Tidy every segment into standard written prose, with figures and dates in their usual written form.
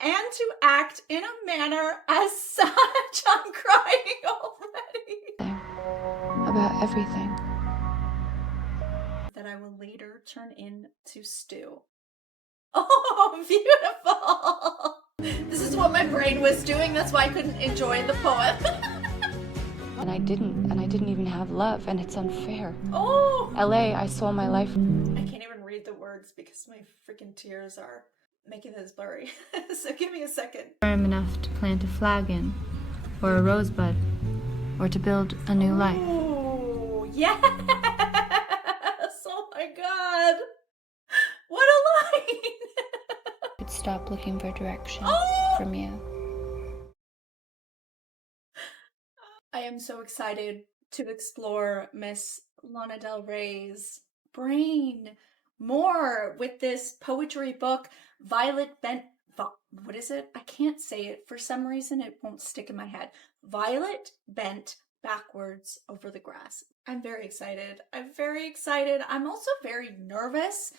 and to act in a manner as such. I'm crying already. About everything. That I will later turn into stew. Oh, beautiful! This is what my brain was doing, that's why I couldn't enjoy the poem. And I didn't even have love, and it's unfair. Oh! LA, I saw my life. I can't even read the words because my freaking tears are making this blurry. So give me a second. Firm enough to plant a flag in, or a rosebud, or to build a new life. Oh, yes! Oh my god! What a line! Could stop looking for direction from you. I am so excited to explore Miss Lana Del Rey's brain more with this poetry book, Violet Bent. What is it? I can't say it. For some reason, it won't stick in my head. Violet Bent Backwards Over the Grass. I'm very excited. I'm very excited. I'm also very nervous.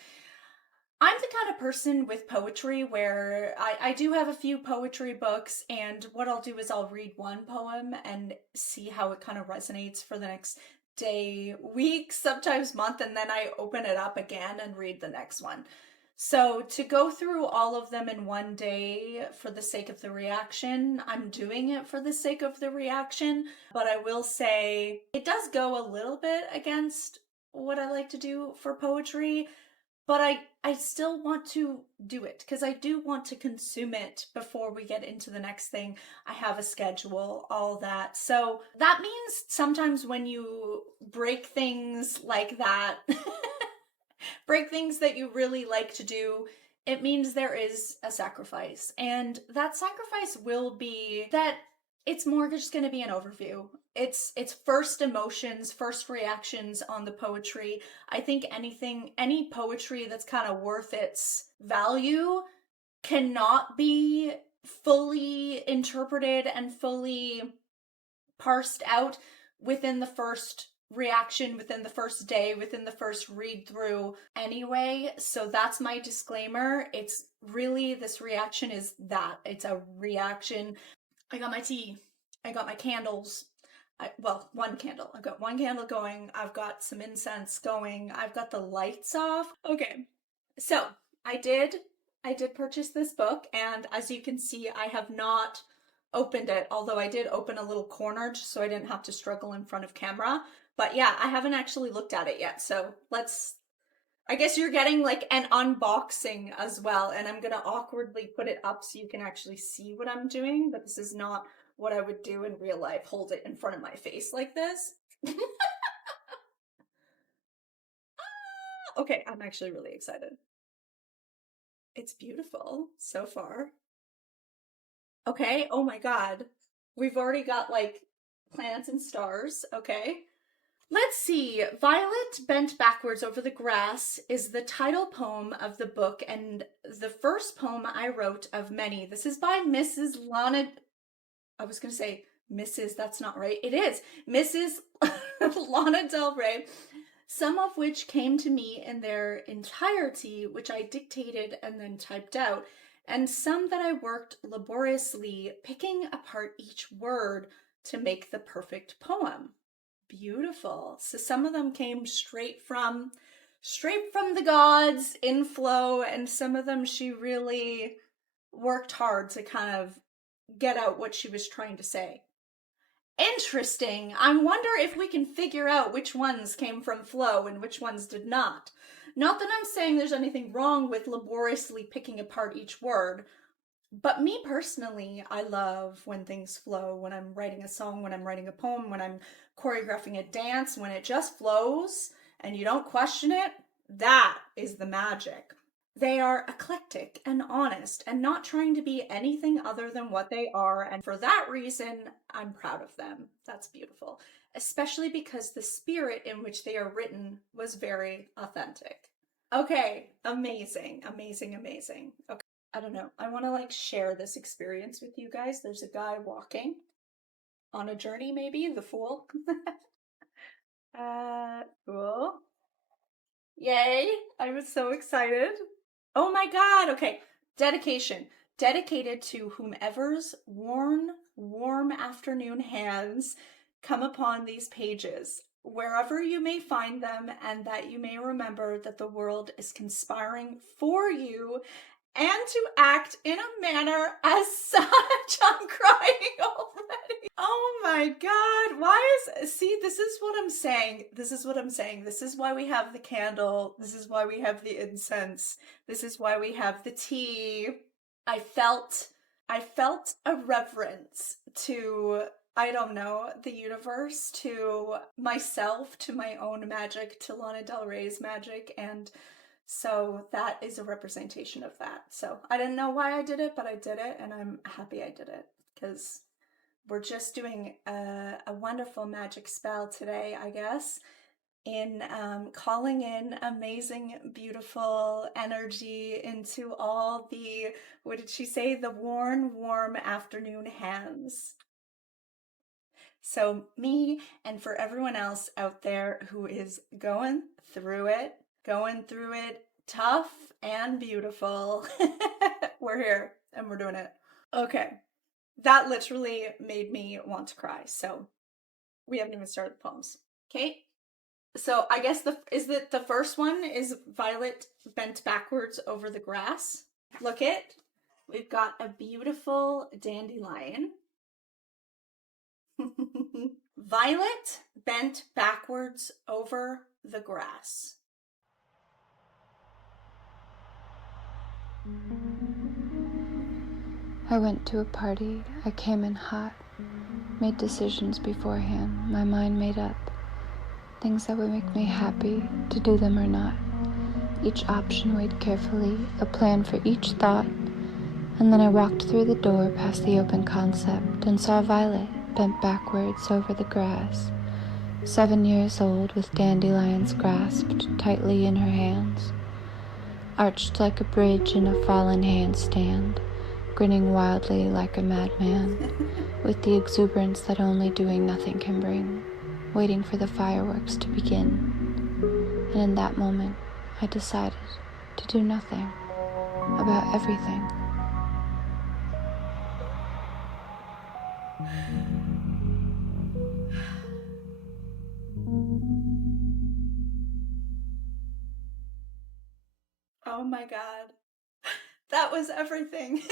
I'm the kind of person with poetry where I do have a few poetry books, and what I'll do is I'll read one poem and see how it kind of resonates for the next day, week, sometimes month, and then I open it up again and read the next one. So to go through all of them in one day for the sake of the reaction, I'm doing it for the sake of the reaction, but I will say it does go a little bit against what I like to do for poetry. But I still want to do it because I do want to consume it before we get into the next thing. I have a schedule, all that. So that means sometimes when you break things like that, break things that you really like to do, it means there is a sacrifice. And that sacrifice will be that it's more just going to be an overview. It's first emotions, first reactions on the poetry. I think any poetry that's kind of worth its value cannot be fully interpreted and fully parsed out within the first reaction, within the first day, within the first read through anyway. So that's my disclaimer. It's really, this reaction is that. It's a reaction. I got my tea. I got my candles. One candle. I've got one candle going. I've got some incense going. I've got the lights off. Okay. So I did purchase this book, and as you can see, I have not opened it, although I did open a little corner just so I didn't have to struggle in front of camera. But yeah, I haven't actually looked at it yet. So I guess you're getting like an unboxing as well, and I'm gonna awkwardly put it up so you can actually see what I'm doing, but this is not what I would do in real life, hold it in front of my face like this. Okay, I'm actually really excited. It's beautiful so far. Okay, oh my god. We've already got like planets and stars, okay. Let's see. Violet Bent Backwards Over the Grass is the title poem of the book and the first poem I wrote of many. This is by Mrs. Lana. I was going to say Mrs. That's not right. It is Mrs. Lana Del Rey, some of which came to me in their entirety, which I dictated and then typed out, and some that I worked laboriously picking apart each word to make the perfect poem. Beautiful. So some of them came straight from the gods in flow, and some of them she really worked hard to kind of get out what she was trying to say. Interesting. I wonder if we can figure out which ones came from flow and which ones did not. Not that I'm saying there's anything wrong with laboriously picking apart each word, but me personally, I love when things flow, when I'm writing a song, when I'm writing a poem, when I'm choreographing a dance, when it just flows and you don't question it. That is the magic. They are eclectic and honest and not trying to be anything other than what they are. And for that reason, I'm proud of them. That's beautiful, especially because the spirit in which they are written was very authentic. Okay, amazing, amazing, amazing. Okay. I don't know. I want to like share this experience with you guys. There's a guy walking on a journey, maybe, the fool. Cool. Yay. I was so excited. Oh my god. Okay. Dedication. dedicated to whomever's warm afternoon hands come upon these pages, wherever you may find them, and that you may remember that the world is conspiring for you and to act in a manner as such. I'm crying already. Oh my God. See, this is what I'm saying. This is what I'm saying. This is why we have the candle. This is why we have the incense. This is why we have the tea. I felt a reverence to, I don't know, the universe, to myself, to my own magic, to Lana Del Rey's magic, and so that is a representation of that. So I didn't know why I did it, but I did it, and I'm happy I did it, because we're just doing a wonderful magic spell today, I guess, in calling in amazing, beautiful energy into all the, what did she say? The warm afternoon hands. So me, and for everyone else out there who is going through it tough and beautiful, we're here and we're doing it. Okay, that literally made me want to cry. So we haven't even started the poems. Okay, so I guess the first one is Violet bent backwards over the grass. Look it, we've got a beautiful dandelion. Violet bent backwards over the grass. I went to a party, I came in hot, made decisions beforehand, my mind made up. Things that would make me happy, to do them or not. Each option weighed carefully, a plan for each thought, and then I walked through the door past the open concept and saw Violet bent backwards over the grass, 7 years old with dandelions grasped tightly in her hands, arched like a bridge in a fallen handstand, grinning wildly like a madman, with the exuberance that only doing nothing can bring, waiting for the fireworks to begin. And in that moment, I decided to do nothing about everything. Oh my God. That was everything.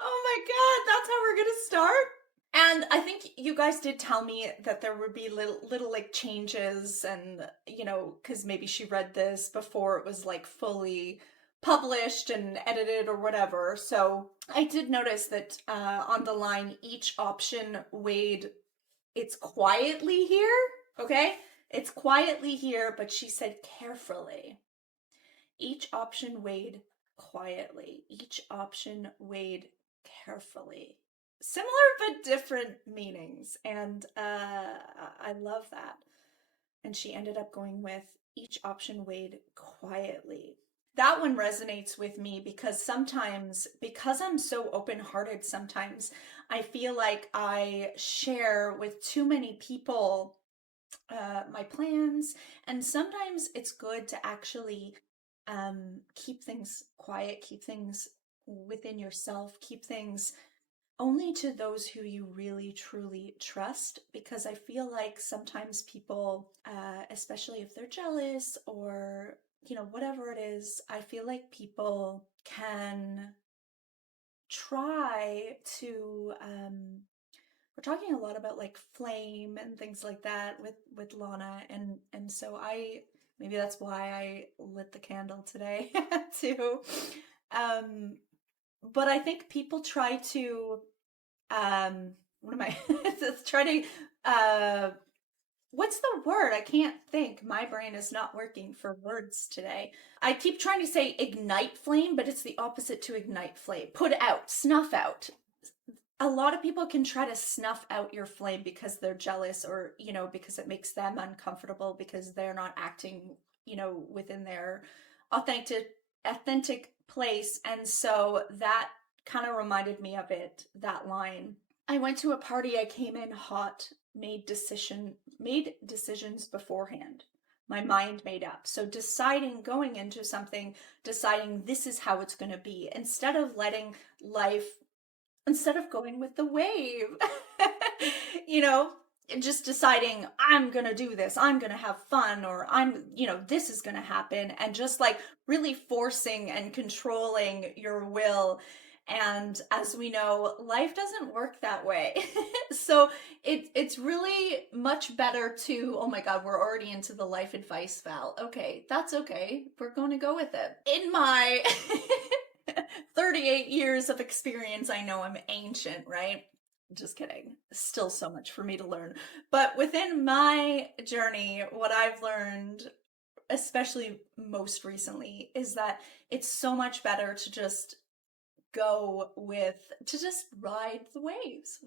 Oh my God, that's how we're gonna start? And I think you guys did tell me that there would be little like changes, and you know, because maybe she read this before it was like fully published and edited or whatever. So I did notice that on the line, each option weighed, it's quietly here, okay? It's quietly here, but she said carefully. Each option weighed quietly. Each option weighed carefully. Similar but different meanings, and I love that. And she ended up going with each option weighed quietly. That one resonates with me because sometimes, because I'm so open-hearted, sometimes I feel like I share with too many people my plans, and sometimes it's good to actually keep things quiet, keep things within yourself, keep things only to those who you really truly trust, because I feel like sometimes people, especially if they're jealous or, you know, whatever it is, I feel like people can try to, we're talking a lot about like flame and things like that with Lana, and so maybe that's why I lit the candle today too. But I think people try to what am I just trying to what's the word? I can't think. My brain is not working for words today. I keep trying to say ignite flame, but it's the opposite to ignite flame. Put out, snuff out. A lot of people can try to snuff out your flame because they're jealous, or, you know, because it makes them uncomfortable because they're not acting, you know, within their authentic place. And so that kind of reminded me of it, that line. I went to a party, I came in hot, made decisions beforehand. my mind made up. So deciding, going into something, deciding this is how it's going to be, instead of letting life, instead of going with the wave, you know, just deciding I'm going to do this, I'm going to have fun, or this is going to happen, and just like really forcing and controlling your will. And as we know, life doesn't work that way. So it's really much better to, oh my God, we're already into the life advice, Val. Okay, that's okay. We're going to go with it. In my 38 years of experience, I know I'm ancient, right? Just kidding. Still so much for me to learn. But within my journey, what I've learned, especially most recently, is that it's so much better to just ride the waves,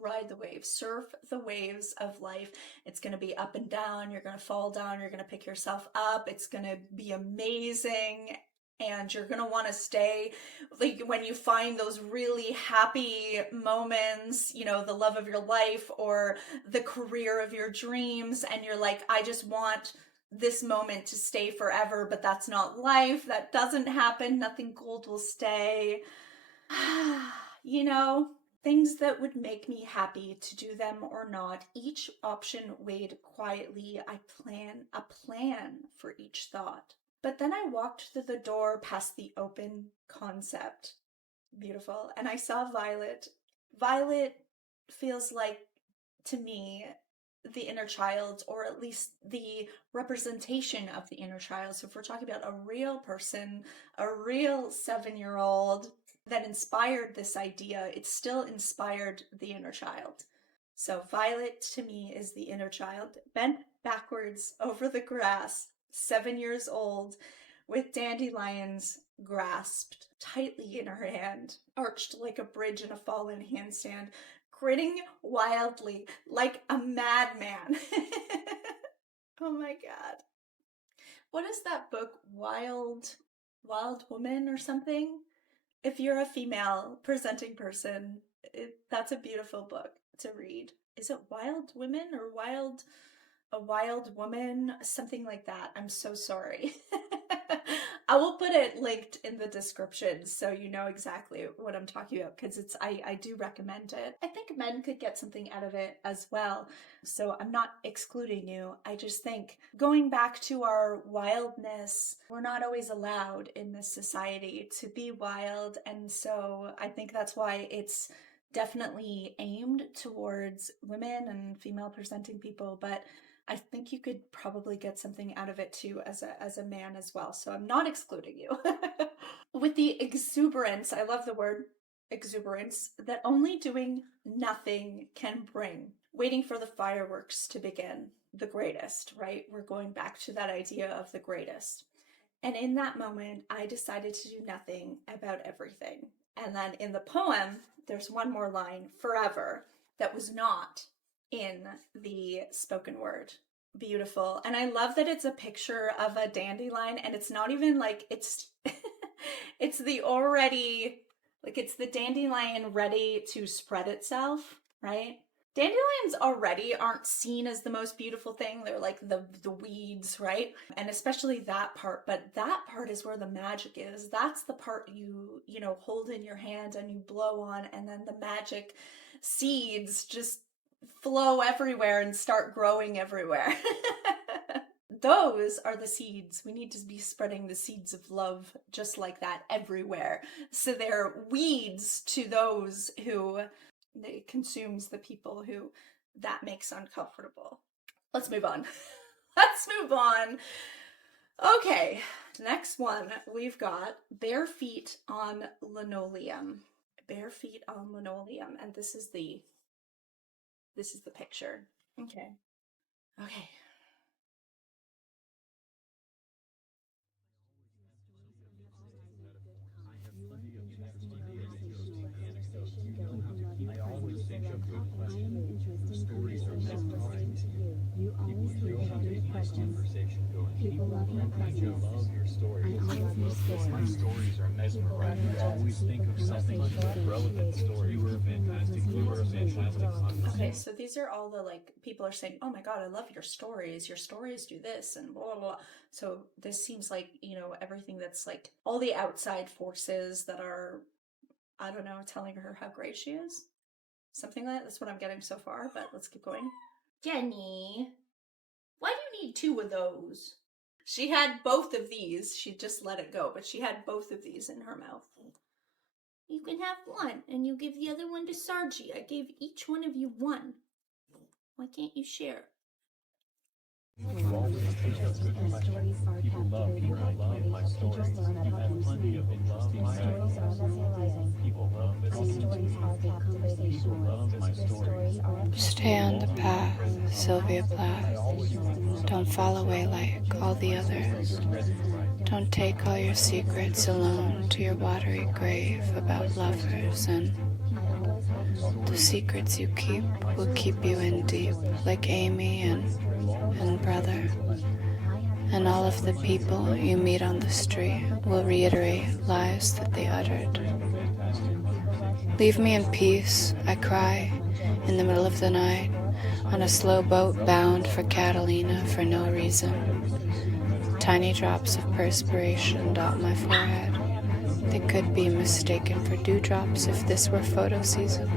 surf the waves of life. It's going to be up and down. You're going to fall down. You're going to pick yourself up. It's going to be amazing. And you're going to want to stay. Like when you find those really happy moments, you know, the love of your life or the career of your dreams, and you're like, I just want this moment to stay forever, but that's not life. That doesn't happen. Nothing gold will stay. You know, things that would make me happy, to do them or not. Each option weighed quietly. I plan a plan for each thought. But then I walked through the door past the open concept. Beautiful. And I saw Violet. Violet feels like, to me, the inner child, or at least the representation of the inner child. So if we're talking about a real person, a real 7-year-old that inspired this idea, it still inspired the inner child. So Violet, to me, is the inner child, bent backwards over the grass, 7 years old, with dandelions grasped tightly in her hand, arched like a bridge in a fallen handstand, grinning wildly like a madman. Oh my God. What is that book? Wild Woman or something? If you're a female presenting person, that's a beautiful book to read. Is it Wild Women or a Wild Woman? Something like that. I'm so sorry. I will put it linked in the description so you know exactly what I'm talking about, because I do recommend it. I think men could get something out of it as well. So I'm not excluding you. I just think going back to our wildness, we're not always allowed in this society to be wild. And so I think that's why it's definitely aimed towards women and female presenting people, but I think you could probably get something out of it too as a man as well. So I'm not excluding you. With the exuberance, I love the word exuberance, that only doing nothing can bring. Waiting for the fireworks to begin. The greatest, right? We're going back to that idea of the greatest. And in that moment, I decided to do nothing about everything. And then in the poem, there's one more line, forever, that was not in the spoken word. Beautiful. And I love that it's a picture of a dandelion, and it's not even like it's it's the dandelion ready to spread itself, right? Dandelions already aren't seen as the most beautiful thing. They're like the weeds, right? And especially that part, but that part is where the magic is. That's the part you hold in your hand and you blow on, and then the magic seeds just flow everywhere and start growing everywhere. Those are the seeds. We need to be spreading the seeds of love just like that everywhere. So they're weeds to those who it consumes, the people who that makes uncomfortable. Let's move on. Let's move on. Okay, next one we've got bare feet on linoleum. Bare feet on linoleum, and this is the picture. Okay. I always think of good questions. The stories are mesmerizing to you. People know how to keep my conversation going. People love your stories. My stories are mesmerizing. You always think of something relevant story. You were fantastic. You were a fantastic hunter. Okay, so these are all the, like, people are saying, oh my god, I love your stories do this, and blah, blah, blah. So this seems like, everything that's, like, all the outside forces that are, I don't know, telling her how great she is. Something like that. That's what I'm getting so far, but let's keep going. Jenny, why do you need 2 of those? She had both of these. She just let it go, but she had both of these in her mouth. You can have one, and you give the other one to Sargi. I gave each one of you one. Why can't you share? You always take us good questions. People love my stories. You have plenty of interesting stories. People love listening to you. People love my stories. Stay on the path, Sylvia Plath. Don't fall away like all the others. Don't take all your secrets alone to your watery grave about lovers, and the secrets you keep will keep you in deep, like Amy and Brother. And all of the people you meet on the street will reiterate lies that they uttered. Leave me in peace, I cry, in the middle of the night, on a slow boat bound for Catalina for no reason. Tiny drops of perspiration dot my forehead. They could be mistaken for dewdrops if this were photo season.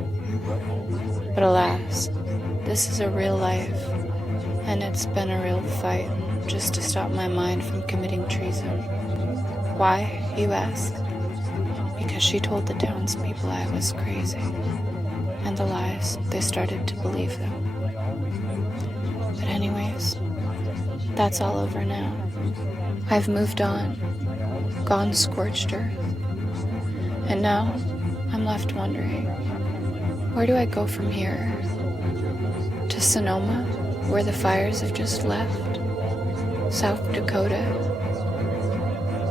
But alas, this is a real life, and it's been a real fight just to stop my mind from committing treason. Why, you ask? Because she told the townspeople I was crazy, and the lies, they started to believe them. But anyways, that's all over now. I've moved on, gone scorched earth, and now I'm left wondering, where do I go from here? To Sonoma, where the fires have just left? South Dakota?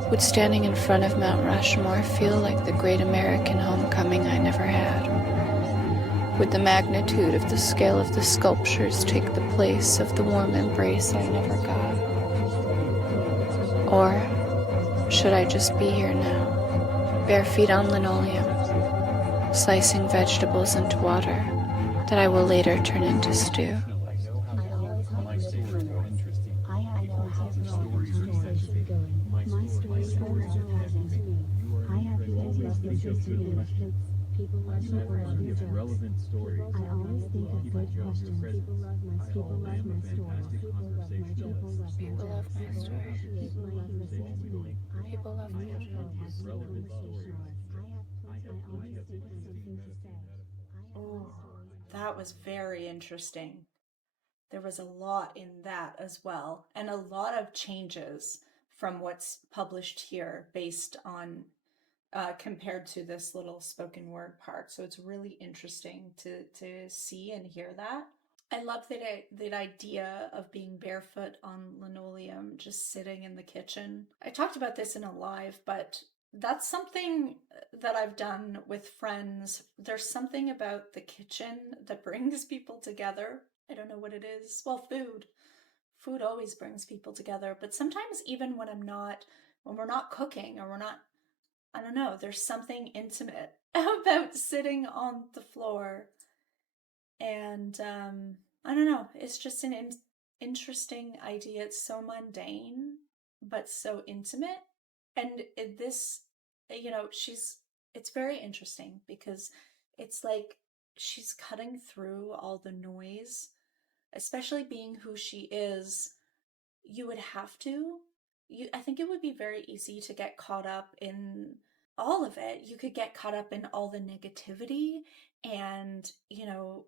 Would standing in front of Mount Rushmore feel like the great American homecoming I never had? Would the magnitude of the scale of the sculptures take the place of the warm embrace I never got? Or should I just be here now, bare feet on linoleum, slicing vegetables into water that I will later turn into stew? Relevant stories. I always think of good questions. People love my stories. People love my story. People love my Relevant stories. Oh, that was very interesting. There was a lot in that as well, and a lot of changes from what's published here based on compared to this little spoken word part. So it's really interesting to see and hear that. I love that idea of being barefoot on linoleum, just sitting in the kitchen. I talked about this in a live, but that's something that I've done with friends. There's something about the kitchen that brings people together. I don't know what it is. Well, food. Food always brings people together, but sometimes even when we're not cooking or we're not, I don't know, there's something intimate about sitting on the floor. And I don't know, it's just an interesting idea. It's so mundane, but so intimate. And it's very interesting because it's like she's cutting through all the noise, especially being who she is. You would have to. I think it would be very easy to get caught up in all of it. You could get caught up in all the negativity and,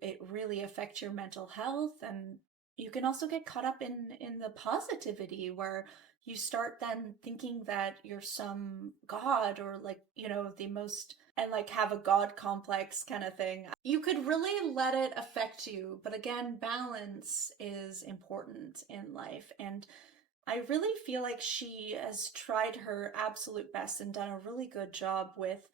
it really affects your mental health. And you can also get caught up in the positivity where you start then thinking that you're some god or like, the most, and like have a god complex kind of thing. You could really let it affect you. But again, balance is important in life. And I really feel like she has tried her absolute best and done a really good job with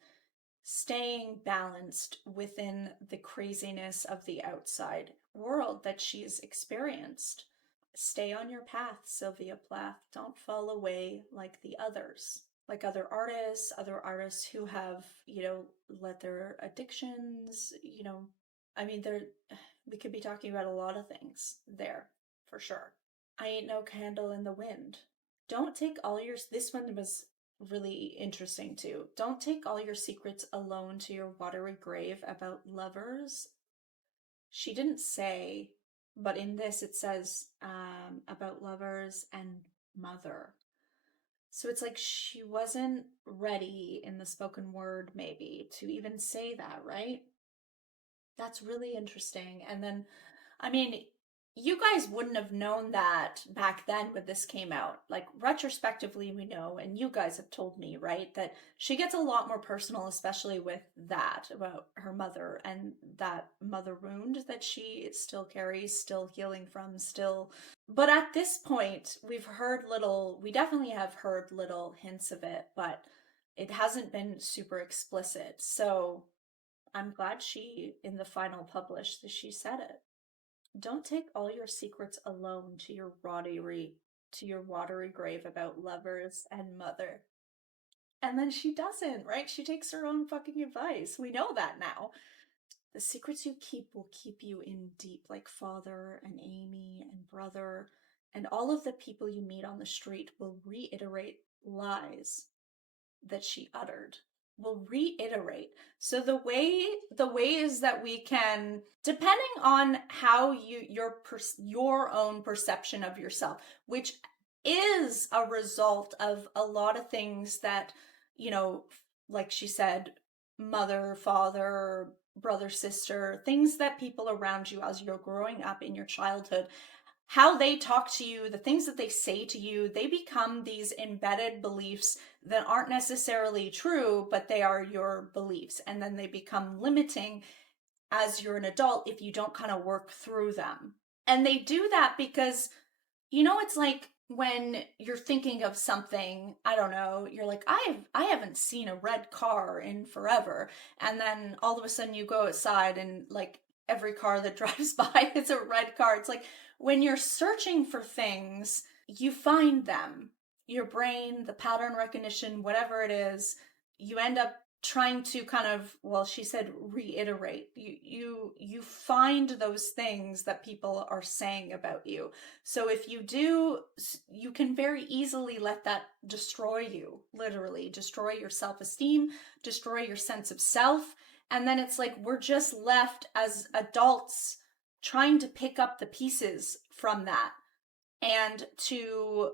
staying balanced within the craziness of the outside world that she's experienced. Stay on your path, Sylvia Plath. Don't fall away like the others. like other artists who have, let their addictions, I mean, we could be talking about a lot of things there for sure. I ain't no candle in the wind. Don't take all your, this one was really interesting too. Don't take all your secrets alone to your watery grave about lovers. She didn't say, but in this it says about lovers and mother. So it's like she wasn't ready in the spoken word, maybe, to even say that, right? That's really interesting. And then, I mean, you guys wouldn't have known that back then when this came out. Like, retrospectively, we know, and you guys have told me, right, that she gets a lot more personal, especially with that about her mother and that mother wound that she still carries, still healing from, still. But at this point, we definitely have heard little hints of it, but it hasn't been super explicit. So I'm glad in the final publish, that she said it. Don't take all your secrets alone to your watery grave about lovers and mother. And then she doesn't, right? She takes her own fucking advice. We know that now. The secrets you keep will keep you in deep, like father and Amy and brother, and all of the people you meet on the street will reiterate lies that she uttered. Will reiterate. So the ways that we can, depending on how your own perception of yourself, which is a result of a lot of things that, like she said, mother, father, brother, sister, things that people around you as you're growing up in your childhood, how they talk to you, the things that they say to you, they become these embedded beliefs that aren't necessarily true, but they are your beliefs. And then they become limiting as you're an adult if you don't kind of work through them. And they do that because, it's like when you're thinking of something, I don't know, you're like, I haven't seen a red car in forever. And then all of a sudden you go outside and like every car that drives by, it's a red car. It's like when you're searching for things, you find them. Your brain, the pattern recognition, whatever it is, you end up trying to kind of, well, she said reiterate. You find those things that people are saying about you. So if you do, you can very easily let that destroy you, literally destroy your self-esteem, destroy your sense of self. And then it's like we're just left as adults trying to pick up the pieces from that and to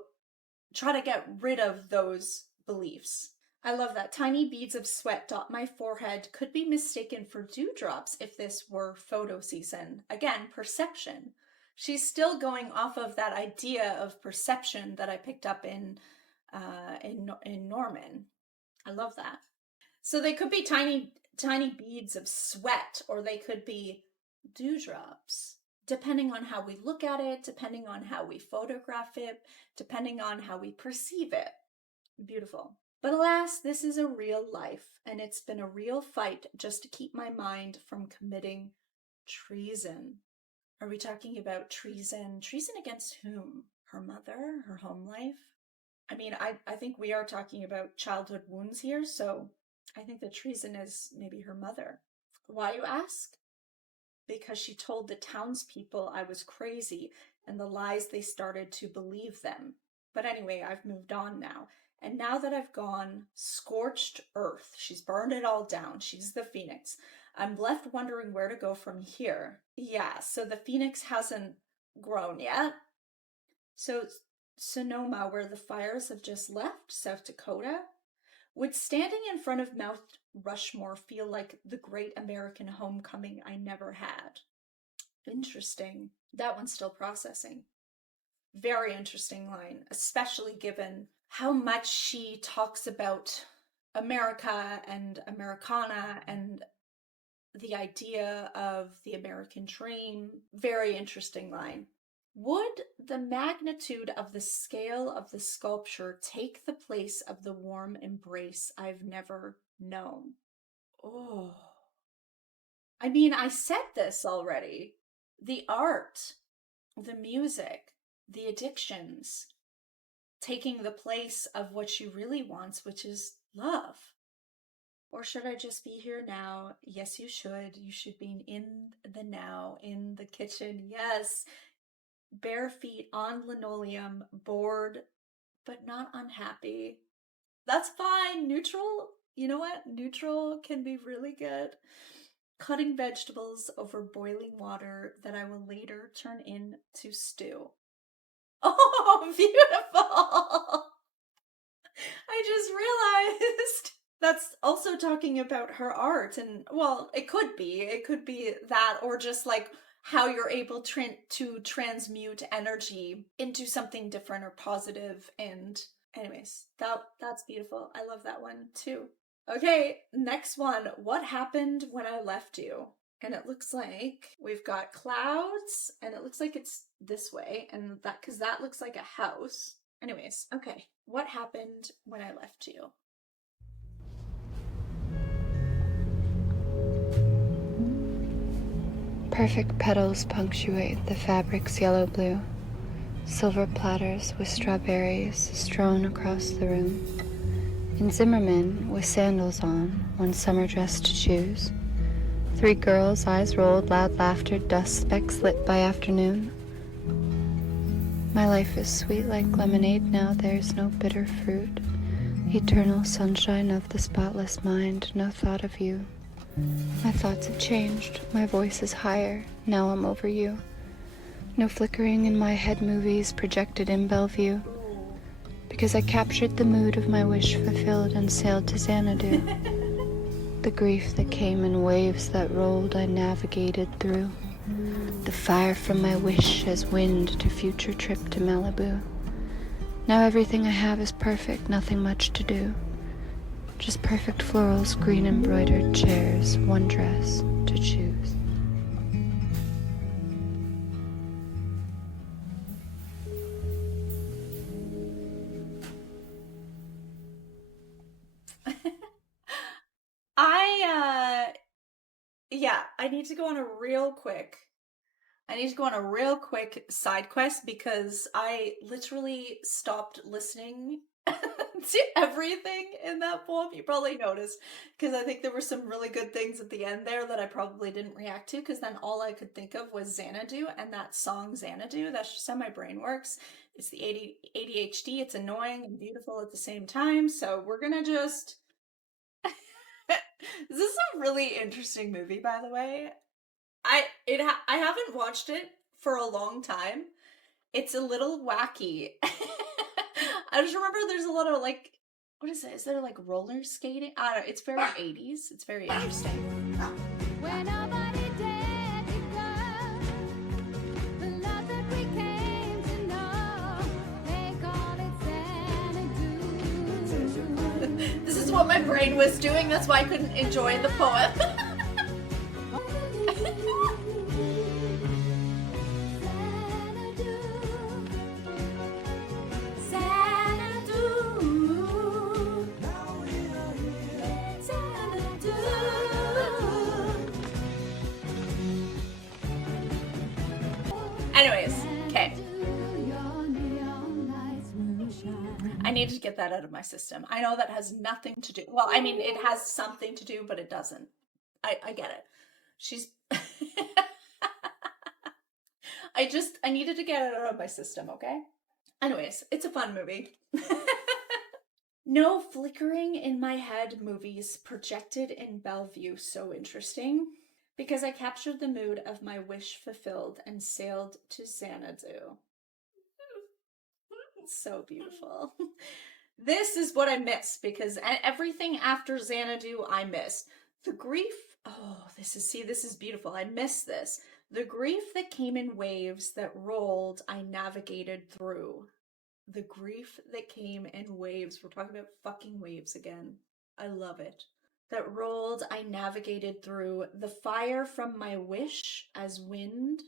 try to get rid of those beliefs. I love that. Tiny beads of sweat dot my forehead, could be mistaken for dewdrops if this were photo season. Again, perception. She's still going off of that idea of perception that I picked up in Norman. I love that. So they could be tiny beads of sweat, or they could be dewdrops, depending on how we look at it, depending on how we photograph it, depending on how we perceive it. Beautiful. But alas, this is a real life, and it's been a real fight just to keep my mind from committing treason. Are we talking about treason? Treason against whom? Her mother? Her home life? I mean, I think we are talking about childhood wounds here, so I think the treason is maybe her mother. Why, you ask? Because she told the townspeople I was crazy, and the lies they started to believe them. But anyway, I've moved on now. And now that I've gone scorched earth, she's burned it all down. She's the phoenix. I'm left wondering where to go from here. Yeah, so the phoenix hasn't grown yet. So Sonoma, where the fires have just left, South Dakota. Would standing in front of Mount Rushmore feel like the great American homecoming I never had? Interesting. That one's still processing. Very interesting line, especially given how much she talks about America and Americana and the idea of the American dream. Very interesting line. Would the magnitude of the scale of the sculpture take the place of the warm embrace I've never known? Oh. I mean, I said this already. The art, the music, the addictions. taking the place of what she really wants, which is love. Or should I just be here now? Yes, you should. You should be in the now, in the kitchen. Yes. Bare feet on linoleum, bored, but not unhappy. That's fine. Neutral, you know what? Neutral can be really good. Cutting vegetables over boiling water that I will later turn into stew. Oh, beautiful! I just realized that's also talking about her art. And, well, it could be that, or just like how you're able to transmute energy into something different or positive. And anyways, that's beautiful. I love that one too. Okay, next one. What happened when I left you? And it looks like we've got clouds, and it looks like it's this way, and that, because that looks like a house. Anyways, okay. What happened when I left you? Perfect petals punctuate the fabric's yellow blue. Silver platters with strawberries strewn across the room. And Zimmerman with sandals on, one summer dress to choose. 3 girls, eyes rolled, loud laughter, dust specks lit by afternoon. My life is sweet like lemonade now, there's no bitter fruit. Eternal sunshine of the spotless mind, no thought of you. My thoughts have changed, my voice is higher, now I'm over you. No flickering in my head movies projected in Bellevue. Because I captured the mood of my wish fulfilled and sailed to Xanadu. The grief that came in waves that rolled I navigated through. The fire from my wish as wind to future trip to Malibu. Now everything I have is perfect, nothing much to do. Just perfect florals, green embroidered chairs, one dress to choose. Yeah, I need to go on a real quick side quest because I literally stopped listening to everything in that poem. You probably noticed because I think there were some really good things at the end there that I probably didn't react to because then all I could think of was Xanadu and that song Xanadu. That's just how my brain works. It's the ADHD. It's annoying and beautiful at the same time. So we're gonna just. This is a really interesting movie, by the way. I haven't watched it for a long time. It's a little wacky. I just remember there's a lot of like, what is it? Is there like roller skating? I don't know. It's very 80s. It's very interesting. When nobody dared to go, the love that we came to know, they call it Xanadu. This is what my brain was doing. That's why I couldn't enjoy the poem. Anyways, okay. I need to get that out of my system. I know that has nothing to do. Well, I mean, it has something to do, but it doesn't. I get it. She's. I needed to get it out of my system, okay? Anyways, it's a fun movie. No flickering in my head movies projected in Bellevue. So interesting. Because I captured the mood of my wish fulfilled and sailed to Xanadu. It's so beautiful. This is what I miss because everything after Xanadu I miss. The grief, oh, this is beautiful. I miss this. The grief that came in waves that rolled, I navigated through. The grief that came in waves. We're talking about fucking waves again. I love it. That rolled, I navigated through. The fire from my wish as wind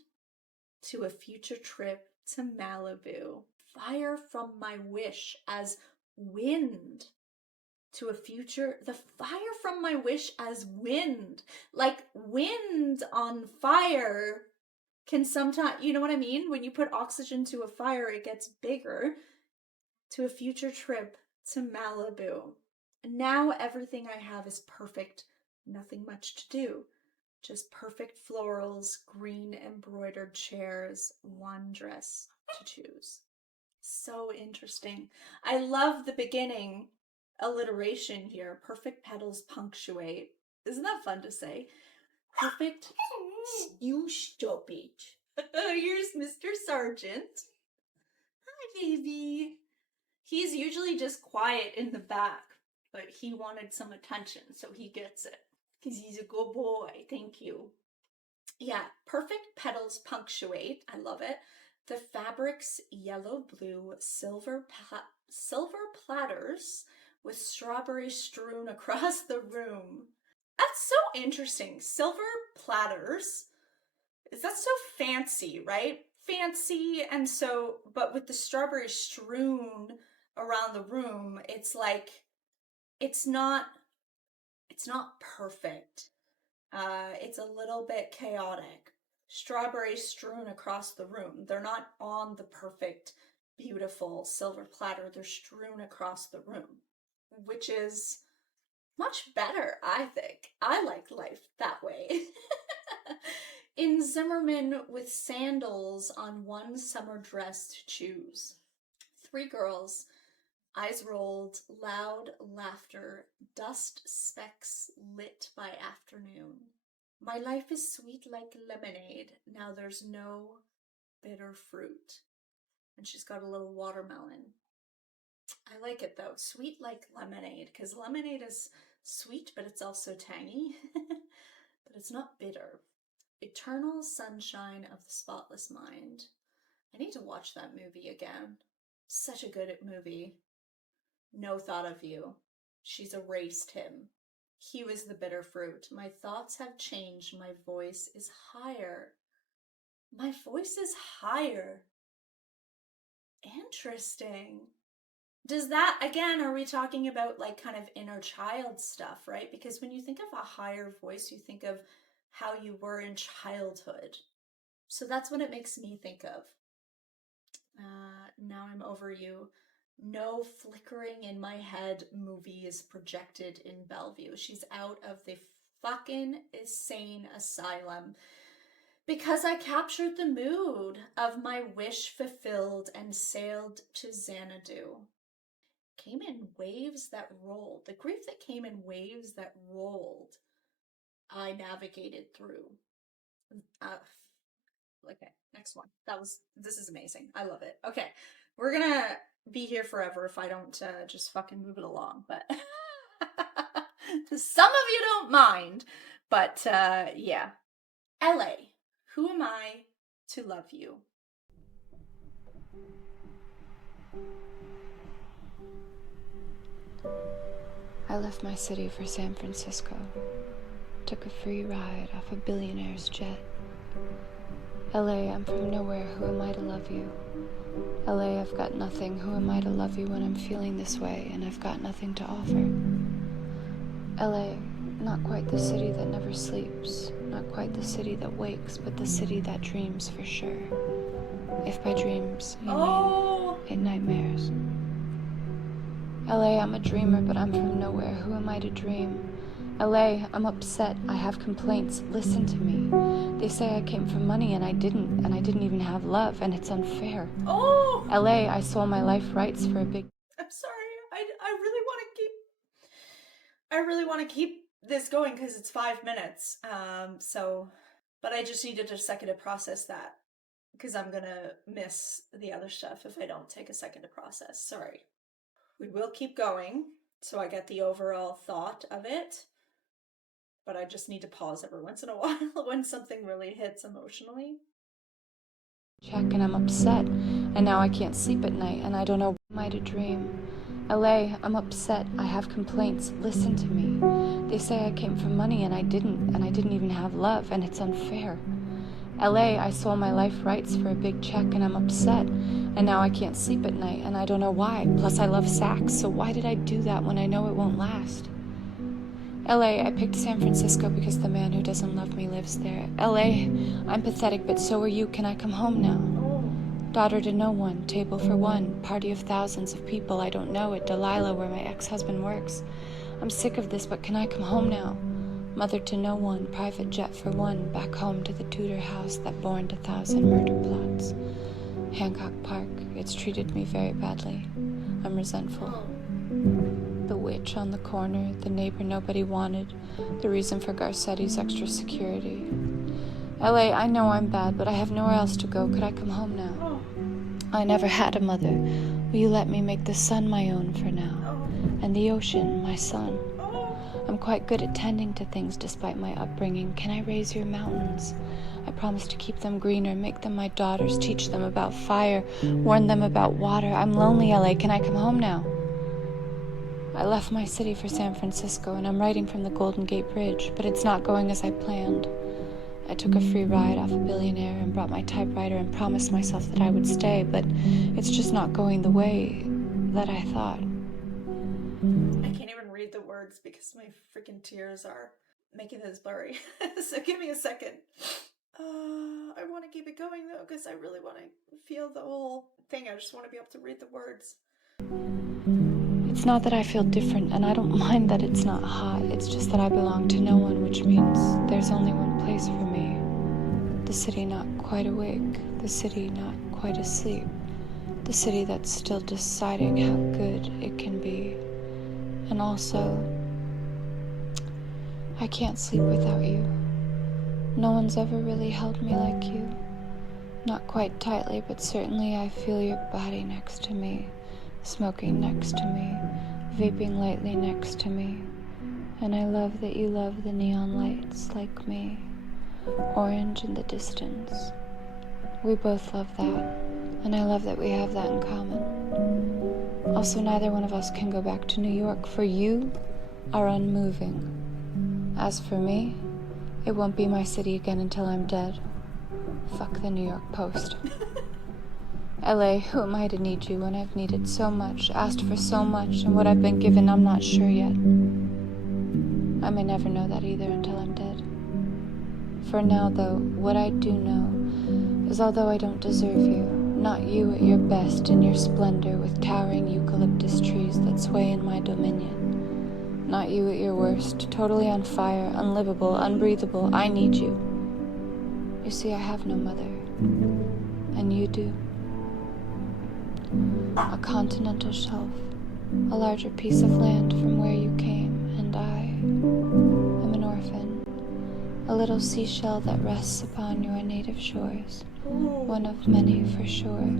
to a future trip to Malibu. Fire from my wish as wind to a future. The fire from my wish as wind. Like wind on fire can sometimes, you know what I mean? When you put oxygen to a fire, it gets bigger. to a future trip to Malibu. Now everything I have is perfect, nothing much to do. Just perfect florals, green embroidered chairs, one dress to choose. So interesting. I love the beginning alliteration here. Perfect petals punctuate. Isn't that fun to say? Perfect. You stop it. Here's Mr. Sargent. Hi, baby. He's usually just quiet in the back, but he wanted some attention, so he gets it. Because he's a good boy. Thank you. Yeah, perfect petals punctuate. I love it. The fabric's yellow, blue, silver platters with strawberries strewn across the room. That's so interesting. Silver platters. That's so fancy, right? Fancy, and so, but with the strawberries strewn around the room, it's like, it's not perfect. It's a little bit chaotic. Strawberries strewn across the room. They're not on the perfect, beautiful silver platter. They're strewn across the room, which is much better, I think. I like life that way. In Zimmerman with sandals on one summer dress to choose. 3 girls, eyes rolled, loud laughter, dust specks lit by afternoon. My life is sweet like lemonade, now there's no bitter fruit. And she's got a little watermelon. I like it though, sweet like lemonade, because lemonade is sweet, but it's also tangy. But it's not bitter. Eternal sunshine of the spotless mind. I need to watch that movie again. Such a good movie. No thought of you. She's erased him. He was the bitter fruit. My thoughts have changed. My voice is higher. My voice is higher. Interesting. Does that, again, are we talking about like kind of inner child stuff, right? Because when you think of a higher voice, you think of how you were in childhood. So that's what it makes me think of. Now I'm over you. No flickering in my head movie is projected in Bellevue. She's out of the fucking insane asylum because I captured the mood of my wish fulfilled and sailed to Xanadu. Came in waves that rolled. The grief that came in waves that rolled, I navigated through. Okay, next one. This is amazing. I love it. Okay, we're gonna be here forever if I don't just fucking move it along, but some of you don't mind, but yeah. LA, who am I to love you? I left my city for San Francisco. Took a free ride off a billionaire's jet. LA, I'm from nowhere, who am I to love you? LA, I've got nothing, who am I to love you when I'm feeling this way and I've got nothing to offer? LA, not quite the city that never sleeps, not quite the city that wakes, but the city that dreams for sure. If by dreams you mean in nightmares. LA, I'm a dreamer, but I'm from nowhere, who am I to dream? LA, I'm upset, I have complaints, listen to me. They say I came for money and I didn't even have love, and it's unfair. LA, I sold my life rights for a big... I'm sorry, I really want to keep this going because it's 5 minutes, but I just needed a second to process that because I'm gonna miss the other stuff if I don't take a second to process, sorry. We will keep going, so I get the overall thought of it. But I just need to pause every once in a while when something really hits emotionally. Check, and I'm upset, and now I can't sleep at night, and I don't know what am I to dream. LA, I'm upset, I have complaints, listen to me. They say I came for money and I didn't even have love, and it's unfair. LA, I sold my life rights for a big check, and I'm upset, and now I can't sleep at night, and I don't know why. Plus I love sax, so why did I do that when I know it won't last? LA, I picked San Francisco because the man who doesn't love me lives there. LA, I'm pathetic, but so are you. Can I come home now? Daughter to no one, table for one, party of thousands of people I don't know at Delilah where my ex-husband works. I'm sick of this, but can I come home now? Mother to no one, private jet for one, back home to the Tudor house that borned 1,000 murder plots. Hancock Park, it's treated me very badly. I'm resentful. The witch on the corner, the neighbor nobody wanted, the reason for Garcetti's extra security. LA, I know I'm bad, but I have nowhere else to go. Could I come home now? I never had a mother. Will you let me make the sun my own for now? And the ocean, my son. I'm quite good at tending to things despite my upbringing. Can I raise your mountains? I promise to keep them greener, make them my daughters, teach them about fire, warn them about water. I'm lonely, LA. Can I come home now? I left my city for San Francisco, and I'm writing from the Golden Gate Bridge, but it's not going as I planned. I took a free ride off a billionaire and brought my typewriter and promised myself that I would stay, but it's just not going the way that I thought. I can't even read the words because my freaking tears are making this blurry. So give me a second. I want to keep it going though because I really want to feel the whole thing. I just want to be able to read the words. It's not that I feel different, and I don't mind that it's not hot. It's just that I belong to no one, which means there's only one place for me. The city not quite awake, the city not quite asleep, the city that's still deciding how good it can be. And also, I can't sleep without you. No one's ever really held me like you. Not quite tightly, but certainly I feel your body next to me, smoking next to me, vaping lightly next to me. And I love that you love the neon lights like me, orange in the distance. We both love that, and I love that we have that in common. Also, neither one of us can go back to New York, for you are unmoving. As for me, it won't be my city again until I'm dead. Fuck the New York Post. LA, who am I to need you when I've needed so much, asked for so much, and what I've been given I'm not sure yet. I may never know that either until I'm dead. For now, though, what I do know is although I don't deserve you, not you at your best in your splendor with towering eucalyptus trees that sway in my dominion, not you at your worst, totally on fire, unlivable, unbreathable, I need you. You see, I have no mother, and you do. A continental shelf, a larger piece of land from where you came, and I am an orphan, a little seashell that rests upon your native shores, one of many for sure,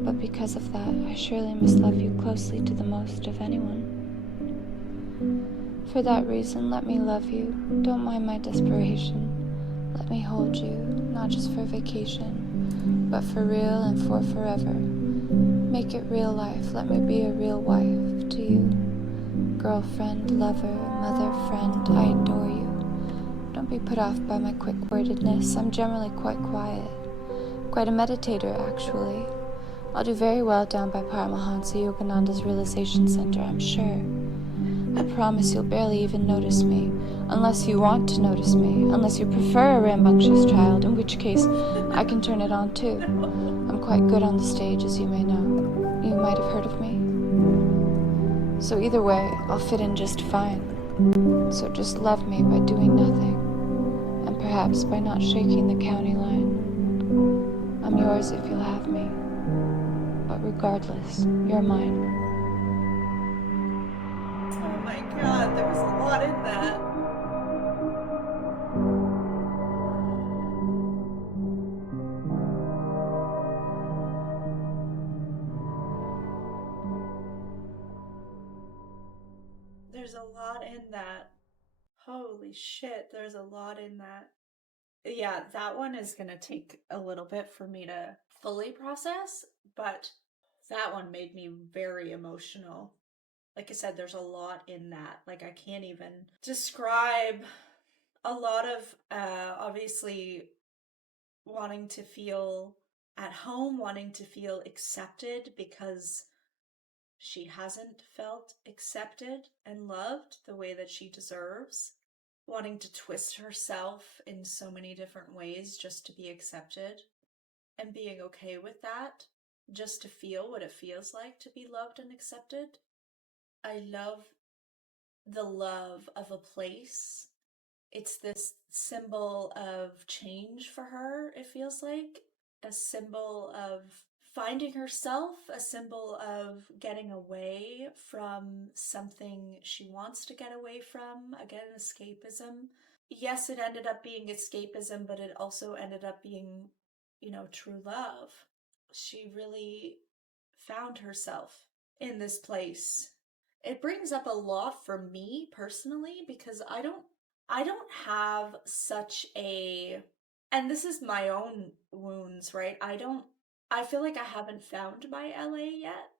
but because of that, I surely must love you closely to the most of anyone. For that reason, let me love you, don't mind my desperation, let me hold you, not just for vacation, but for real and for forever. Make it real life, let me be a real wife to you. Girlfriend, lover, mother, friend, I adore you. Don't be put off by my quick-wordedness, I'm generally quite quiet. Quite a meditator, actually. I'll do very well down by Paramahansa Yogananda's Realization Center, I'm sure. I promise you'll barely even notice me, unless you want to notice me, unless you prefer a rambunctious child, in which case I can turn it on too. I'm quite good on the stage, as you may know. You might have heard of me. So either way, I'll fit in just fine. So just love me by doing nothing, and perhaps by not shaking the county line. I'm yours if you'll have me, but regardless, you're mine. Oh my god, there was a lot in that. There's a lot in that. Holy shit, there's a lot in that. Yeah, that one is gonna take a little bit for me to fully process, but that one made me very emotional. Like I said, there's a lot in that. Like, I can't even describe a lot of, obviously, wanting to feel at home, wanting to feel accepted because she hasn't felt accepted and loved the way that she deserves, wanting to twist herself in so many different ways just to be accepted. and being okay with that, just to feel what it feels like to be loved and accepted. I love the love of a place. It's this symbol of change for her, it feels like. A symbol of finding herself, a symbol of getting away from something she wants to get away from. Again, escapism. Yes, it ended up being escapism, but it also ended up being, true love. She really found herself in this place. It brings up a lot for me personally because I don't have such a, and this is my own wounds, right? I feel like I haven't found my LA yet.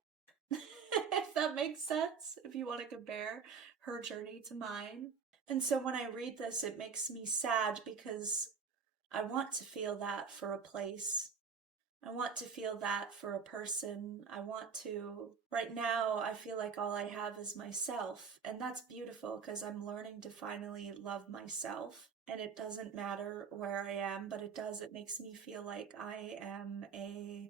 If that makes sense, if you want to compare her journey to mine. And so when I read this, it makes me sad because I want to feel that for a place. I want to feel that for a person. Right now, I feel like all I have is myself. And that's beautiful because I'm learning to finally love myself. And it doesn't matter where I am, but it makes me feel like I am a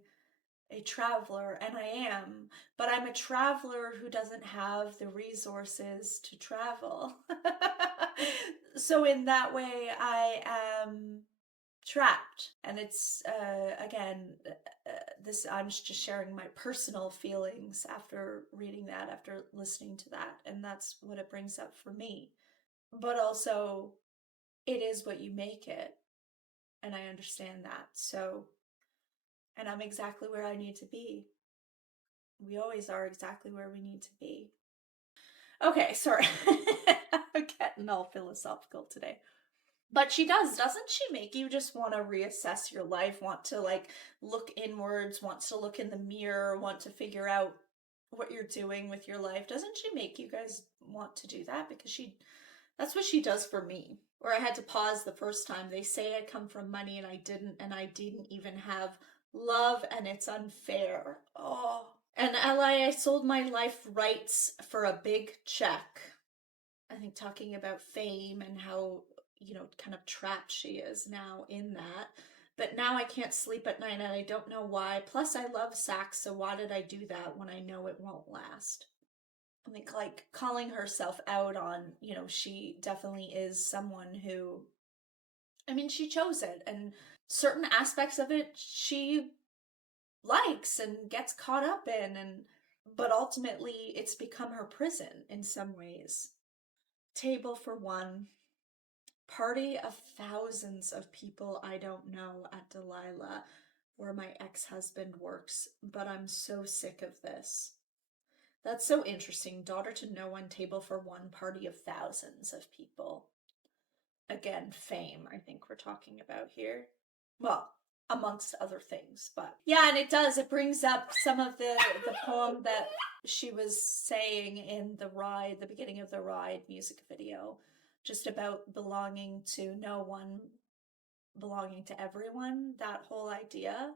traveler, and I am, but I'm a traveler who doesn't have the resources to travel. So in that way, I am trapped, and it's again, this I'm just sharing my personal feelings after reading that, after listening to that, and that's what it brings up for me. But also, it is what you make it, and I understand that. So, and I'm exactly where I need to be. We always are exactly where we need to be. Okay, sorry. I'm getting all philosophical today. But she doesn't she make you just want to reassess your life, want to like look inwards, wants to look in the mirror, want to figure out what you're doing with your life? Doesn't she make you guys want to do that? Because that's what she does for me. Where I had to pause the first time. They say I come from money and I didn't even have love, and it's unfair. Oh. And I sold my life rights for a big check. I think talking about fame and how, kind of trapped she is now in that. But now I can't sleep at night and I don't know why. Plus, I love sax, so why did I do that when I know it won't last? I think, like, calling herself out on, she definitely is someone who, she chose it, and certain aspects of it she likes and gets caught up in, but ultimately it's become her prison in some ways. Table for one, party of thousands of people I don't know at Delilah, where my ex-husband works, but I'm so sick of this. That's so interesting. Daughter to no one, table for one, party of thousands of people. Again, fame, I think we're talking about here. Well, amongst other things, but yeah, and it brings up some of the poem that she was saying in the beginning of the Ride music video, just about belonging to no one, belonging to everyone, that whole idea.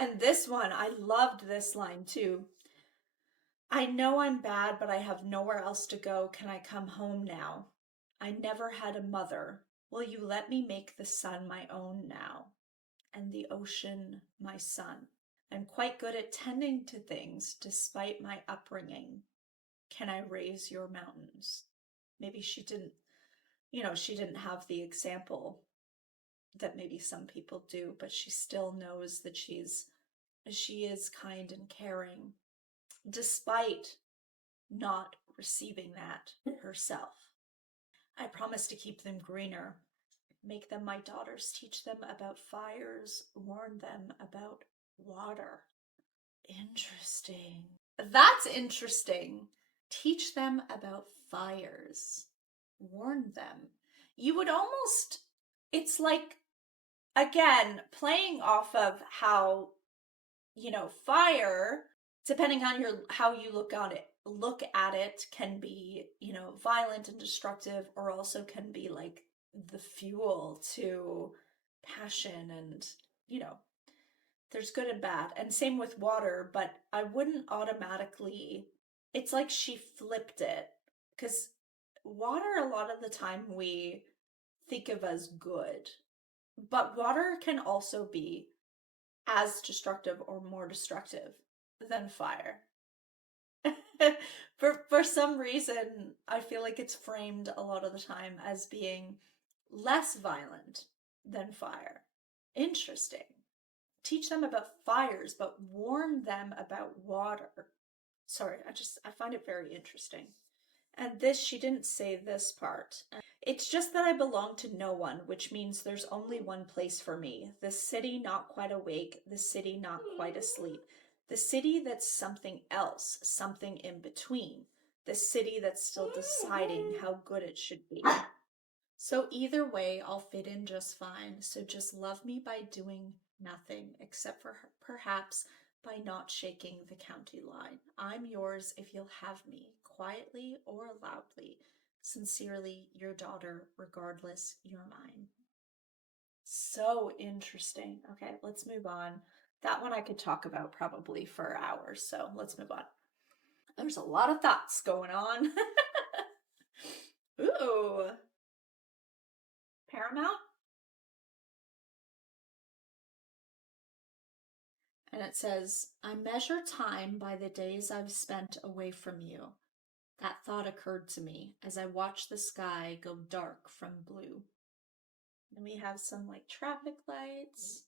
And this one, I loved this line too. I know I'm bad, but I have nowhere else to go. Can I come home now? I never had a mother. Will you let me make the sun my own now? And the ocean my son. I'm quite good at tending to things despite my upbringing. Can I raise your mountains? Maybe she didn't, she didn't have the example that maybe some people do, but she still knows that she is kind and caring despite not receiving that herself. I promise to keep them greener, make them my daughters, teach them about fires, warn them about water. Interesting. That's interesting. Teach them about fires, warn them. You would almost, it's like, again, playing off of how, fire, depending on how you look at it can be, violent and destructive, or also can be like the fuel to passion, and, there's good and bad. And same with water, but I wouldn't automatically, it's like she flipped it, because water a lot of the time we think of as good, but water can also be as destructive or more destructive than fire. For some reason, I feel like it's framed a lot of the time as being less violent than fire. Interesting. Teach them about fires, but warn them about water. Sorry, I find it very interesting. And this, she didn't say this part. It's just that I belong to no one, which means there's only one place for me. The city not quite awake, the city not quite asleep. The city that's something else, something in between. The city that's still deciding how good it should be. So either way, I'll fit in just fine. So just love me by doing nothing, except for perhaps by not shaking the county line. I'm yours if you'll have me, quietly or loudly. Sincerely, your daughter, regardless, you're mine. So interesting. Okay, let's move on. That one I could talk about probably for hours, so let's move on. There's a lot of thoughts going on. Ooh. Paramount? And it says, I measure time by the days I've spent away from you. That thought occurred to me as I watched the sky go dark from blue. And we have some like traffic lights.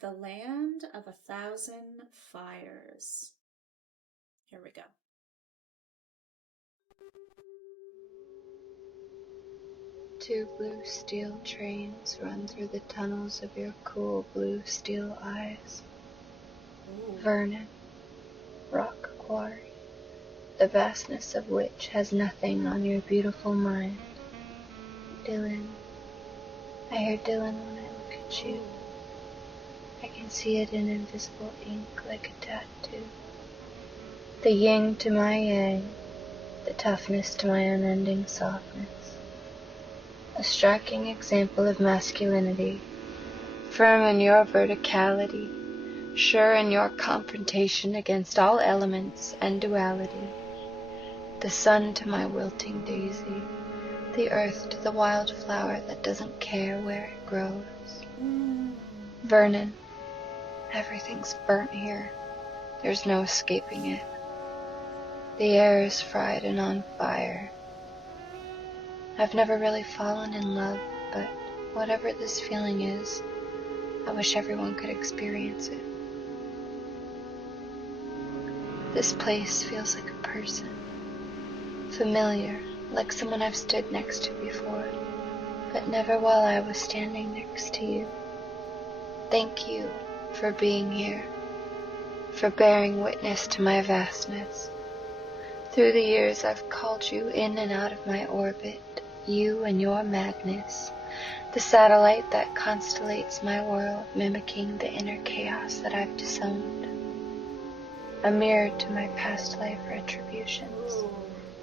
The land of 1,000 fires. Here we go. Two blue steel trains run through the tunnels of your cool blue steel eyes. Ooh. Vernon, rock quarry, the vastness of which has nothing on your beautiful mind. Dylan, I hear Dylan when I look at you. I can see it in invisible ink like a tattoo. The yin to my yang, the toughness to my unending softness. A striking example of masculinity, firm in your verticality, sure in your confrontation against all elements and duality. The sun to my wilting daisy, the earth to the wildflower that doesn't care where it grows. Vernon, everything's burnt here. There's no escaping it. The air is fried and on fire. I've never really fallen in love, but whatever this feeling is, I wish everyone could experience it. This place feels like a person. Familiar, like someone I've stood next to before, but never while I was standing next to you. Thank you for being here, for bearing witness to my vastness. Through the years I've called you in and out of my orbit, you and your madness, the satellite that constellates my world, mimicking the inner chaos that I've disowned. A mirror to my past life retributions,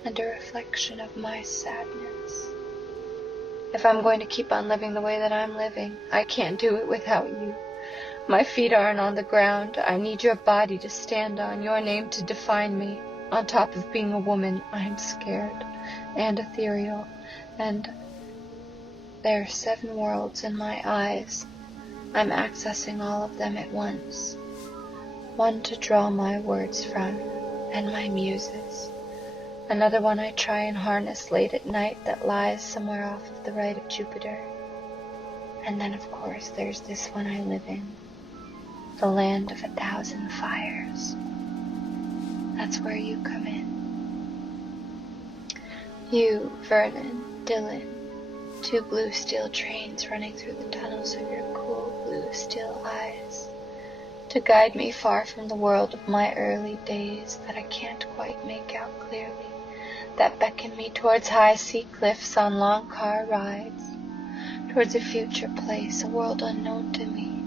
and a reflection of my sadness. If I'm going to keep on living the way that I'm living, I can't do it without you. My feet aren't on the ground. I need your body to stand on, your name to define me. On top of being a woman, I'm scared and ethereal, and there are 7 worlds in my eyes. I'm accessing all of them at once. One to draw my words from, and my muses. Another one I try and harness late at night that lies somewhere off of the right of Jupiter. And then, of course, there's this one I live in, the land of 1,000 fires. That's where you come in. You, Vernon, Dylan, 2 blue steel trains running through the tunnels of your cool blue steel eyes, to guide me far from the world of my early days that I can't quite make out clearly, that beckon me towards high sea cliffs on long car rides, towards a future place, a world unknown to me,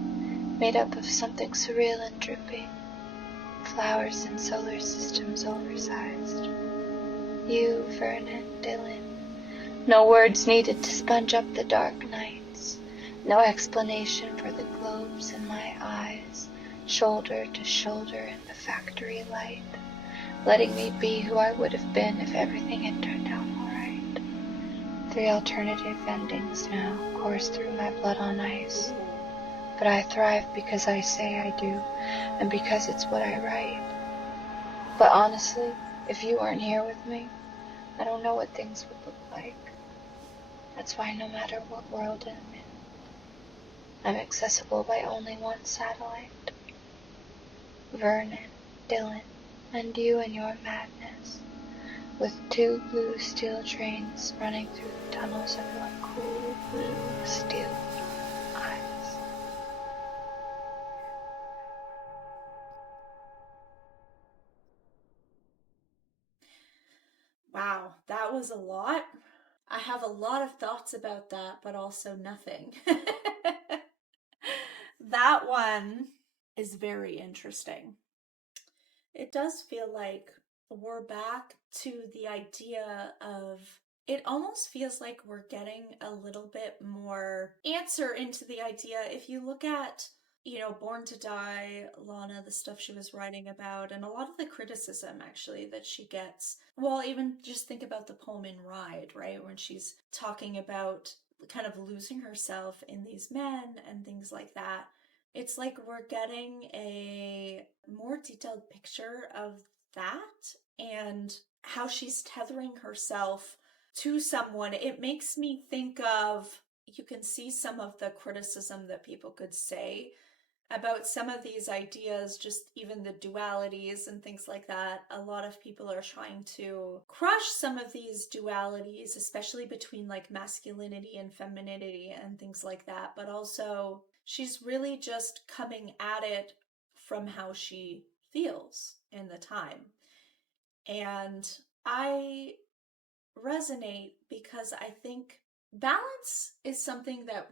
made up of something surreal and dripping, flowers and solar systems oversized. You, Vernon, Dylan, no words needed to sponge up the dark nights, no explanation for the globes in my eyes, shoulder to shoulder in the factory light, letting me be who I would have been if everything had turned out all right. 3 alternative endings now course through my blood on ice. but I thrive because I say I do, and because it's what I write. But honestly, if you weren't here with me, I don't know what things would look like. That's why no matter what world I'm in, I'm accessible by only one satellite. Vernon, Dylan, and you and your madness, with 2 blue steel trains running through the tunnels of your cool blue steel eyes. Wow, that was a lot. I have a lot of thoughts about that, but also nothing. That one is very interesting. It does feel like we're back to the idea of, it almost feels like we're getting a little bit more answer into the idea. If you look at, Born to Die, Lana, the stuff she was writing about, and a lot of the criticism actually that she gets. Well, even just think about the poem in Ride, right? When she's talking about kind of losing herself in these men and things like that. It's like we're getting a more detailed picture of that and how she's tethering herself to someone. It makes me think of, you can see some of the criticism that people could say about some of these ideas, just even the dualities and things like that. A lot of people are trying to crush some of these dualities, especially between like masculinity and femininity and things like that. But also, she's really just coming at it from how she feels in the time. And I resonate because I think balance is something that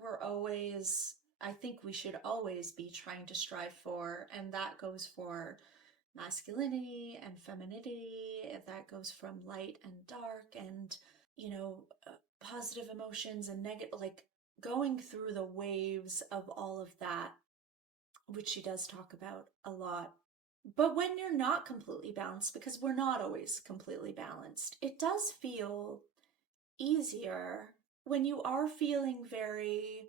I think we should always be trying to strive for. And that goes for masculinity and femininity, that goes from light and dark and, positive emotions and negative, like going through the waves of all of that, which she does talk about a lot. But when you're not completely balanced, because we're not always completely balanced, it does feel easier when you are feeling very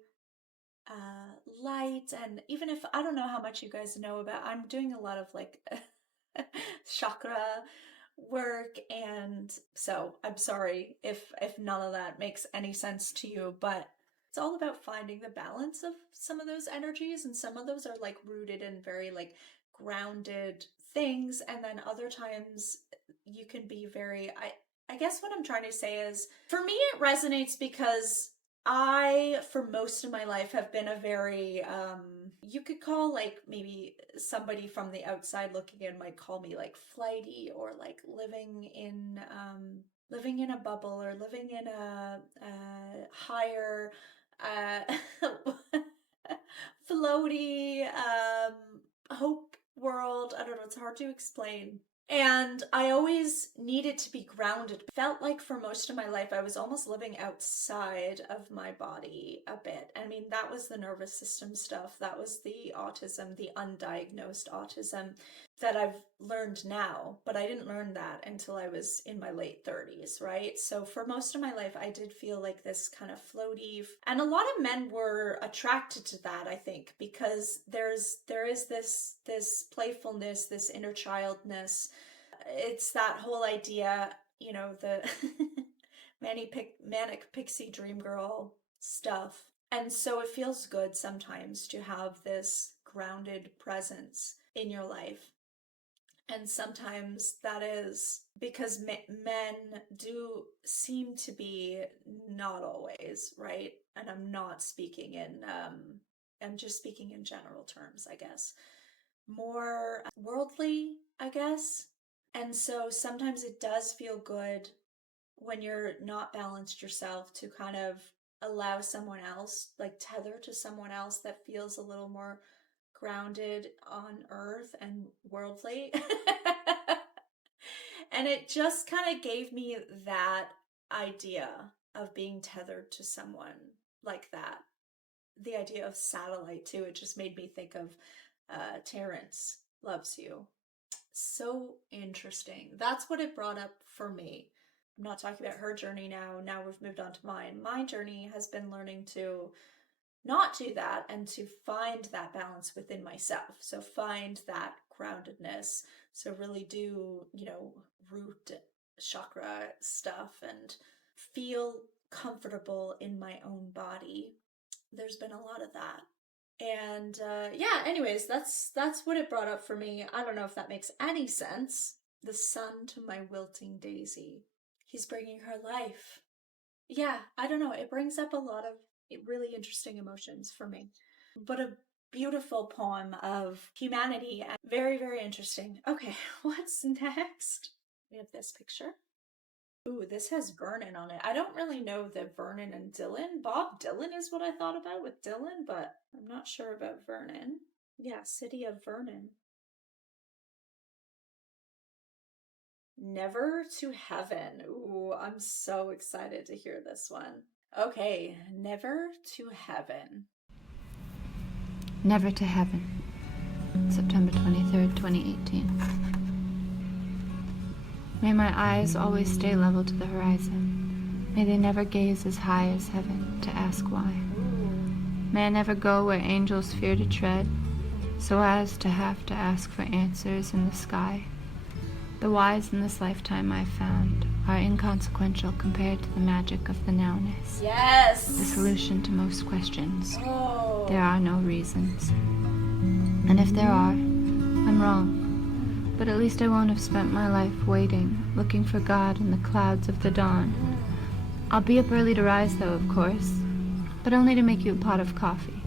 light. And even if, I don't know how much you guys know about, I'm doing a lot of like chakra work, and so I'm sorry if none of that makes any sense to you, but it's all about finding the balance of some of those energies, and some of those are like rooted in very like grounded things, and then other times you can be very, I guess what I'm trying to say is, for me it resonates because I, for most of my life, have been a very, you could call like maybe somebody from the outside looking in might call me like flighty, or like living in a bubble, or living in a higher, floaty, hope world. I don't know, it's hard to explain. And I always needed to be grounded. Felt like for most of my life, I was almost living outside of my body a bit. I mean, that was the nervous system stuff. That was the autism, the undiagnosed autism that I've learned now. But I didn't learn that until I was in my late 30s, right? So for most of my life, I did feel like this kind of floaty. And a lot of men were attracted to that, I think, because there is this playfulness, this inner childness. It's that whole idea, the manic pixie dream girl stuff. And so it feels good sometimes to have this grounded presence in your life. And sometimes that is because men do seem to be, not always, right? And I'm just speaking in general terms, I guess. More worldly, I guess. And so sometimes it does feel good when you're not balanced yourself to kind of allow someone else, like tether to someone else that feels a little more grounded on earth and worldly. And it just kind of gave me that idea of being tethered to someone like that. The idea of satellite, too. It just made me think of Terrence Loves You. So interesting. That's what it brought up for me. I'm not talking about her journey now. Now we've moved on to mine. My journey has been learning to not do that and to find that balance within myself. So find that groundedness. So really do, root chakra stuff and feel comfortable in my own body. There's been a lot of that. And anyways, that's what it brought up for me. I don't know if that makes any sense. The sun to my wilting daisy. He's bringing her life. Yeah, I don't know. It brings up a lot of really interesting emotions for me. But a beautiful poem of humanity. Very, very interesting. Okay, what's next? We have this picture. Ooh, this has Vernon on it. I don't really know the Vernon and Dylan. Bob Dylan is what I thought about with Dylan, but I'm not sure about Vernon. Yeah, City of Vernon. Never to Heaven. Ooh, I'm so excited to hear this one. Okay, Never to Heaven. Never to Heaven, September 23rd, 2018. May my eyes always stay level to the horizon. May they never gaze as high as heaven to ask why. May I never go where angels fear to tread, so as to have to ask for answers in the sky. The whys in this lifetime I've found are inconsequential compared to the magic of the nowness. Yes! The solution to most questions. Oh. There are no reasons. And if there are, I'm wrong. But at least I won't have spent my life waiting, looking for God in the clouds of the dawn. I'll be up early to rise, though, of course, but only to make you a pot of coffee.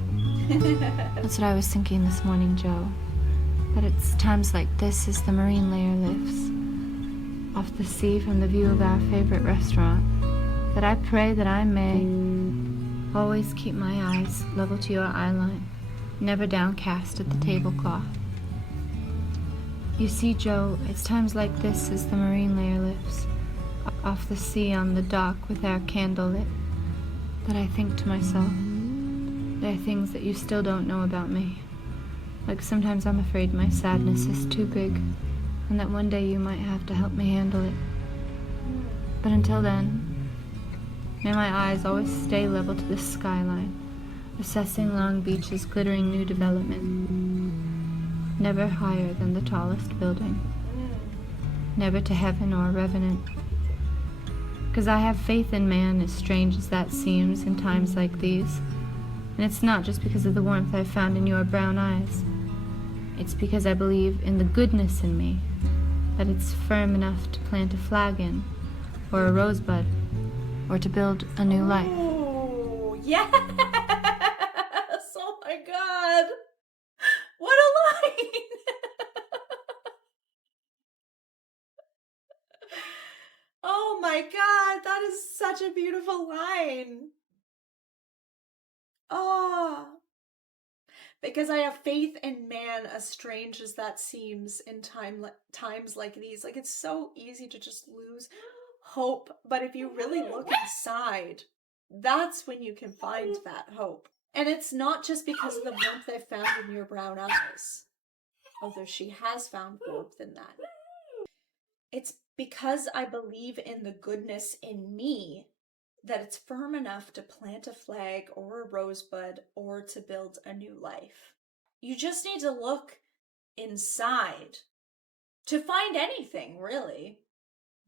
That's what I was thinking this morning, Joe. That it's times like this as the marine layer lifts, off the sea from the view of our favorite restaurant, that I pray that I may always keep my eyes level to your eyeline, never downcast at the tablecloth. You see, Joe, it's times like this as the marine layer lifts, off the sea on the dock with our candle lit, that I think to myself, there are things that you still don't know about me. Like sometimes I'm afraid my sadness is too big, and that one day you might have to help me handle it. But until then, may my eyes always stay level to the skyline, assessing Long Beach's glittering new development. Never higher than the tallest building. Never to heaven or revenant. 'Cause I have faith in man, as strange as that seems in times like these. And it's not just because of the warmth I've found in your brown eyes. It's because I believe in the goodness in me, that it's firm enough to plant a flag in, or a rosebud, or to build a new life. Oh, yes! Oh my god! What a line! Oh my god, that is such a beautiful line. Oh, because I have faith in man, as strange as that seems in times like these. Like, it's so easy to just lose hope, but if you really look inside, that's when you can find that hope. And it's not just because of the warmth I found in your brown eyes, although she has found warmth in that. It's because I believe in the goodness in me, that it's firm enough to plant a flag or a rosebud or to build a new life. You just need to look inside to find anything, really.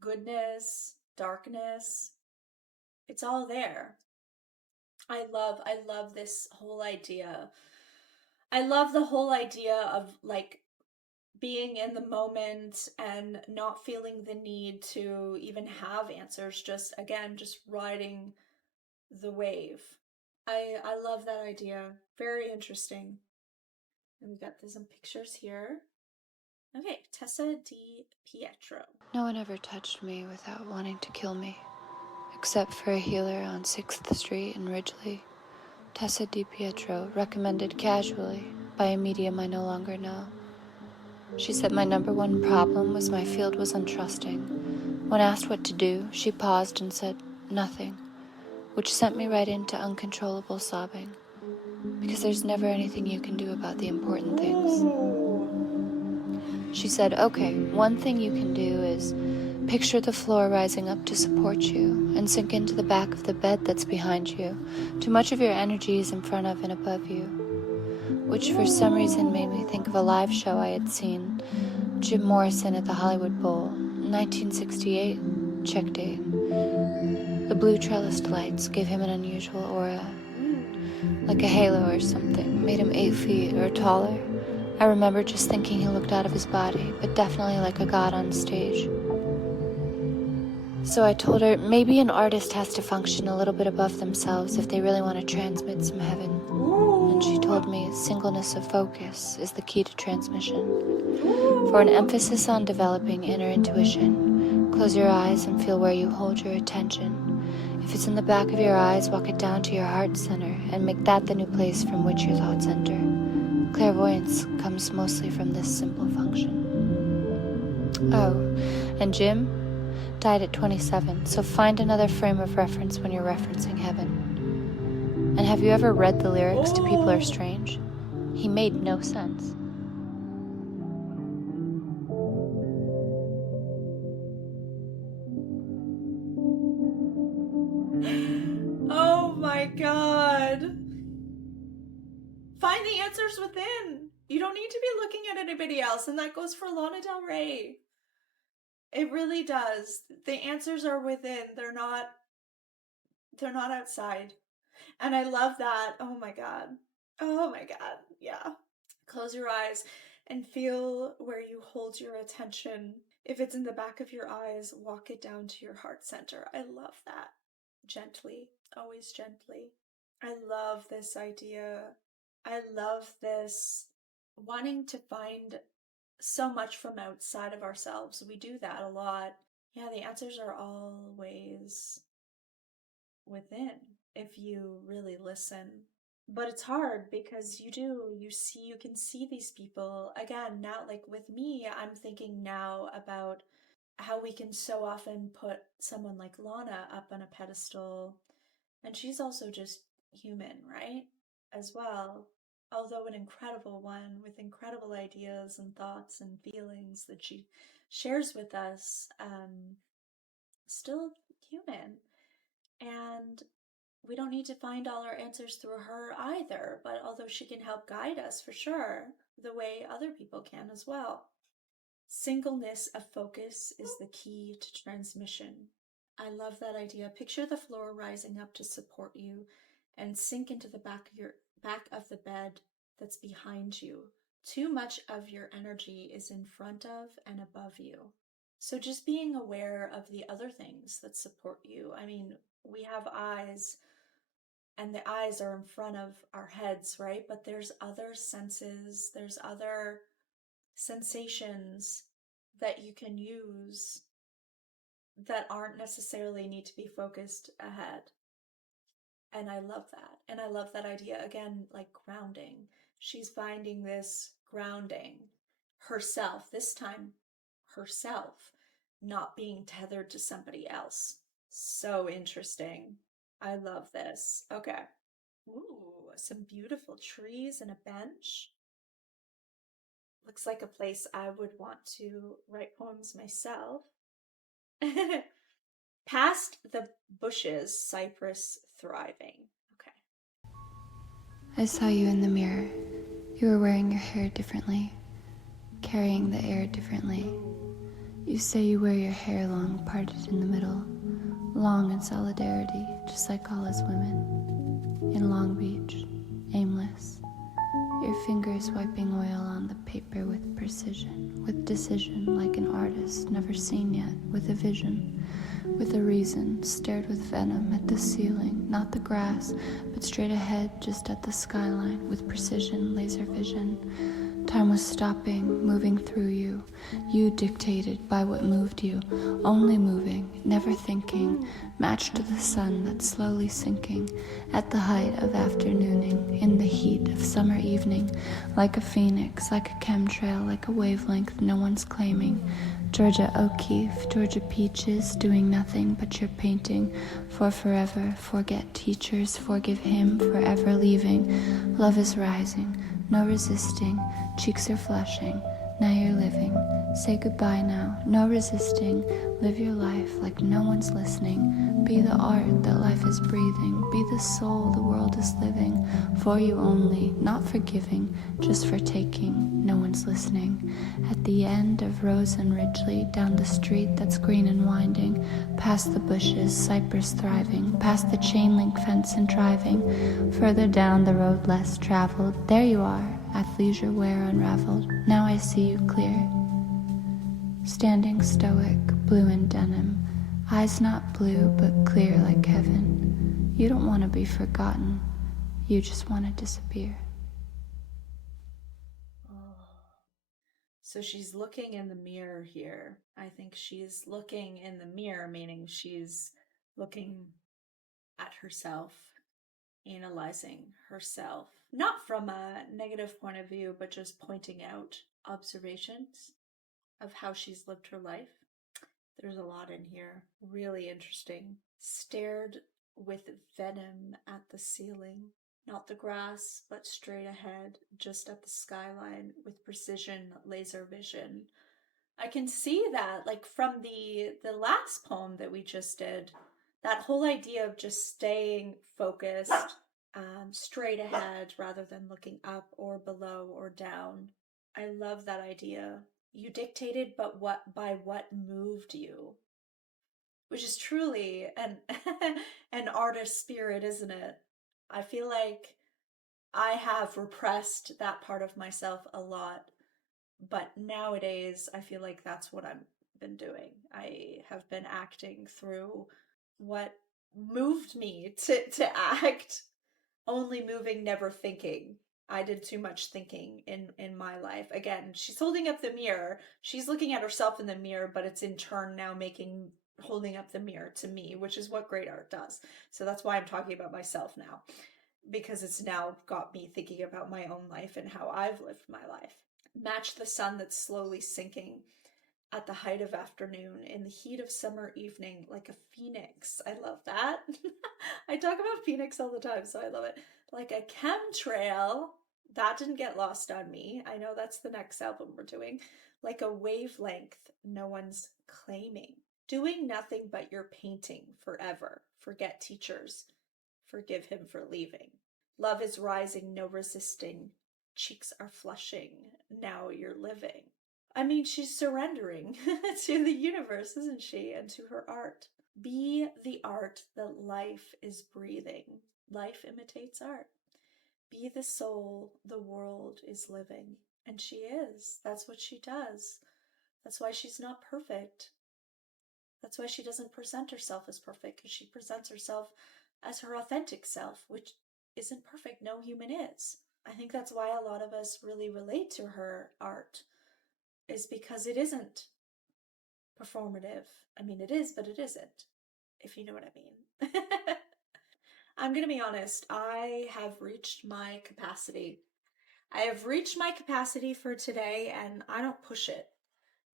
Goodness, darkness, it's all there. I love this whole idea. I love the whole idea of like being in the moment and not feeling the need to even have answers, just riding the wave. I love that idea. Very interesting. And we've got some pictures here. Okay, Tessa Di Pietro. No one ever touched me without wanting to kill me, except for a healer on 6th Street in Ridgely. Tessa Di Pietro, recommended casually by a medium I no longer know. She said my number one problem was my field was untrusting. When asked what to do, she paused and said, nothing, which sent me right into uncontrollable sobbing, because there's never anything you can do about the important things. She said, okay, one thing you can do is Picture the floor rising up to support you and sink into the back of the bed that's behind you. Too much of your energy is in front of and above you, which for some reason made me think of a live show I had seen. Jim Morrison at the Hollywood Bowl, 1968, check date. The blue trellised lights gave him an unusual aura, like a halo or something, made him 8 feet or taller. I remember just thinking he looked out of his body, but definitely like a god on stage. So I told her maybe an artist has to function a little bit above themselves if they really want to transmit some heaven. And she told me singleness of focus is the key to transmission. For an emphasis on developing inner intuition, close your eyes and feel where you hold your attention. If it's in the back of your eyes, walk it down to your heart center and make that the new place from which your thoughts enter. Clairvoyance comes mostly from this simple function. Oh, and Jim died at 27, so find another frame of reference when you're referencing heaven. And have you ever read the lyrics to People Are Strange? He made no sense. Oh my god. Find the answers within. You don't need to be looking at anybody else, and that goes for Lana Del Rey. It really does. The answers are within. They're not outside. And I love that. Oh my god. Oh my god. Yeah. Close your eyes and feel where you hold your attention. If it's in the back of your eyes, walk it down to your heart center. I love that. Gently, always gently. I love this idea. I love this wanting to find so much from outside of ourselves. We do that a lot. Yeah, the answers are always within if you really listen. But it's hard because you can see these people. Again, now, like with me, I'm thinking now about how we can so often put someone like Lana up on a pedestal, and she's also just human, right? As well. Although an incredible one with incredible ideas and thoughts and feelings that she shares with us, still human. And we don't need to find all our answers through her either, but although she can help guide us for sure, the way other people can as well. Singleness of focus is the key to transmission. I love that idea. Picture the floor rising up to support you and sink into the back of the bed that's behind you. Too much of your energy is in front of and above you. So just being aware of the other things that support you. I mean, we have eyes, and the eyes are in front of our heads, right? But there's other senses, there's other sensations that you can use that aren't necessarily need to be focused ahead. And I love that. And I love that idea, again, like grounding. She's finding this grounding herself, this time herself, not being tethered to somebody else. So interesting. I love this. Okay. Ooh, some beautiful trees and a bench. Looks like a place I would want to write poems myself. Past the bushes, cypress thriving. Okay. I saw you in the mirror. You were wearing your hair differently, carrying the air differently. You say you wear your hair long, parted in the middle, long in solidarity, just like all us women. In Long Beach, aimless. Your fingers wiping oil on the paper with precision, with decision, like an artist never seen yet, with a vision, with a reason, stared with venom at the ceiling, not the grass, but straight ahead, just at the skyline, with precision, laser vision. Time was stopping, moving through you. You dictated by what moved you, only moving, never thinking, matched to the sun that's slowly sinking, at the height of afternooning, in the heat of summer evening, like a phoenix, like a chemtrail, like a wavelength no one's claiming. Georgia O'Keeffe, Georgia Peaches, doing nothing but your painting, for forever, forget teachers, forgive him, forever leaving. Love is rising, no resisting, cheeks are flushing, Now you're living. Say goodbye now. No resisting. Live your life like no one's listening. Be the art that life is breathing. Be the soul the world is living. For you only, not for giving, just for taking. No one's listening. At the end of Rose and Ridgely, down the street that's green and winding, past the bushes, cypress thriving, past the chain link fence and driving, further down the road less traveled, there you are, athleisure wear unraveled. Now I see you clear. Standing stoic, blue in denim, eyes not blue but clear like heaven. You don't want to be forgotten, you just want to disappear. So she's looking in the mirror here. I think she's looking in the mirror, meaning she's looking at herself, analyzing herself, not from a negative point of view, but just pointing out observations of how she's lived her life. There's a lot in here. Really interesting. Stared with venom at the ceiling. Not the grass, but straight ahead, just at the skyline with precision laser vision. I can see that, like from the last poem that we just did, that whole idea of just staying focused, straight ahead rather than looking up or below or down. I love that idea. You dictated, but by what moved you? Which is truly an artist spirit, isn't it? I feel like I have repressed that part of myself a lot, but nowadays I feel like that's what I've been doing. I have been acting through what moved me to act, only moving, never thinking. I did too much thinking in my life. Again, she's holding up the mirror. She's looking at herself in the mirror, but it's in turn now holding up the mirror to me, which is what great art does. So that's why I'm talking about myself now, because it's now got me thinking about my own life and how I've lived my life. Match the sun that's slowly sinking at the height of afternoon in the heat of summer evening like a phoenix. I love that. I talk about phoenix all the time, so I love it. Like a chemtrail. That didn't get lost on me. I know that's the next album we're doing. Like a wavelength no one's claiming. Doing nothing but your painting forever. Forget teachers. Forgive him for leaving. Love is rising, no resisting. Cheeks are flushing. Now you're living. I mean, she's surrendering to the universe, isn't she? And to her art. Be the art that life is breathing. Life imitates art. Be the soul the world is living. And she is. That's what she does. That's why she's not perfect. That's why she doesn't present herself as perfect, because she presents herself as her authentic self, which isn't perfect. No human is. I think that's why a lot of us really relate to her art, is because it isn't performative. I mean, it is, but it isn't, if you know what I mean. I'm going to be honest. I have reached my capacity. I have reached my capacity for today, and I don't push it,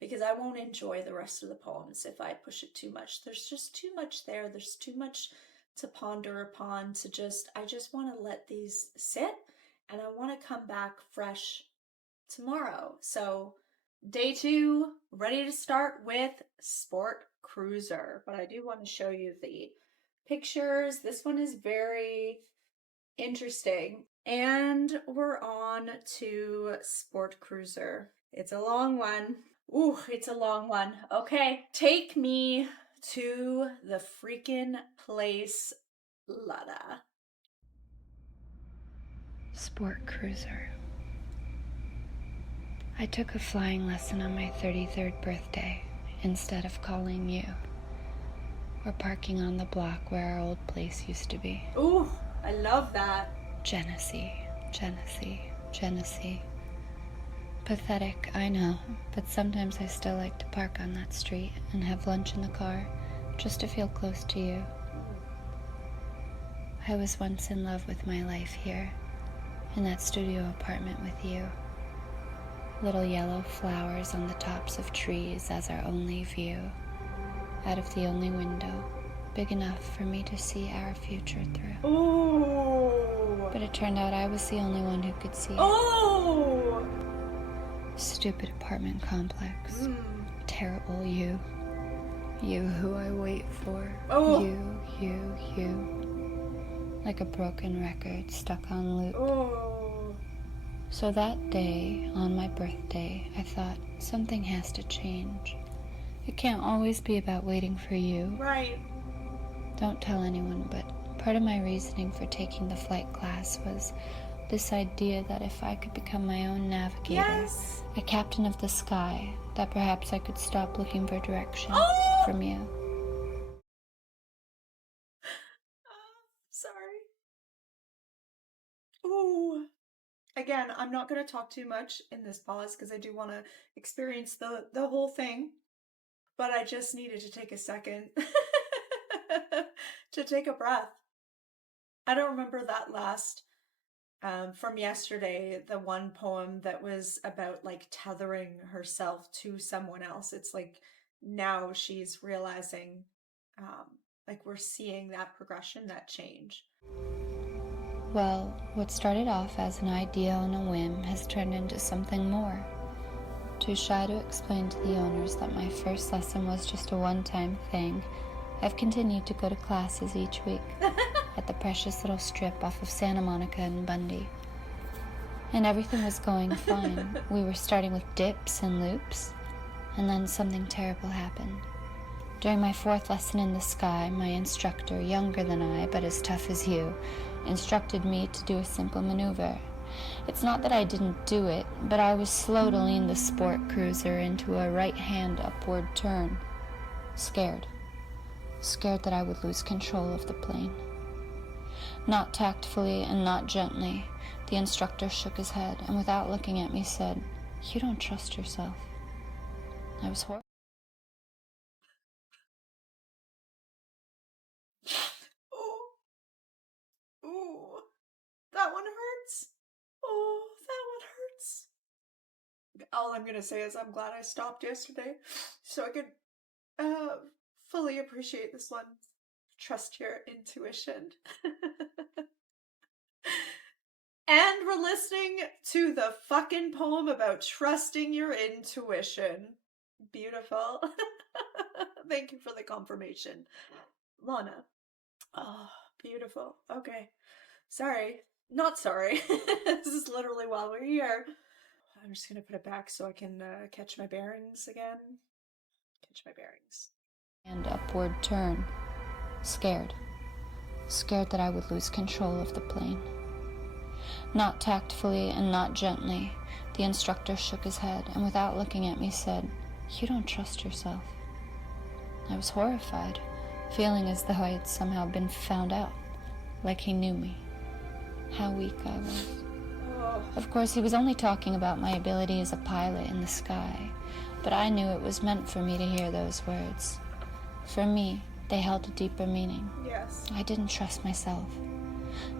because I won't enjoy the rest of the poems if I push it too much. There's just too much there. There's too much to ponder upon, I just want to let these sit, and I want to come back fresh tomorrow. So day 2, ready to start with SportCruiser. But I do want to show you the pictures. This one is very interesting. And we're on to SportCruiser. It's a long one. Ooh, it's a long one. Okay, take me to the freaking place, Lana. SportCruiser. I took a flying lesson on my 33rd birthday instead of calling you. We're parking on the block where our old place used to be. Ooh, I love that. Genesee, Genesee, Genesee. Pathetic, I know, but sometimes I still like to park on that street and have lunch in the car just to feel close to you. I was once in love with my life here, in that studio apartment with you. Little yellow flowers on the tops of trees as our only view, out of the only window, big enough for me to see our future through. Ooh. But it turned out I was the only one who could see it. Oh. Stupid apartment complex. Terrible you. You who I wait for. Oh. You. Like a broken record stuck on loop. Oh. So that day, on my birthday, I thought, something has to change. It can't always be about waiting for you. Right. Don't tell anyone, but part of my reasoning for taking the flight class was this idea that if I could become my own navigator, Yes. a captain of the sky, that perhaps I could stop looking for direction from you. Sorry. Ooh. Again, I'm not going to talk too much in this pause because I do want to experience the whole thing. But I just needed to take a second to take a breath. I don't remember that last from yesterday, the one poem that was about like tethering herself to someone else. It's like now she's realizing, like we're seeing that progression, that change. Well, what started off as an idea on a whim has turned into something more. Too shy to explain to the owners that my first lesson was just a one-time thing, I've continued to go to classes each week at the precious little strip off of Santa Monica and Bundy. And everything was going fine. We were starting with dips and loops, and then something terrible happened. During my fourth lesson in the sky, my instructor, younger than I, but as tough as you, instructed me to do a simple maneuver. It's not that I didn't do it, but I was slow to lean the SportCruiser into a right-hand upward turn. Scared. Scared that I would lose control of the plane. Not tactfully and not gently, the instructor shook his head and without looking at me said, "You don't trust yourself." I was horrified. Ooh. Ooh. That one hurts. Oh, that one hurts. All I'm going to say is I'm glad I stopped yesterday so I could fully appreciate this one. Trust your intuition. And we're listening to the fucking poem about trusting your intuition. Beautiful. Thank you for the confirmation, Lana. Oh, beautiful. Okay. Sorry. Not sorry. This is literally while we're here. I'm just going to put it back so I can catch my bearings again. Catch my bearings. And upward turn. Scared. Scared that I would lose control of the plane. Not tactfully and not gently, the instructor shook his head and without looking at me said, "You don't trust yourself." I was horrified, feeling as though I had somehow been found out, like he knew me. How weak I was. Oh. Of course, he was only talking about my ability as a pilot in the sky, but I knew it was meant for me to hear those words. For me, they held a deeper meaning. Yes. I didn't trust myself.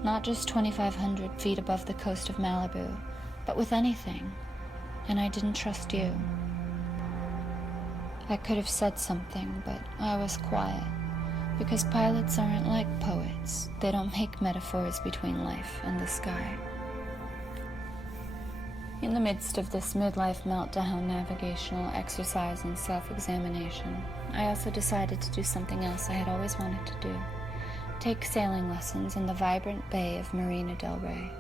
Not just 2,500 feet above the coast of Malibu, but with anything. And I didn't trust you. I could have said something, but I was quiet. Because pilots aren't like poets. They don't make metaphors between life and the sky. In the midst of this midlife meltdown, navigational exercise, and self-examination, I also decided to do something else I had always wanted to do. Take sailing lessons in the vibrant bay of Lana Del Rey.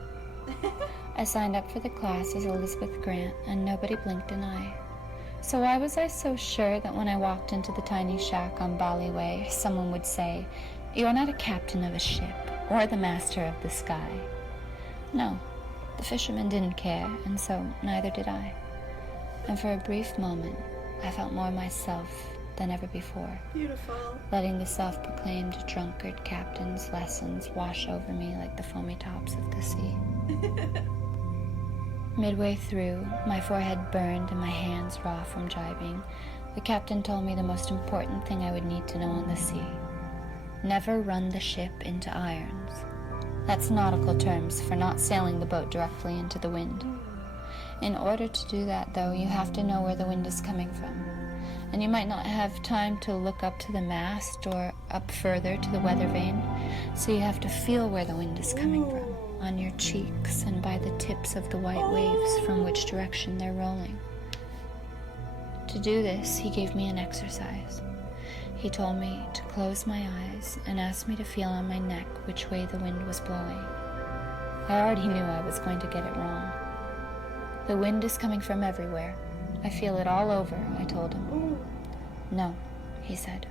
I signed up for the class as Elizabeth Grant, and nobody blinked an eye. So why was I so sure that when I walked into the tiny shack on Bali Way, someone would say, "You're not a captain of a ship, or the master of the sky"? No, the fishermen didn't care, and so neither did I. And for a brief moment, I felt more myself than ever before. Beautiful. Letting the self-proclaimed drunkard captain's lessons wash over me like the foamy tops of the sea. Midway through, my forehead burned and my hands raw from jibing, the captain told me the most important thing I would need to know on the sea. Never run the ship into irons. That's nautical terms for not sailing the boat directly into the wind. In order to do that, though, you have to know where the wind is coming from. And you might not have time to look up to the mast or up further to the weather vane, so you have to feel where the wind is coming from, on your cheeks and by the tips of the white waves from which direction they're rolling. To do this, he gave me an exercise. He told me to close my eyes and asked me to feel on my neck which way the wind was blowing. I already knew I was going to get it wrong. The wind is coming from everywhere. I feel it all over, I told him. No, he said.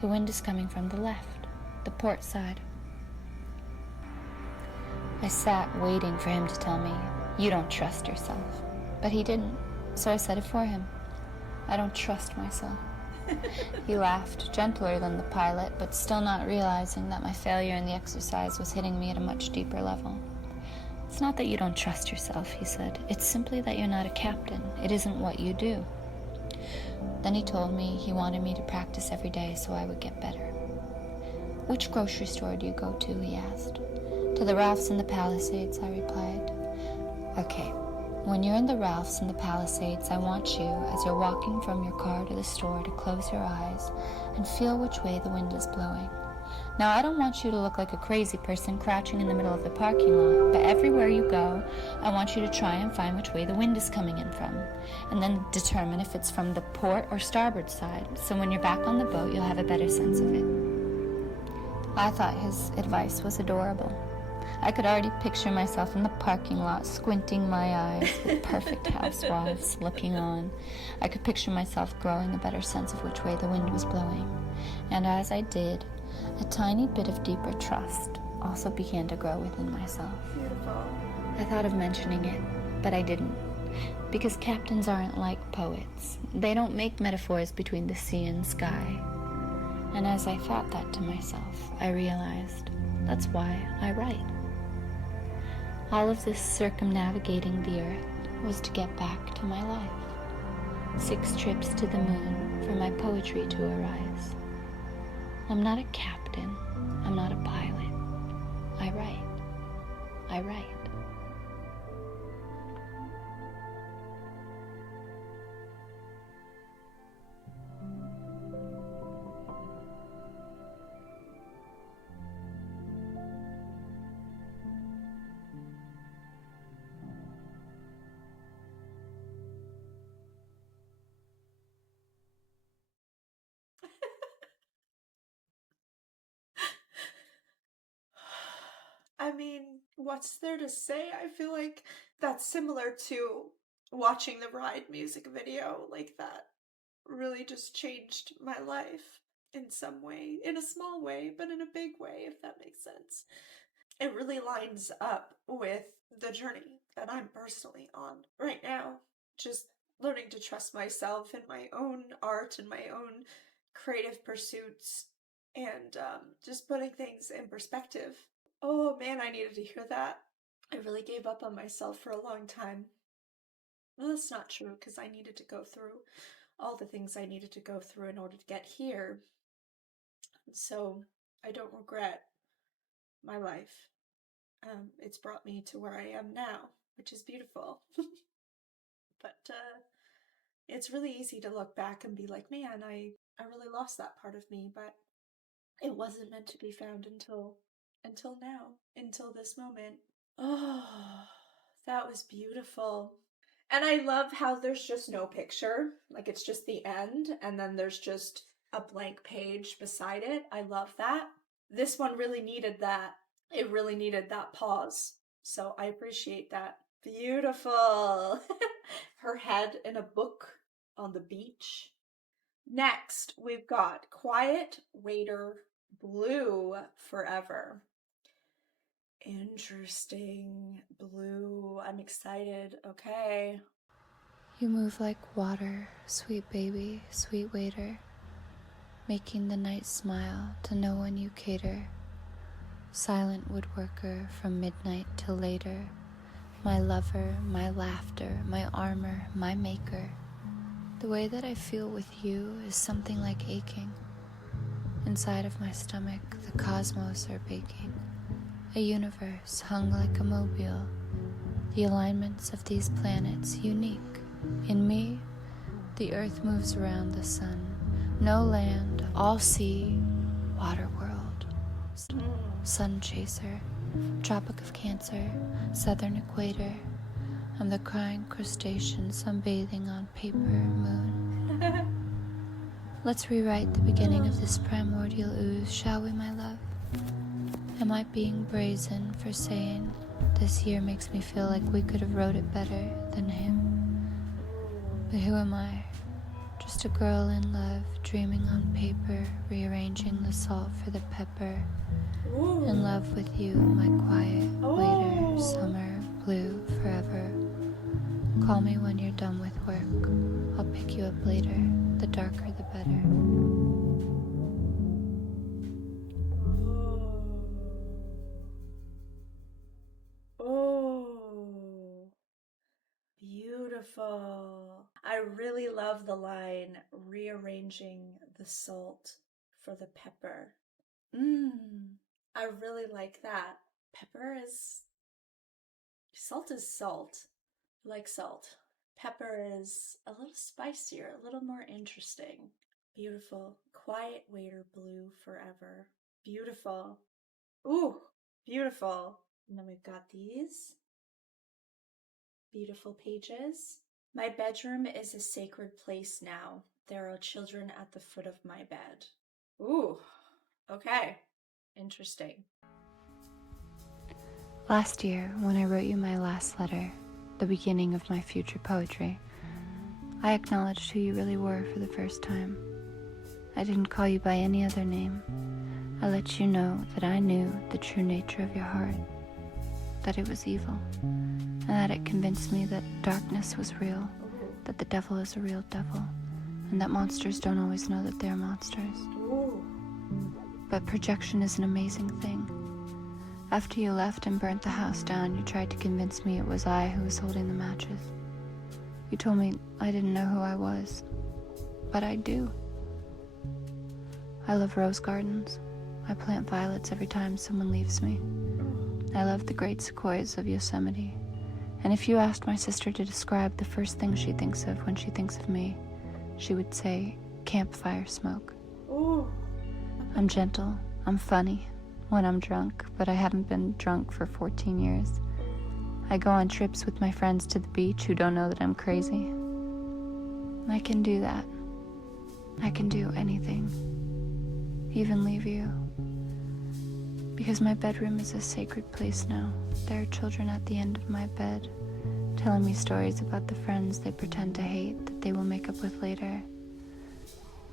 The wind is coming from the left, the port side. I sat waiting for him to tell me, "You don't trust yourself." But he didn't, so I said it for him. I don't trust myself. He laughed, gentler than the pilot, but still not realizing that my failure in the exercise was hitting me at a much deeper level. "It's not that you don't trust yourself," he said. "It's simply that you're not a captain. It isn't what you do." Then he told me he wanted me to practice every day so I would get better. "Which grocery store do you go to?" he asked. "To the Ralphs in the Palisades," I replied. "Okay. When you're in the Ralphs in the Palisades, I want you, as you're walking from your car to the store, to close your eyes and feel which way the wind is blowing. Now, I don't want you to look like a crazy person crouching in the middle of the parking lot, but everywhere you go, I want you to try and find which way the wind is coming in from, and then determine if it's from the port or starboard side, so when you're back on the boat, you'll have a better sense of it." I thought his advice was adorable. I could already picture myself in the parking lot, squinting my eyes with perfect housewives looking on. I could picture myself growing a better sense of which way the wind was blowing. And as I did, a tiny bit of deeper trust also began to grow within myself. Beautiful. I thought of mentioning it, but I didn't. Because captains aren't like poets. They don't make metaphors between the sea and sky. And as I thought that to myself, I realized that's why I write. All of this circumnavigating the earth was to get back to my life. 6 trips to the moon for my poetry to arise. I'm not a captain. I'm not a pilot. I write. I write. I mean, what's there to say? I feel like that's similar to watching the Ride music video. Like, that really just changed my life in some way, in a small way, but in a big way, if that makes sense. It really lines up with the journey that I'm personally on right now. Just learning to trust myself in my own art and my own creative pursuits, and just putting things in perspective. Oh man, I needed to hear that. I really gave up on myself for a long time. Well, that's not true, because I needed to go through all the things I needed to go through in order to get here. So I don't regret my life. It's brought me to where I am now, which is beautiful. But it's really easy to look back and be like, man, I really lost that part of me, but it wasn't meant to be found until now, until this moment. Oh, that was beautiful. And I love how there's just no picture. Like, it's just the end, and then there's just a blank page beside it. I love that. This one really needed that. It really needed that pause. So I appreciate that. Beautiful. Her head in a book on the beach. Next, we've got Quiet Waiter Blue Forever. Interesting. Blue. I'm excited. Okay. You move like water, sweet baby, sweet waiter, making the night smile to no one you cater. Silent woodworker from midnight till later, my lover, my laughter, my armor, my maker. The way that I feel with you is something like aching. Inside of my stomach, the cosmos are baking. A universe hung like a mobile. The alignments of these planets unique. In me, the earth moves around the sun. No land, all sea, water world. Sun chaser, Tropic of Cancer, Southern Equator. I'm the crying crustacean sunbathing on paper moon. Let's rewrite the beginning of this primordial ooze, shall we, my love? Am I being brazen for saying this year makes me feel like we could have wrote it better than him? But who am I? Just a girl in love, dreaming on paper, rearranging the salt for the pepper. Ooh. In love with you, my quiet waiter, summer, blue, forever. Call me when you're done with work. I'll pick you up later, the darker the better. Oh, beautiful. I really love the line, rearranging the salt for the pepper. I really like that. Salt is salt. I like salt. Pepper is a little spicier, a little more interesting. Beautiful. Quiet waiter blue forever. Beautiful. Ooh, beautiful. And then we've got these beautiful pages. My bedroom is a sacred place now. There are children at the foot of my bed. Ooh, okay. Interesting. Last year, when I wrote you my last letter, the beginning of my future poetry, I acknowledged who you really were for the first time. I didn't call you by any other name. I let you know that I knew the true nature of your heart, that it was evil, and that it convinced me that darkness was real, that the devil is a real devil, and that monsters don't always know that they're monsters. Ooh. But projection is an amazing thing. After you left and burnt the house down, you tried to convince me it was I who was holding the matches. You told me I didn't know who I was, but I do. I love rose gardens. I plant violets every time someone leaves me. I love the great sequoias of Yosemite. And if you asked my sister to describe the first thing she thinks of when she thinks of me, she would say campfire smoke. Ooh. I'm gentle. I'm funny when I'm drunk, but I haven't been drunk for 14 years. I go on trips with my friends to the beach who don't know that I'm crazy. I can do that. I can do anything. Even leave you. Because my bedroom is a sacred place now. There are children at the end of my bed, telling me stories about the friends they pretend to hate that they will make up with later.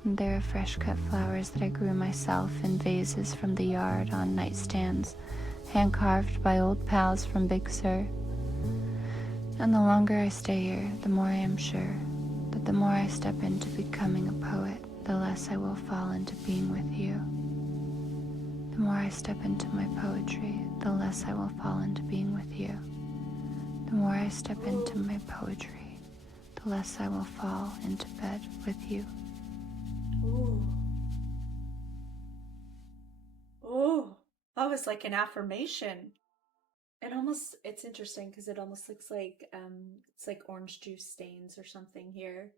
And there are fresh-cut flowers that I grew myself in vases from the yard on nightstands, hand-carved by old pals from Big Sur. And the longer I stay here, the more I am sure that the more I step into becoming a poet, the less I will fall into being with you. The more I step into my poetry, the less I will fall into being with you. The more I step into my poetry, the less I will fall into bed with you. Ooh. Ooh. That was like an affirmation. It's interesting because it almost looks like it's like orange juice stains or something here.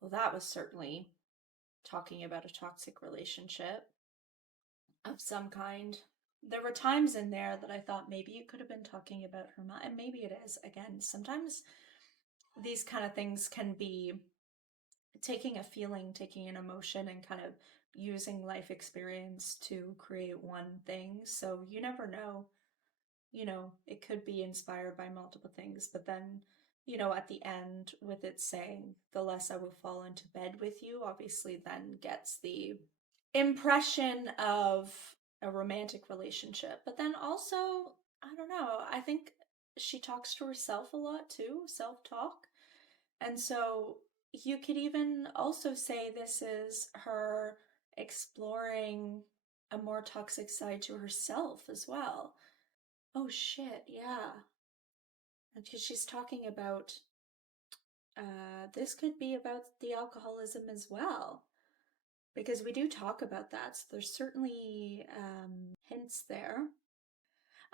Well, that was certainly talking about a toxic relationship of some kind. There were times in there that I thought maybe you could have been talking about her mom, and maybe it is. Again, sometimes these kind of things can be taking a feeling, taking an emotion, and kind of using life experience to create one thing. So you never know. It could be inspired by multiple things, but then, at the end, with it saying, the less I will fall into bed with you, obviously then gets the impression of a romantic relationship. But then also, I don't know, I think she talks to herself a lot too, self-talk. And so you could even also say this is her exploring a more toxic side to herself as well. Oh shit, yeah. Because she's talking about, this could be about the alcoholism as well. Because we do talk about that, so there's certainly hints there.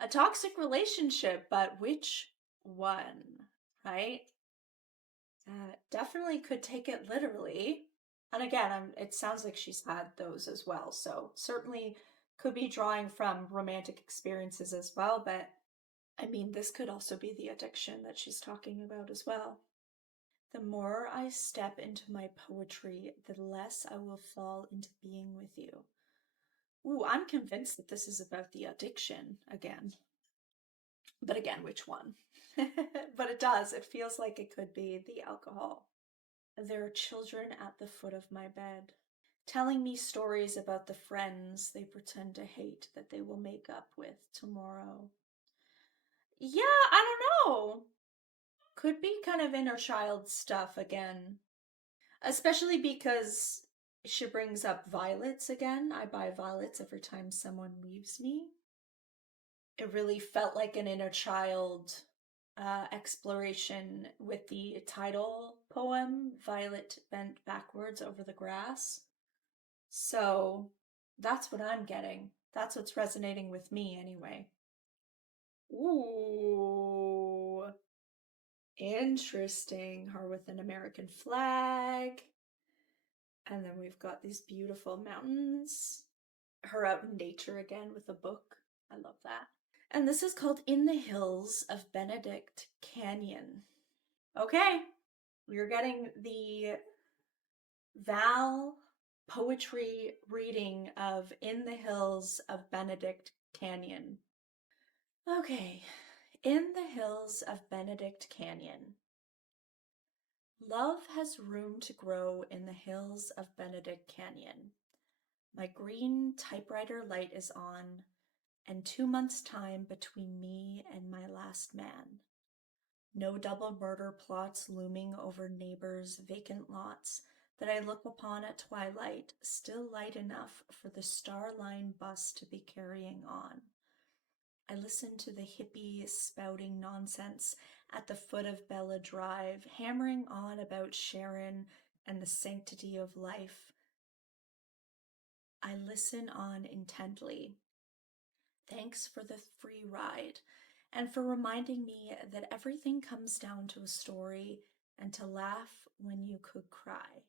A toxic relationship, but which one, right? Definitely could take it literally. And again, it sounds like she's had those as well, so certainly could be drawing from romantic experiences as well, but I mean, this could also be the addiction that she's talking about as well. The more I step into my poetry, the less I will fall into being with you. Ooh, I'm convinced that this is about the addiction again. But again, which one? But it does. It feels like it could be the alcohol. There are children at the foot of my bed, telling me stories about the friends they pretend to hate that they will make up with tomorrow. Yeah, I don't know. Could be kind of inner child stuff again. Especially because she brings up violets again. I buy violets every time someone leaves me. It really felt like an inner child exploration with the title poem, Violet Bent Backwards Over the Grass. So that's what I'm getting. That's what's resonating with me anyway. Ooh, interesting. Her with an American flag. And then we've got these beautiful mountains. Her out in nature again with a book. I love that. And this is called In the Hills of Benedict Canyon. Okay, we're getting the Val poetry reading of In the Hills of Benedict Canyon. Okay, In the Hills of Benedict Canyon. Love has room to grow in the hills of Benedict Canyon. My green typewriter light is on, and 2 months' time between me and my last man. No double murder plots looming over neighbors' vacant lots that I look upon at twilight, still light enough for the star-line bus to be carrying on. I listen to the hippie spouting nonsense at the foot of Bella Drive, hammering on about Sharon and the sanctity of life. I listen on intently. Thanks for the free ride, and for reminding me that everything comes down to a story and to laugh when you could cry.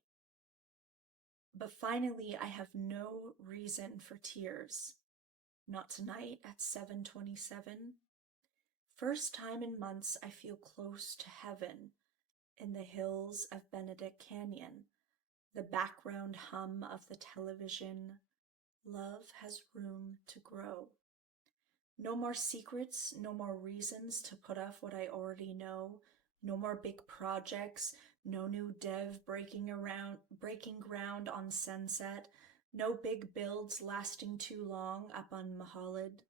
But finally, I have no reason for tears. Not tonight at 7:27. First time in months I feel close to heaven in the hills of Benedict Canyon, the background hum of the television. Love has room to grow. No more secrets, no more reasons to put off what I already know, no more big projects, no new dev breaking ground on Sunset, no big builds lasting too long up on Mahalid.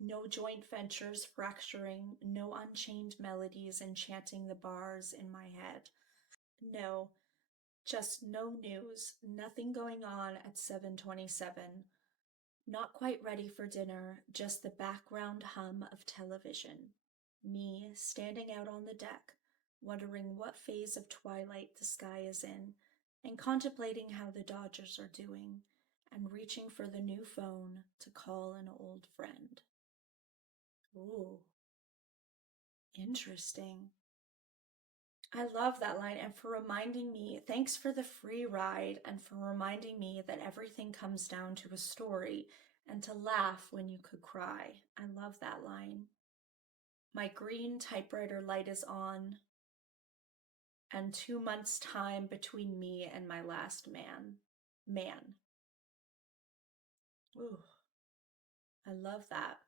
No joint ventures fracturing, no unchained melodies enchanting the bars in my head. No, just no news, nothing going on at 7:27. Not quite ready for dinner, just the background hum of television. Me standing out on the deck, wondering what phase of twilight the sky is in, and contemplating how the Dodgers are doing, and reaching for the new phone to call an old friend. Ooh, interesting. I love that line, and for reminding me, thanks for the free ride, and for reminding me that everything comes down to a story, and to laugh when you could cry. I love that line. My green typewriter light is on, and 2 months' time between me and my last man. Ooh, I love that.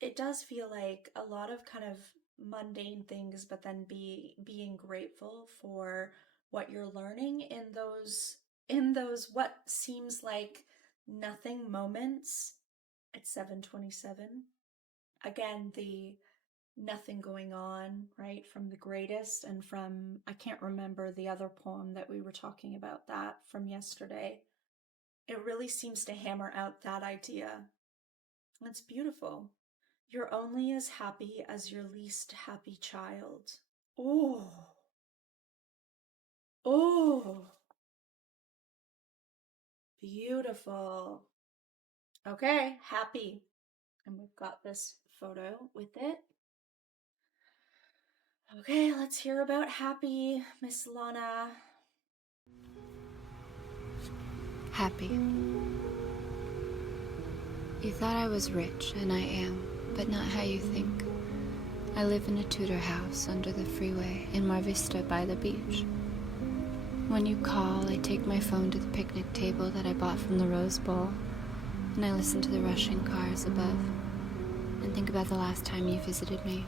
It does feel like a lot of kind of mundane things, but then being grateful for what you're learning in those what seems like nothing moments at 7:27. Again, the nothing going on, right? From The Greatest, and from, I can't remember the other poem that we were talking about, that from yesterday. It really seems to hammer out that idea. It's beautiful. You're only as happy as your least happy child. Oh. Oh. Beautiful. Okay, happy. And we've got this photo with it. Okay, let's hear about happy, Miss Lana. Happy. You thought I was rich, and I am, but not how you think. I live in a Tudor house under the freeway in Mar Vista by the beach. When you call, I take my phone to the picnic table that I bought from the Rose Bowl, and I listen to the rushing cars above, and think about the last time you visited me,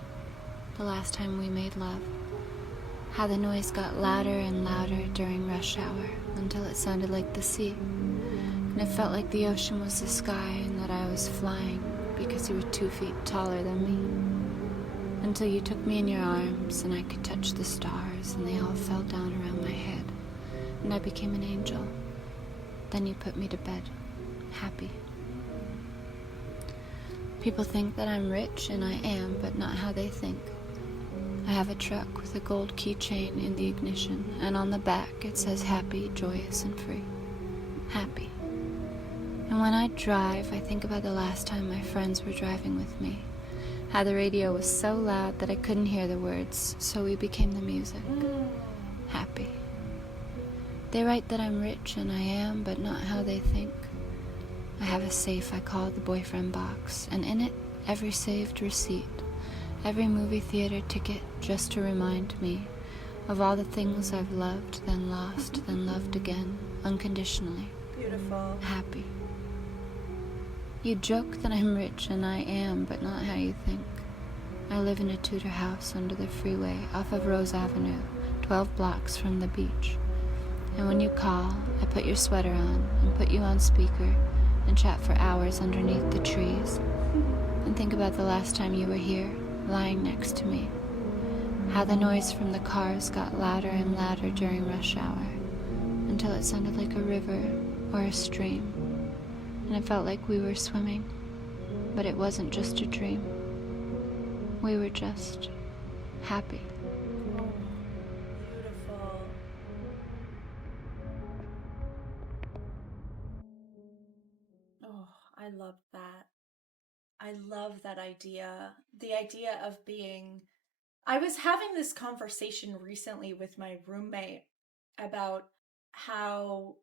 the last time we made love, how the noise got louder and louder during rush hour until it sounded like the sea, and it felt like the ocean was the sky and that I was flying because you were 2 feet taller than me, until you took me in your arms and I could touch the stars and they all fell down around my head, and I became an angel. Then you put me to bed, happy. People think that I'm rich, and I am, but not how they think. I have a truck with a gold keychain in the ignition, and on the back it says happy, joyous, and free. Happy. And when I drive, I think about the last time my friends were driving with me, how the radio was so loud that I couldn't hear the words, so we became the music. Happy. They write that I'm rich, and I am, but not how they think. I have a safe I call the boyfriend box, and in it, every saved receipt, every movie theater ticket, just to remind me of all the things I've loved, then lost, then loved again, unconditionally. Beautiful. Happy. You joke that I'm rich, and I am, but not how you think. I live in a Tudor house under the freeway off of Rose Avenue, 12 blocks from the beach. And when you call, I put your sweater on and put you on speaker and chat for hours underneath the trees and think about the last time you were here, lying next to me. How the noise from the cars got louder and louder during rush hour until it sounded like a river or a stream, and it felt like we were swimming, but it wasn't just a dream. We were just happy. Oh, beautiful. Oh, I love that. I love that idea. The idea of being. I was having this conversation recently with my roommate about how,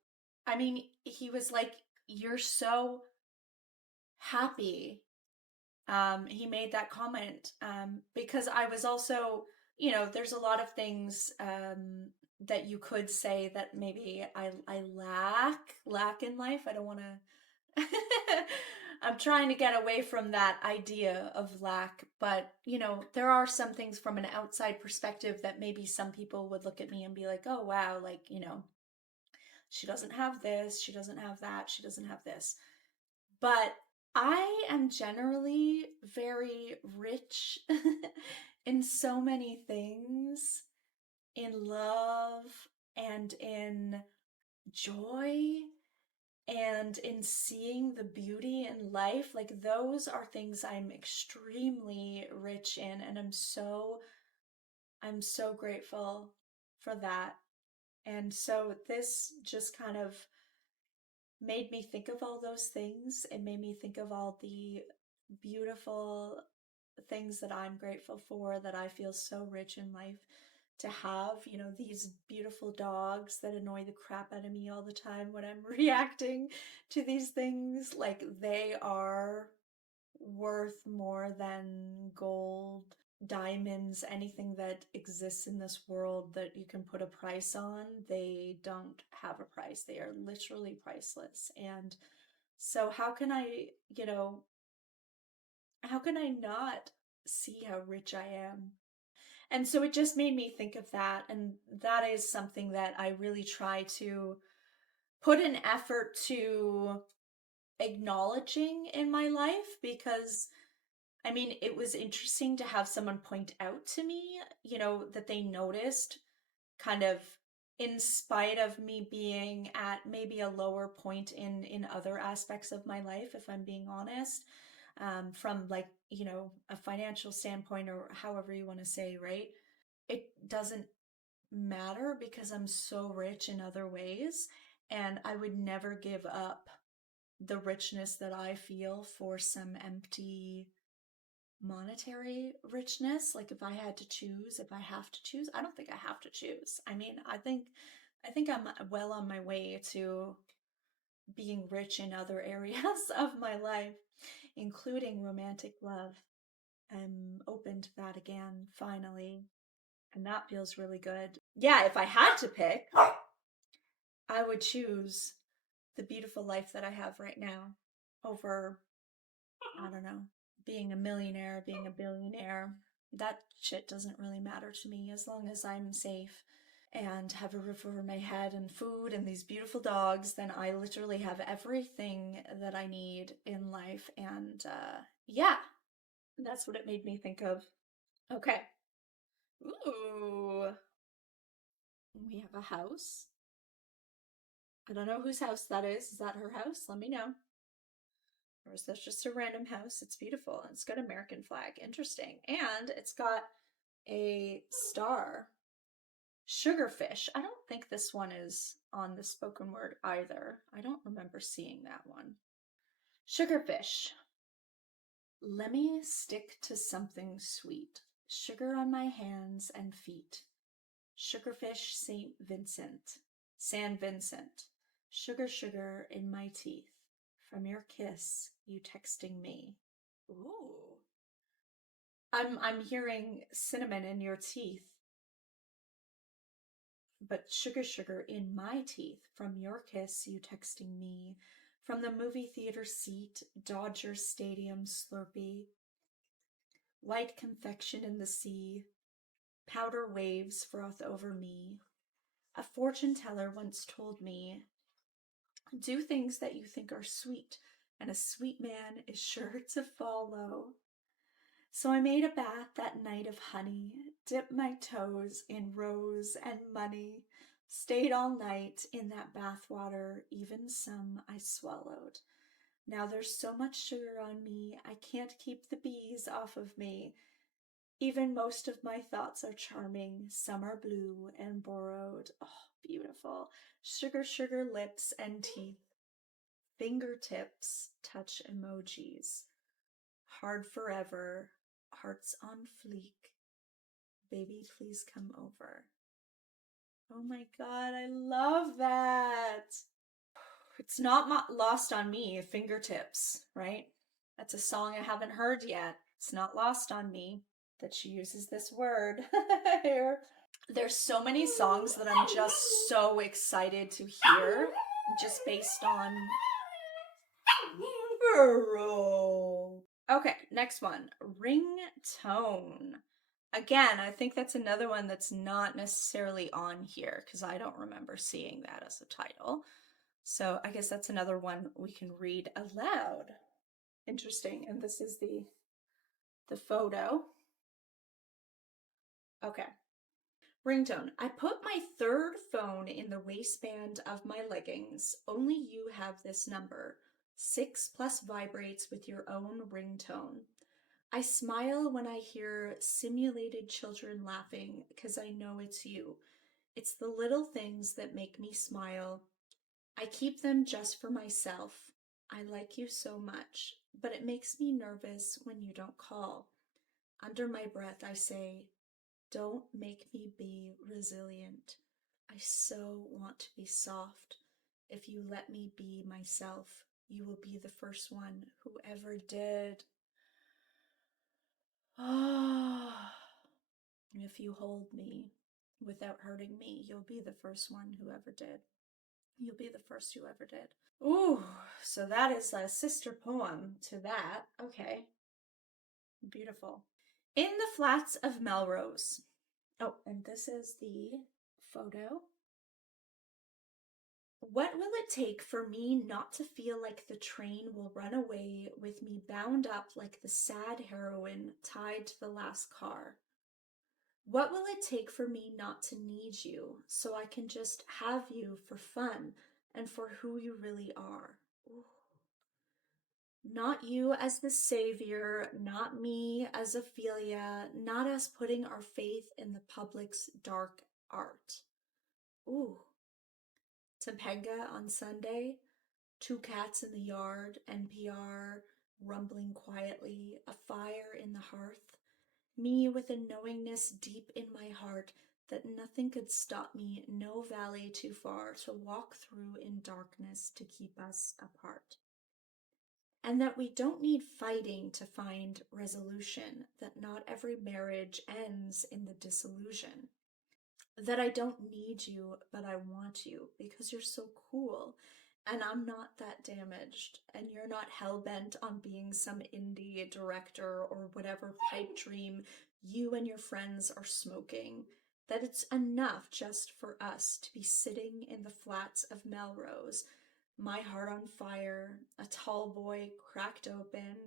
I mean, he was like, "You're so happy." He made that comment because I was also, there's a lot of things that you could say that maybe I lack in life. I don't want to. I'm trying to get away from that idea of lack, but there are some things from an outside perspective that maybe some people would look at me and be like, "Oh wow, like, she doesn't have this, she doesn't have that, she doesn't have this." But I am generally very rich in so many things, in love and in joy and in seeing the beauty in life. Like, those are things I'm extremely rich in, and I'm so grateful for that. And so this just kind of made me think of all those things. It made me think of all the beautiful things that I'm grateful for, that I feel so rich in life to have, these beautiful dogs that annoy the crap out of me all the time when I'm reacting to these things. Like, they are worth more than gold, diamonds, anything that exists in this world that you can put a price on. They don't have a price. They are literally priceless. And so how can I not see how rich I am? And so it just made me think of that. And that is something that I really try to put an effort to acknowledging in my life, because I mean, it was interesting to have someone point out to me, that they noticed, kind of in spite of me being at maybe a lower point in other aspects of my life, if I'm being honest, from, like, a financial standpoint, or however you want to say, right? It doesn't matter because I'm so rich in other ways, and I would never give up the richness that I feel for some empty monetary richness. Like, if I had to choose, if I have to choose, I don't think I have to choose. I mean, I think I'm well on my way to being rich in other areas of my life, including romantic love. I'm open to that again, finally. And that feels really good. Yeah, if I had to pick, I would choose the beautiful life that I have right now over, I don't know, being a millionaire, being a billionaire. That shit doesn't really matter to me as long as I'm safe and have a roof over my head and food and these beautiful dogs. Then I literally have everything that I need in life. And yeah, that's what it made me think of. Okay. Ooh. We have a house. I don't know whose house that is. Is that her house? Let me know. Or is that just a random house? It's beautiful. It's got American flag. Interesting. And it's got a star. Sugarfish. I don't think this one is on the spoken word either. I don't remember seeing that one. Sugarfish. Let me stick to something sweet. Sugar on my hands and feet. Sugarfish St. Vincent. San Vincent. Sugar, sugar in my teeth. From your kiss, you texting me. Ooh. I'm hearing cinnamon in your teeth, but sugar, sugar in my teeth. From your kiss, you texting me. From the movie theater seat, Dodger Stadium Slurpee. White confection in the sea. Powder waves froth over me. A fortune teller once told me, do things that you think are sweet, and a sweet man is sure to follow. So I made a bath that night of honey, dipped my toes in rose and money, stayed all night in that bath water, even some I swallowed. Now there's so much sugar on me, I can't keep the bees off of me. Even most of my thoughts are charming, some are blue and borrowed. Oh, beautiful. Sugar, sugar lips and teeth. Fingertips touch emojis. Hard forever, hearts on fleek. Baby, please come over. Oh my god, I love that. It's not lost on me, Fingertips, right? That's a song I haven't heard yet. It's not lost on me that she uses this word here. There's so many songs that I'm just so excited to hear, just based on... Okay, next one. Ringtone. Again, I think that's another one that's not necessarily on here because I don't remember seeing that as a title. So I guess that's another one we can read aloud. Interesting. And this is the photo. Okay. Ringtone. I put my third phone in the waistband of my leggings. Only you have this number. 6 plus vibrates with your own ringtone. I smile when I hear simulated children laughing because I know it's you. It's the little things that make me smile. I keep them just for myself. I like you so much, but it makes me nervous when you don't call. Under my breath, I say, don't make me be resilient. I so want to be soft. If you let me be myself, you will be the first one who ever did. Ah. If you hold me without hurting me, you'll be the first one who ever did. You'll be the first who ever did. Ooh, so that is a sister poem to that. Okay. Beautiful. In the flats of Melrose. Oh, and this is the photo. What will it take for me not to feel like the train will run away with me bound up like the sad heroine tied to the last car? What will it take for me not to need you so I can just have you for fun and for who you really are? Ooh. Not you as the savior, not me as Ophelia, not us putting our faith in the public's dark art. Ooh. Topanga on Sunday, 2 cats in the yard, NPR, rumbling quietly, a fire in the hearth. Me with a knowingness deep in my heart that nothing could stop me, no valley too far to walk through in darkness to keep us apart. And that we don't need fighting to find resolution, that not every marriage ends in the disillusion. That I don't need you, but I want you because you're so cool. And I'm not that damaged, and you're not hell-bent on being some indie director or whatever pipe dream you and your friends are smoking. That it's enough just for us to be sitting in the flats of Melrose, my heart on fire, a tall boy cracked open.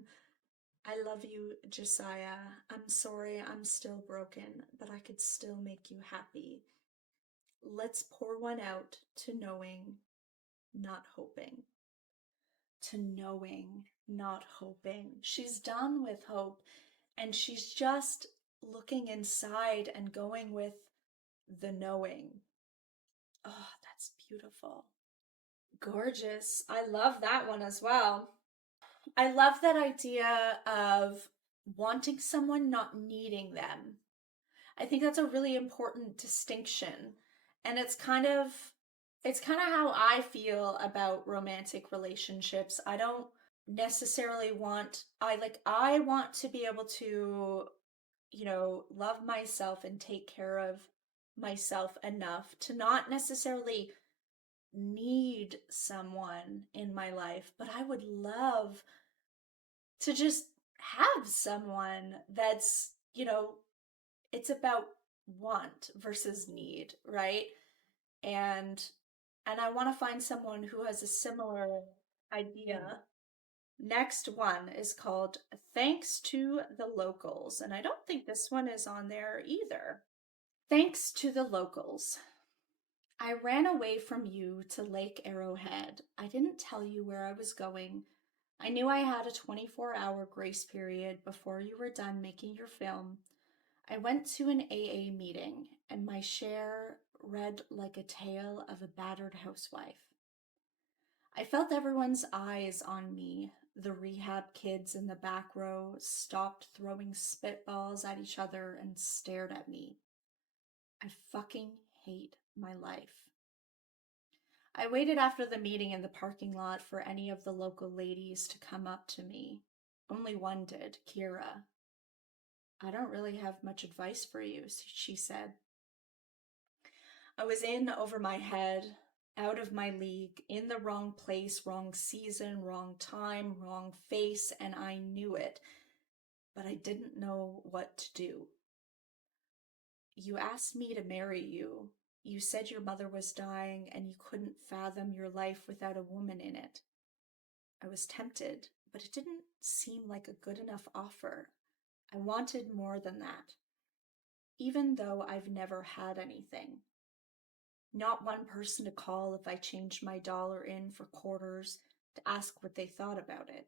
I love you, Josiah. I'm sorry I'm still broken, but I could still make you happy. Let's pour one out to knowing, not hoping. To knowing, not hoping. She's done with hope, and she's just looking inside and going with the knowing. Oh, that's beautiful. Gorgeous. I love that one as well. I love that idea of wanting someone, not needing them. I think that's a really important distinction. And it's kind of how I feel about romantic relationships. I don't necessarily I want to be able to, love myself and take care of myself enough to not necessarily need someone in my life, but I would love to just have someone that's, it's about want versus need, right? And I want to find someone who has a similar idea. Next one is called Thanks to the Locals, and I don't think this one is on there either. Thanks to the Locals. I ran away from you to Lake Arrowhead. I didn't tell you where I was going. I knew I had a 24-hour grace period before you were done making your film. I went to an AA meeting, and my share read like a tale of a battered housewife. I felt everyone's eyes on me. The rehab kids in the back row stopped throwing spitballs at each other and stared at me. I fucking hate my life. I waited after the meeting in the parking lot for any of the local ladies to come up to me. Only one did, Kira. I don't really have much advice for you, she said. I was in over my head, out of my league, in the wrong place, wrong season, wrong time, wrong face, and I knew it, but I didn't know what to do. You asked me to marry you. You said your mother was dying and you couldn't fathom your life without a woman in it. I was tempted, but it didn't seem like a good enough offer. I wanted more than that, even though I've never had anything. Not one person to call if I changed my dollar in for quarters to ask what they thought about it.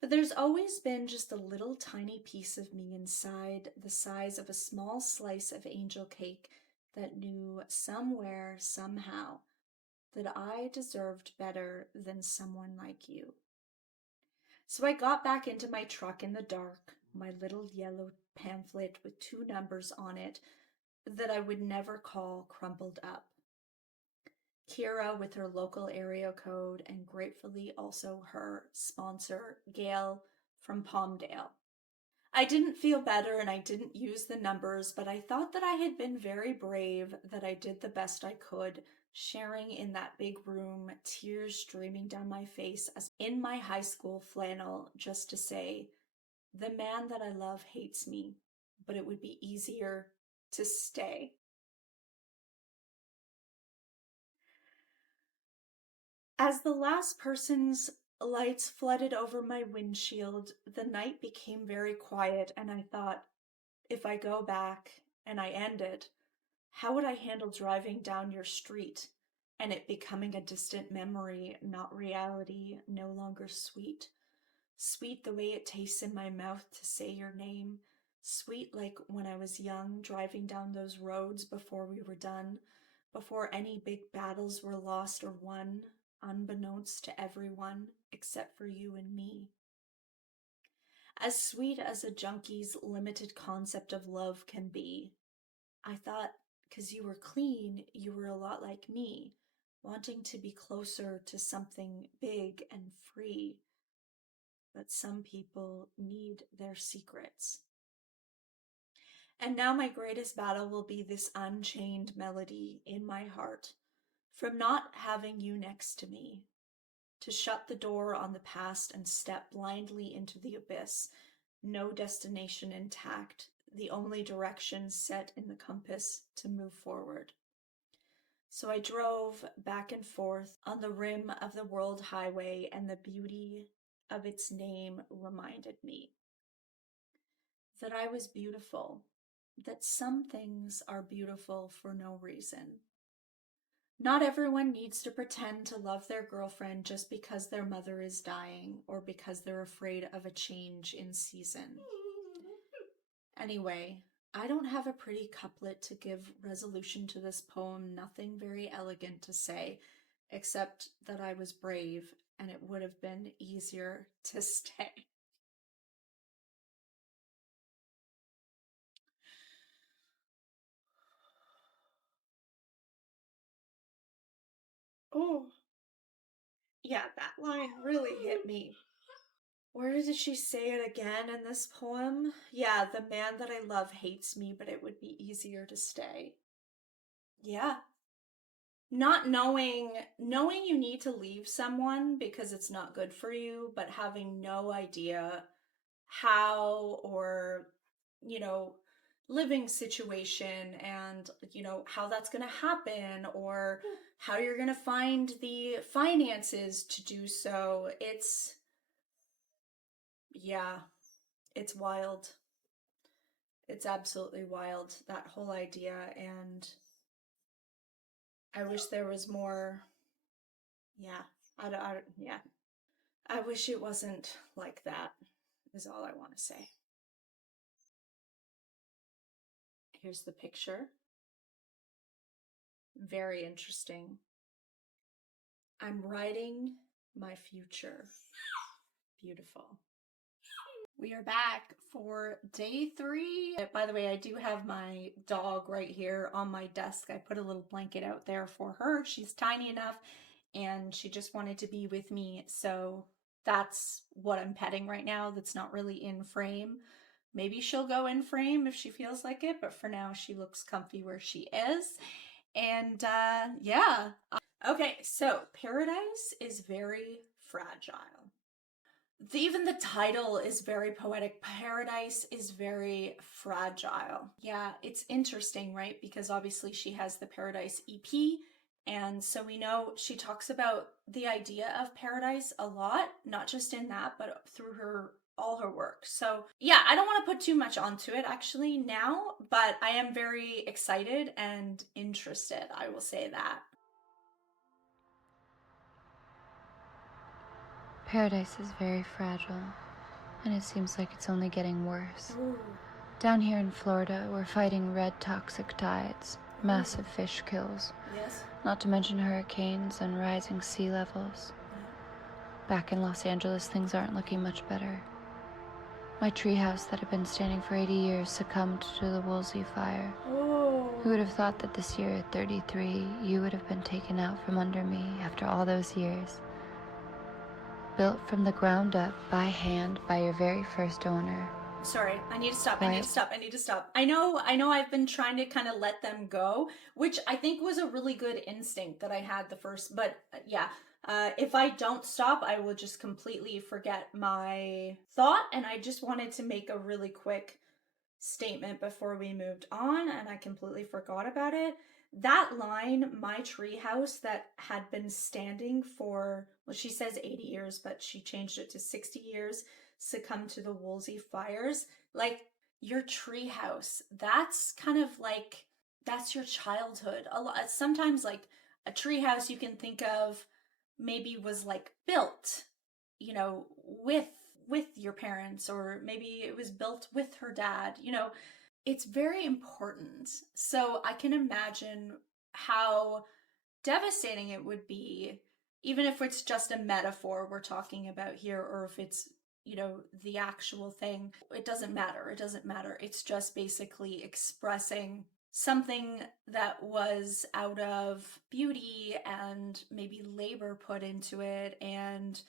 But there's always been just a little tiny piece of me inside, the size of a small slice of angel cake, that knew somewhere, somehow, that I deserved better than someone like you. So I got back into my truck in the dark, my little yellow pamphlet with 2 numbers on it that I would never call crumpled up. Kira with her local area code, and gratefully also her sponsor, Gail from Palmdale. I didn't feel better and I didn't use the numbers, but I thought that I had been very brave, that I did the best I could, sharing in that big room, tears streaming down my face as in my high school flannel, just to say, the man that I love hates me, but it would be easier to stay. As the last person's lights flooded over my windshield, the night became very quiet, and I thought, if I go back and I end it, how would I handle driving down your street and it becoming a distant memory, not reality, no longer sweet? Sweet the way it tastes in my mouth to say your name. Sweet like when I was young, driving down those roads before we were done, before any big battles were lost or won, unbeknownst to everyone except for you and me. As sweet as a junkie's limited concept of love can be, I thought because you were clean, you were a lot like me, wanting to be closer to something big and free. But some people need their secrets. And now my greatest battle will be this unchained melody in my heart from not having you next to me, to shut the door on the past and step blindly into the abyss, no destination intact, the only direction set in the compass to move forward. So I drove back and forth on the rim of the world highway, and the beauty of its name reminded me that I was beautiful, that some things are beautiful for no reason. Not everyone needs to pretend to love their girlfriend just because their mother is dying or because they're afraid of a change in season. Anyway, I don't have a pretty couplet to give resolution to this poem, nothing very elegant to say, except that I was brave and it would have been easier to stay. Oh, yeah, that line really hit me. Where did she say it again in this poem? Yeah, the man that I love hates me, but it would be easier to stay. Yeah. Not knowing you need to leave someone because it's not good for you, but having no idea how, or, you know, living situation and, how that's going to happen, or how you're going to find the finances to do so. Yeah, it's wild. It's absolutely wild, that whole idea, and I wish there was more. Yeah, yeah. I wish it wasn't like that, is all I want to say. Here's the picture. Very interesting. I'm writing my future. Beautiful. We are back for day 3. By the way, I do have my dog right here on my desk. I put a little blanket out there for her. She's tiny enough and she just wanted to be with me. So that's what I'm petting right now. That's not really in frame. Maybe she'll go in frame if she feels like it, but for now she looks comfy where she is. And yeah. Okay, so paradise is very fragile. Even the title is very poetic. Paradise is very fragile. Yeah, it's interesting, right? Because obviously she has the Paradise EP. And so we know she talks about the idea of paradise a lot, not just in that, but through all her work. So yeah, I don't want to put too much onto it actually now, but I am very excited and interested, I will say that. Paradise is very fragile, and it seems like it's only getting worse. Ooh. Down here in Florida, we're fighting red toxic tides, massive fish kills, Yes. not to mention hurricanes and rising sea levels. Back in Los Angeles, things aren't looking much better. My treehouse that had been standing for 80 years succumbed to the Woolsey fire. Oh. Who would have thought that this year at 33, you would have been taken out from under me after all those years? Built from the ground up by hand by your very first owner. Sorry, I need to stop. Right. I need to stop. I know I've been trying to kind of let them go, which I think was a really good instinct that I had the first, but yeah. If I don't stop, I will just completely forget my thought, and I just wanted to make a really quick statement before we moved on, and I completely forgot about it. That line, my treehouse that had been standing for, well, she says 80 years, but she changed it to 60 years, succumbed to the Woolsey fires. Like, your treehouse, that's kind of like, that's your childhood. A lot, sometimes like a treehouse you can think of maybe was like built, with your parents, or maybe it was built with her dad. It's very important. So I can imagine how devastating it would be, even if it's just a metaphor we're talking about here, or if it's, the actual thing. It doesn't matter. It doesn't matter. It's just basically expressing something that was out of beauty and maybe labor put into it, and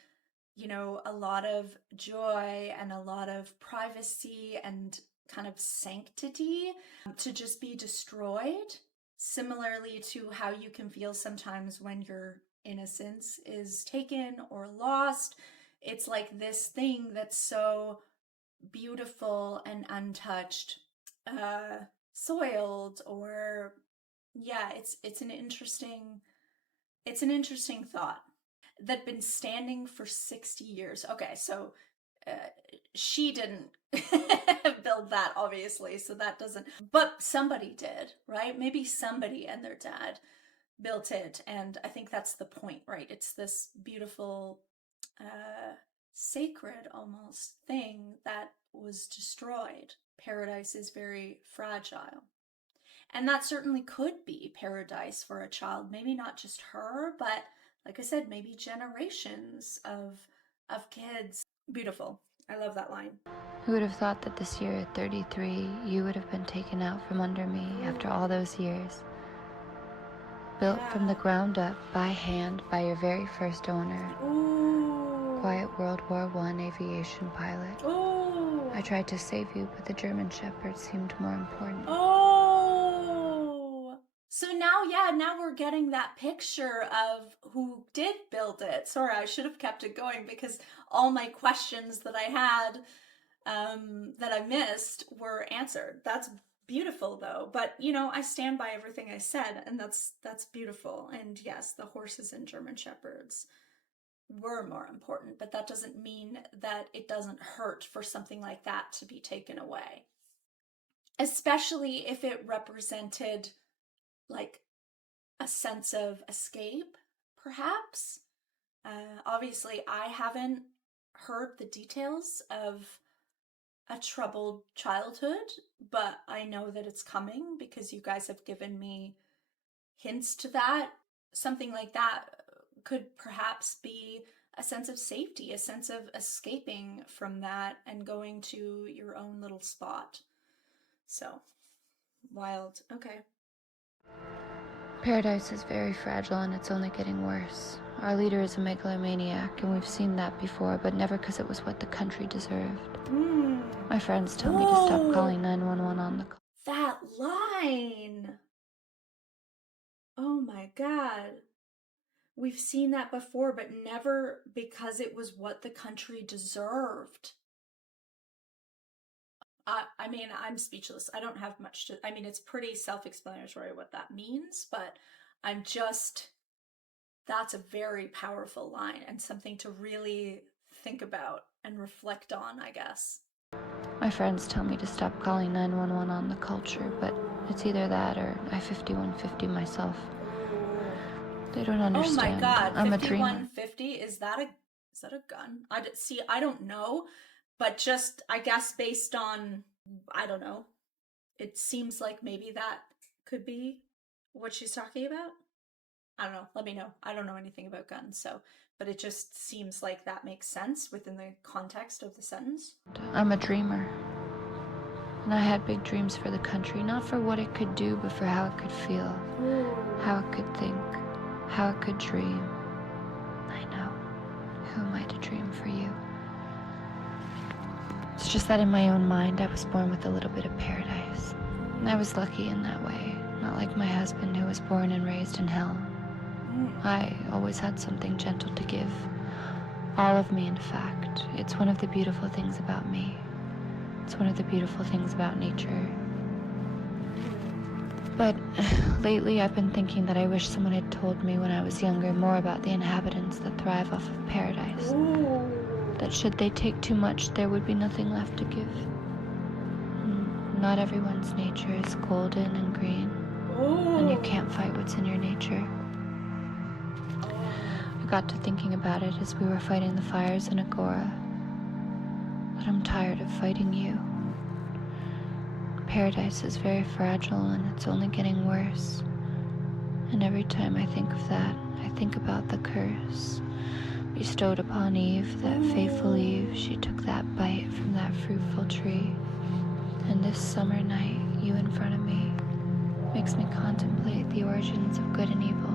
a lot of joy and a lot of privacy and kind of sanctity, to just be destroyed. Similarly to how you can feel sometimes when your innocence is taken or lost. It's like this thing that's so beautiful and untouched, soiled, or yeah, it's an interesting thought that been standing for 60 years. Okay, so she didn't build that, obviously, so that doesn't, but somebody did, right? Maybe somebody and their dad built it, and I think that's the point, right? It's this beautiful, sacred almost thing that was destroyed. Paradise is very fragile. And that certainly could be paradise for a child. Maybe not just her, but like I said, maybe generations of kids. Beautiful. I love that line. Who would have thought that this year at 33, you would have been taken out from under me after all those years? Built from the ground up, by hand, by your very first owner. Ooh. Quiet World War I aviation pilot. Ooh. I tried to save you, but the German Shepherd seemed more important. Oh. So now we're getting that picture of who did build it. Sorry, I should have kept it going because all my questions that I had, that I missed, were answered. That's beautiful though. But I stand by everything I said, and that's beautiful. And yes, the horses and German Shepherds were more important, but that doesn't mean that it doesn't hurt for something like that to be taken away. Especially if it represented like a sense of escape, perhaps. Obviously, I haven't heard the details of a troubled childhood, but I know that it's coming because you guys have given me hints to that. Something like that could perhaps be a sense of safety, a sense of escaping from that and going to your own little spot. So, wild. Okay. Paradise is very fragile and it's only getting worse. Our leader is a megalomaniac, and we've seen that before, but never because it was what the country deserved. My friends tell me to stop calling 911 on the call. That line! Oh my god. We've seen that before, but never because it was what the country deserved. I mean, I'm speechless. I don't have much to... I mean, it's pretty self-explanatory what that means, but that's a very powerful line and something to really think about and reflect on, I guess. My friends tell me to stop calling 911 on the culture, but it's either that or I 5150 myself. They don't understand. Oh my god, I'm a dreamer. 5150, is that a gun? I don't know, but just, I guess based on, I don't know, it seems like maybe that could be what she's talking about. I don't know, let me know. I don't know anything about guns, but it just seems like that makes sense within the context of the sentence. I'm a dreamer. And I had big dreams for the country, not for what it could do, but for how it could feel, how it could think, how it could dream. I know. Who am I to dream for you? It's just that in my own mind, I was born with a little bit of paradise. And I was lucky in that way, not like my husband who was born and raised in hell. I always had something gentle to give. All of me, in fact. It's one of the beautiful things about me. It's one of the beautiful things about nature. But lately I've been thinking that I wish someone had told me when I was younger more about the inhabitants that thrive off of paradise. That should they take too much, there would be nothing left to give. Not everyone's nature is golden and green, and you can't fight what's in your nature. I got to thinking about it as we were fighting the fires in Agora. But I'm tired of fighting you. Paradise is very fragile and it's only getting worse. And every time I think of that, I think about the curse bestowed upon Eve, that fateful Eve. She took that bite from that fruitful tree. And this summer night, you in front of me, makes me contemplate the origins of good and evil.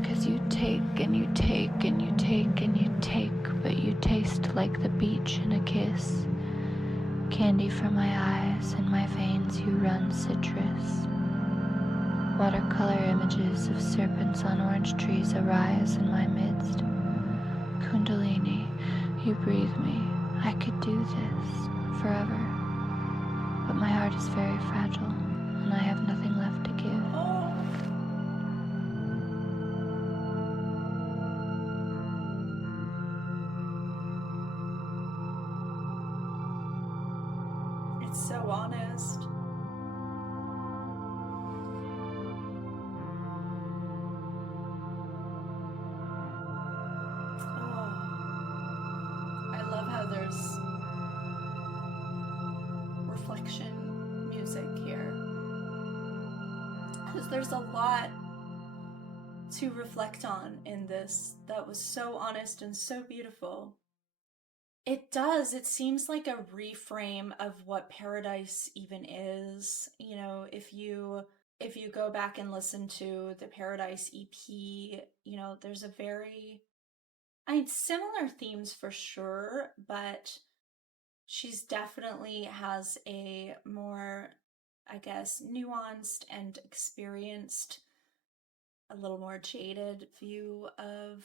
Because you take and you take and you take and you take, but you taste like the beach in a kiss. Candy from my eyes, in my veins you run citrus. Watercolor images of serpents on orange trees arise in my midst. Kundalini, you breathe me. I could do this forever. But my heart is very fragile, and I have nothing left to give. It's so honest. I love how there's reflection music here. Because there's a lot to reflect on in this that was so honest and so beautiful. It does. It seems like a reframe of what paradise even is. You know, if you go back and listen to the Paradise EP, you know, there's a very similar themes for sure, but she's definitely has a more, I guess, nuanced and experienced, a little more jaded view of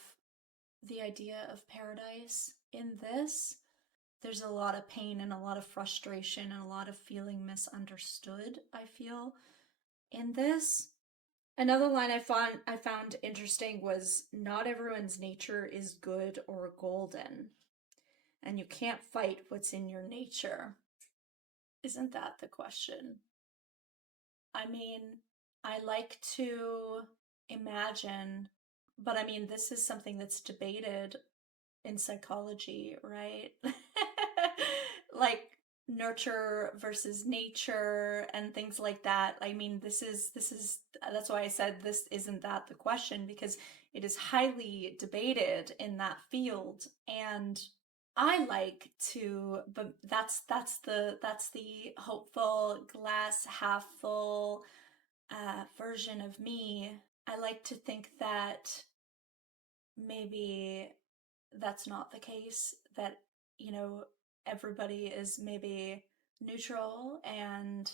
the idea of paradise. In this, there's a lot of pain and a lot of frustration and a lot of feeling misunderstood, I feel, in this. Another line I found interesting was, not everyone's nature is good or golden, and you can't fight what's in your nature. Isn't that the question? I mean, I like to imagine, but I mean, this is something that's debated in psychology, right? Like nurture versus nature and things like that. I mean, this is that's why I said this isn't that the question, because it is highly debated in that field. And I like to, but that's the hopeful glass half full version of me. I like to think that maybe that's not the case, that, you know, everybody is maybe neutral and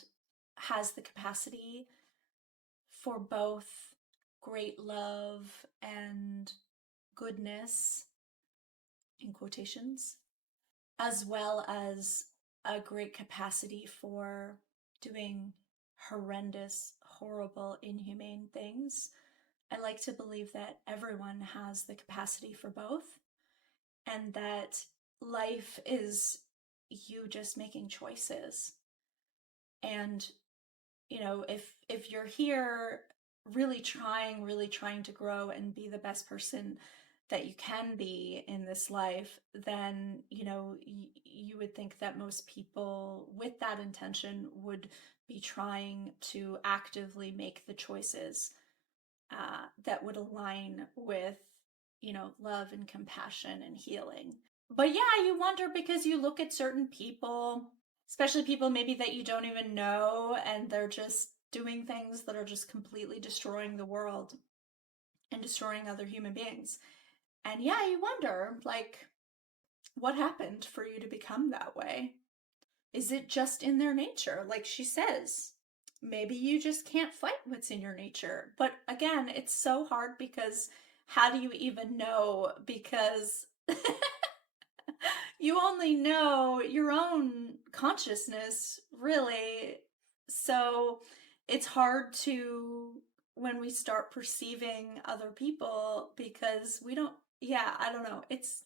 has the capacity for both great love and goodness, in quotations, as well as a great capacity for doing horrendous, horrible, inhumane things. I like to believe that everyone has the capacity for both, and that life is you just making choices. And, you know, if you're here really trying to grow and be the best person that you can be in this life, then, you know, you would think that most people with that intention would be trying to actively make the choices that would align with, you know, love and compassion and healing. But yeah, you wonder, because you look at certain people, especially people maybe that you don't even know, and they're just doing things that are just completely destroying the world and destroying other human beings. And yeah, you wonder, like, what happened for you to become that way? Is it just in their nature? Like she says, maybe you just can't fight what's in your nature. But again, it's so hard, because how do you even know? Because you only know your own consciousness, really. So it's hard to, when we start perceiving other people, because we don't, yeah, I don't know. It's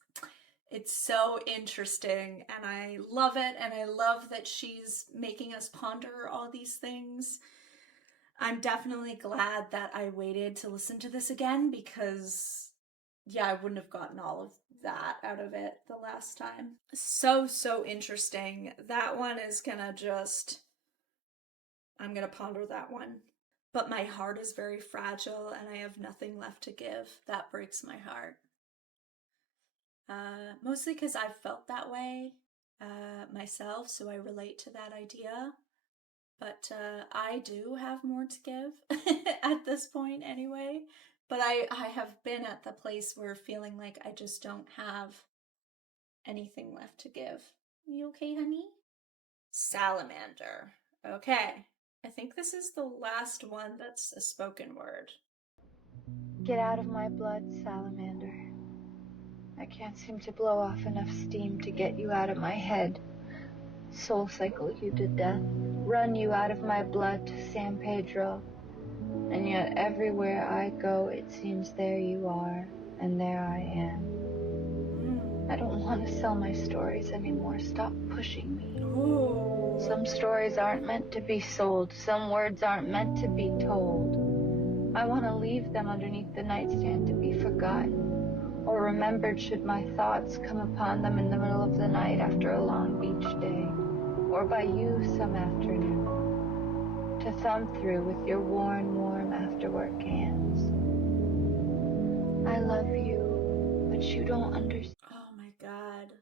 so interesting, and I love it, and I love that she's making us ponder all these things. I'm definitely glad that I waited to listen to this again, because yeah, I wouldn't have gotten all of that out of it the last time. So interesting. That one is gonna just, I'm gonna ponder that one. But my heart is very fragile and I have nothing left to give. That breaks my heart. Mostly because I've felt that way myself, so I relate to that idea. But I do have more to give at this point anyway. But I have been at the place where feeling like I just don't have anything left to give. You okay, honey? Salamander. Okay. I think this is the last one that's a spoken word. Get out of my blood, Salamander. I can't seem to blow off enough steam to get you out of my head. Soul cycle you to death. Run you out of my blood to San Pedro. And yet everywhere I go, it seems there you are, and there I am. I don't want to sell my stories anymore. Stop pushing me. Ooh. Some stories aren't meant to be sold. Some words aren't meant to be told. I want to leave them underneath the nightstand to be forgotten or remembered should my thoughts come upon them in the middle of the night after a long beach day, or by you some afternoon, to thumb through with your worn, warm after-work hands. I love you, but you don't understand. Oh my God.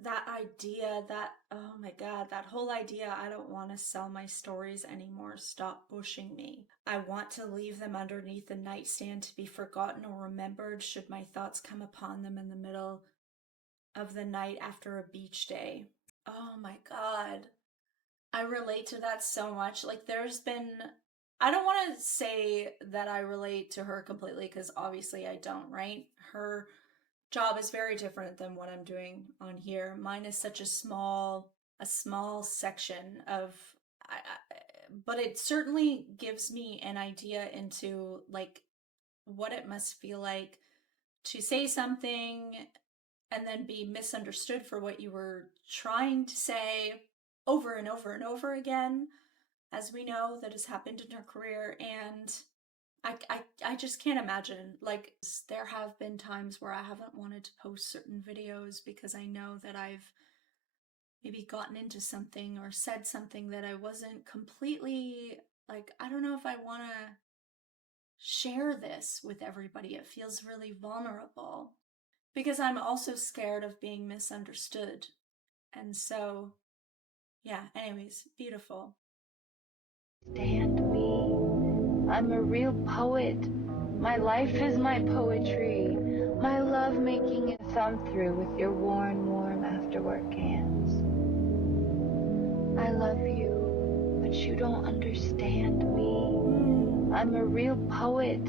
That idea, oh my God, that whole idea, I don't want to sell my stories anymore. Stop pushing me. I want to leave them underneath the nightstand to be forgotten or remembered should my thoughts come upon them in the middle of the night after a beach day. Oh my God. I relate to that so much. Like, I don't want to say that I relate to her completely because obviously I don't, right? Her job is very different than what I'm doing on here. Mine is such a small section of, but it certainly gives me an idea into like what it must feel like to say something and then be misunderstood for what you were trying to say over and over and over again, as we know that has happened in her career. And I just can't imagine. Like, there have been times where I haven't wanted to post certain videos because I know that I've maybe gotten into something or said something that I wasn't completely, like, I don't know if I want to share this with everybody. It feels really vulnerable because I'm also scared of being misunderstood. And so, yeah, anyways, beautiful. Stand me. I'm a real poet. My life is my poetry. My love making you thumb through with your worn, warm after-work hands. I love you, but you don't understand me. I'm a real poet.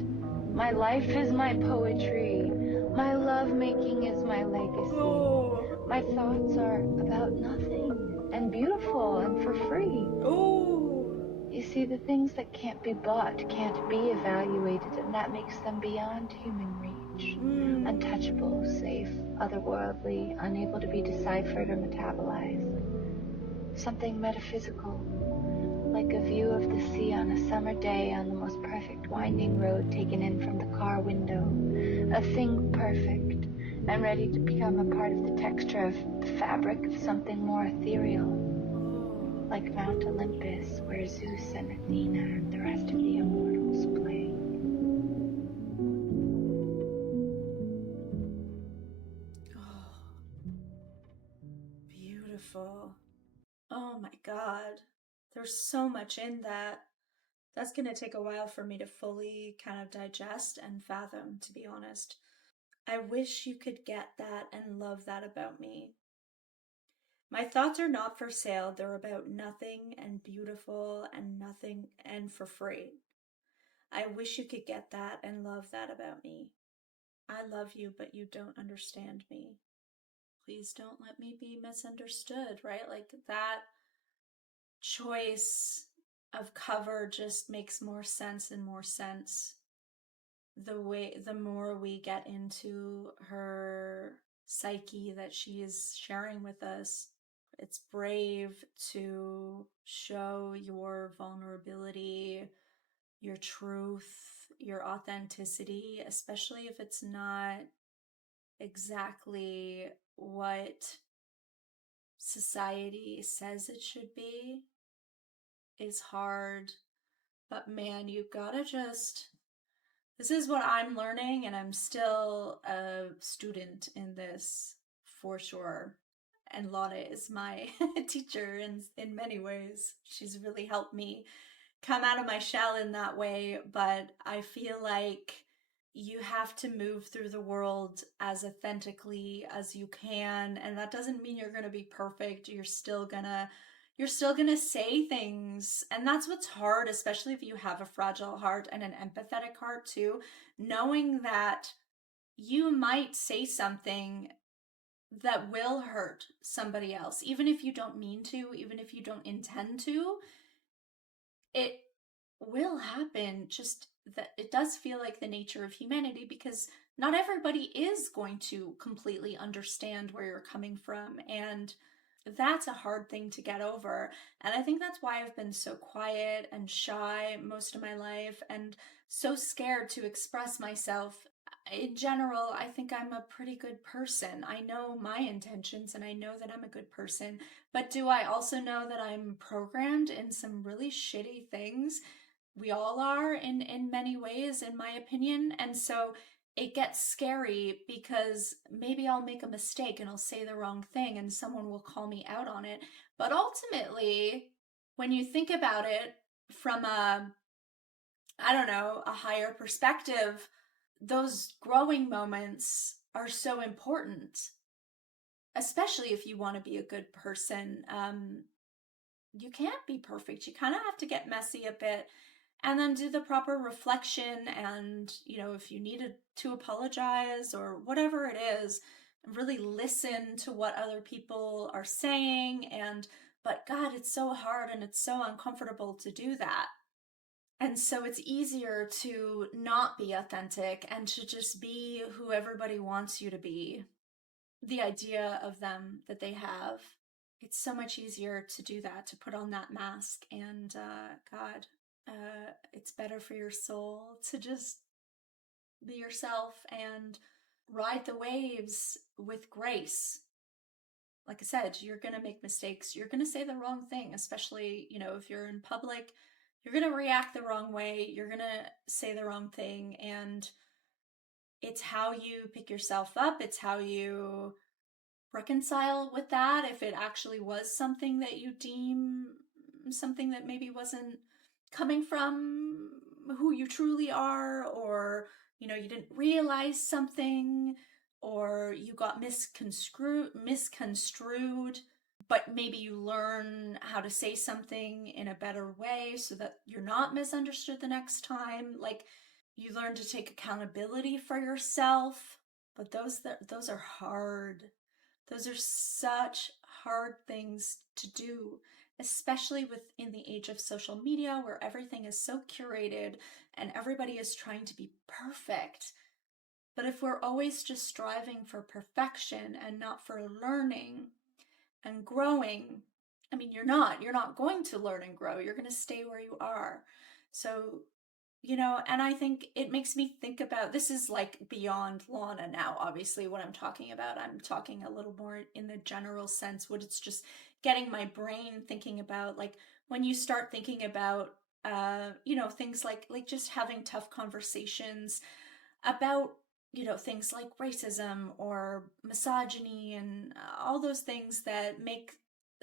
My life is my poetry. My love making is my legacy. Oh. My thoughts are about nothing and beautiful and for free. Oh. You see, the things that can't be bought can't be evaluated, and that makes them beyond human reach. Untouchable, safe, otherworldly, unable to be deciphered or metabolized. Something metaphysical, like a view of the sea on a summer day on the most perfect winding road taken in from the car window. A thing perfect and ready to become a part of the texture of the fabric of something more ethereal. Like Mount Olympus, where Zeus and Athena and the rest of the immortals play. Oh, beautiful. Oh my God. There's so much in that. That's going to take a while for me to fully kind of digest and fathom, to be honest. I wish you could get that and love that about me. My thoughts are not for sale. They're about nothing and beautiful and nothing and for free. I wish you could get that and love that about me. I love you, but you don't understand me. Please don't let me be misunderstood, right? Like, that choice of cover just makes more sense and more sense the more we get into her psyche that she is sharing with us. It's brave to show your vulnerability, your truth, your authenticity, especially if it's not exactly what society says it should be, is hard. But man, you gotta just. This is what I'm learning, and I'm still a student in this for sure. and Lana is my teacher in many ways. She's really helped me come out of my shell in that way, but I feel like you have to move through the world as authentically as you can, and that doesn't mean you're going to be perfect. You're still going to say things, and that's what's hard, especially if you have a fragile heart and an empathetic heart too, knowing that you might say something that will hurt somebody else, even if you don't mean to, even if you don't intend to. It will happen. Just that it does feel like the nature of humanity, because not everybody is going to completely understand where you're coming from, and that's a hard thing to get over. And I think that's why I've been so quiet and shy most of my life and so scared to express myself. In general, I think I'm a pretty good person. I know my intentions and I know that I'm a good person, but do I also know that I'm programmed in some really shitty things? We all are in many ways, in my opinion. And so it gets scary because maybe I'll make a mistake and I'll say the wrong thing and someone will call me out on it. But ultimately, when you think about it from I don't know, a higher perspective, those growing moments are so important, especially if you want to be a good person. You can't be perfect. You kind of have to get messy a bit and then do the proper reflection. And, if you needed to apologize or whatever it is, really listen to what other people are saying. But God, it's so hard and it's so uncomfortable to do that. And so it's easier to not be authentic and to just be who everybody wants you to be, the idea of them that they have. It's so much easier to do that, to put on that mask. And God, it's better for your soul to just be yourself and ride the waves with grace. Like I said, you're going to make mistakes. You're going to say the wrong thing, especially, if you're in public. You're going to react the wrong way. You're going to say the wrong thing. And it's how you pick yourself up. It's how you reconcile with that. If it actually was something that you deem something that maybe wasn't coming from who you truly are, or, you didn't realize something, or you got misconstrued, but maybe you learn how to say something in a better way so that you're not misunderstood the next time. Like, you learn to take accountability for yourself. But those are hard. Those are such hard things to do, especially in the age of social media, where everything is so curated and everybody is trying to be perfect. But if we're always just striving for perfection and not for learning and growing, I mean, you're not going to learn and grow. You're going to stay where you are. So, and I think it makes me think about, this is like beyond Lana now, obviously, what I'm talking about. I'm talking a little more in the general sense, what it's just getting my brain thinking about, like when you start thinking about, things like just having tough conversations about, things like racism or misogyny and all those things that make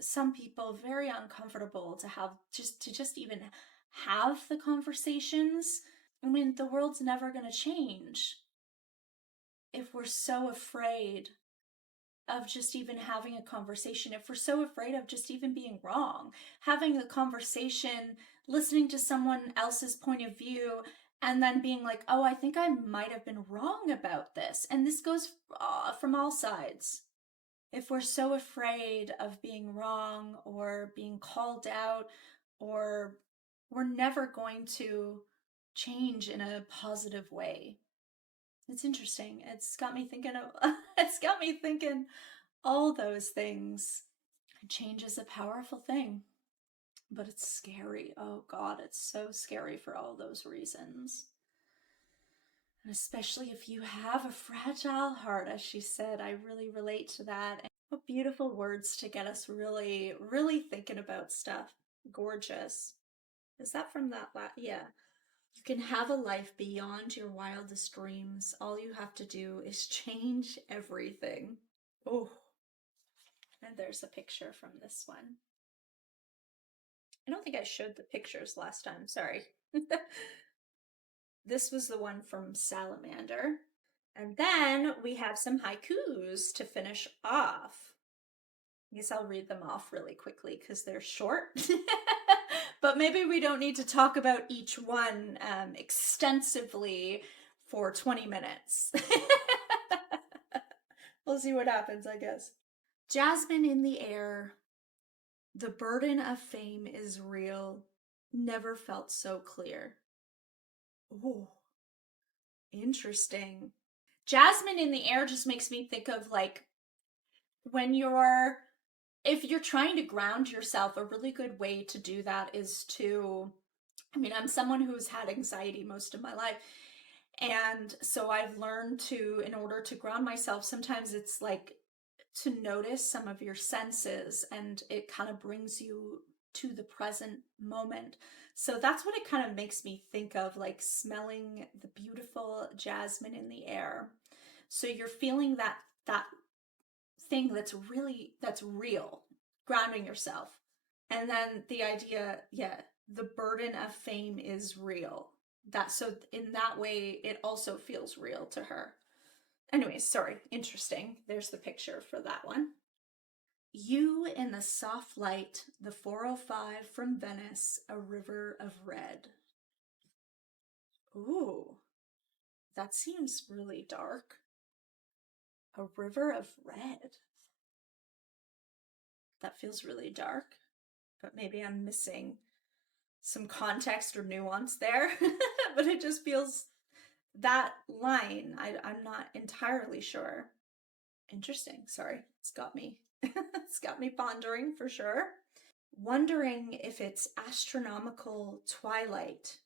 some people very uncomfortable to have, just even have the conversations. I mean, the world's never going to change if we're so afraid of just even having a conversation, if we're so afraid of just even being wrong, having a conversation, listening to someone else's point of view, and then being like, oh, I think I might have been wrong about this. And this goes from all sides. If we're so afraid of being wrong or being called out, or we're never going to change in a positive way. It's interesting. It's got me thinking all those things. Change is a powerful thing, but it's scary. Oh God, it's so scary for all those reasons. And especially if you have a fragile heart, as she said, I really relate to that. And what beautiful words to get us really, really thinking about stuff. Gorgeous. Is that from that? Yeah. You can have a life beyond your wildest dreams. All you have to do is change everything. Oh, And there's a picture from this one. I don't think I showed the pictures last time, sorry. This was the one from Salamander. And then we have some haikus to finish off. I guess I'll read them off really quickly because they're short. But maybe we don't need to talk about each one extensively for 20 minutes. We'll see what happens, I guess. Jasmine in the air. The burden of fame is real. Never felt so clear. Oh, interesting. Jasmine in the air just makes me think of like when if you're trying to ground yourself, a really good way to do that is to, I'm someone who's had anxiety most of my life. And so I've learned to, in order to ground myself, sometimes it's like to notice some of your senses, and it kind of brings you to the present moment. So that's what it kind of makes me think of, like smelling the beautiful jasmine in the air. So you're feeling that thing that's real, grounding yourself. And then the idea, the burden of fame is real. So in that way, it also feels real to her. Anyways, sorry, interesting. There's the picture for that one. You in the soft light, the 405 from Venice, a river of red. Ooh, that seems really dark. A river of red. That feels really dark, but maybe I'm missing some context or nuance there. But it just feels, that line, I'm not entirely sure. Interesting. Sorry, it's got me pondering for sure. Wondering if it's astronomical twilight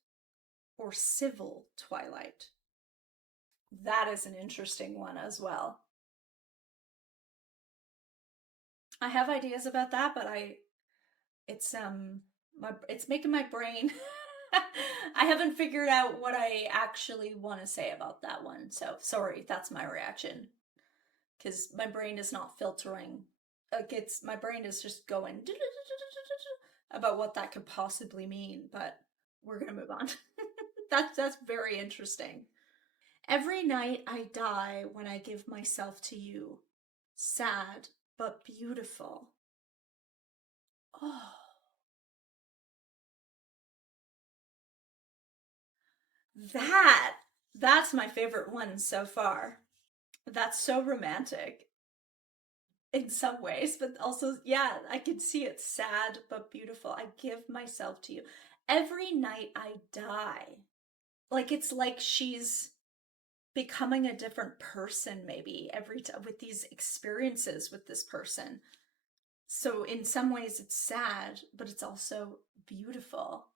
or civil twilight. That is an interesting one as well. I have ideas about that, but it's making my brain I haven't figured out what I actually want to say about that one. So sorry, that's my reaction. Because my brain is not filtering. My brain is just going about what that could possibly mean, but we're gonna move on. That's very interesting. Every night I die when I give myself to you. Sad, but beautiful. Oh. That's my favorite one so far. That's so romantic in some ways, but also, yeah, I can see it. Sad but beautiful. I give myself to you. Every night I die. Like, it's like she's becoming a different person maybe every time with these experiences with this person. So in some ways it's sad, but it's also beautiful.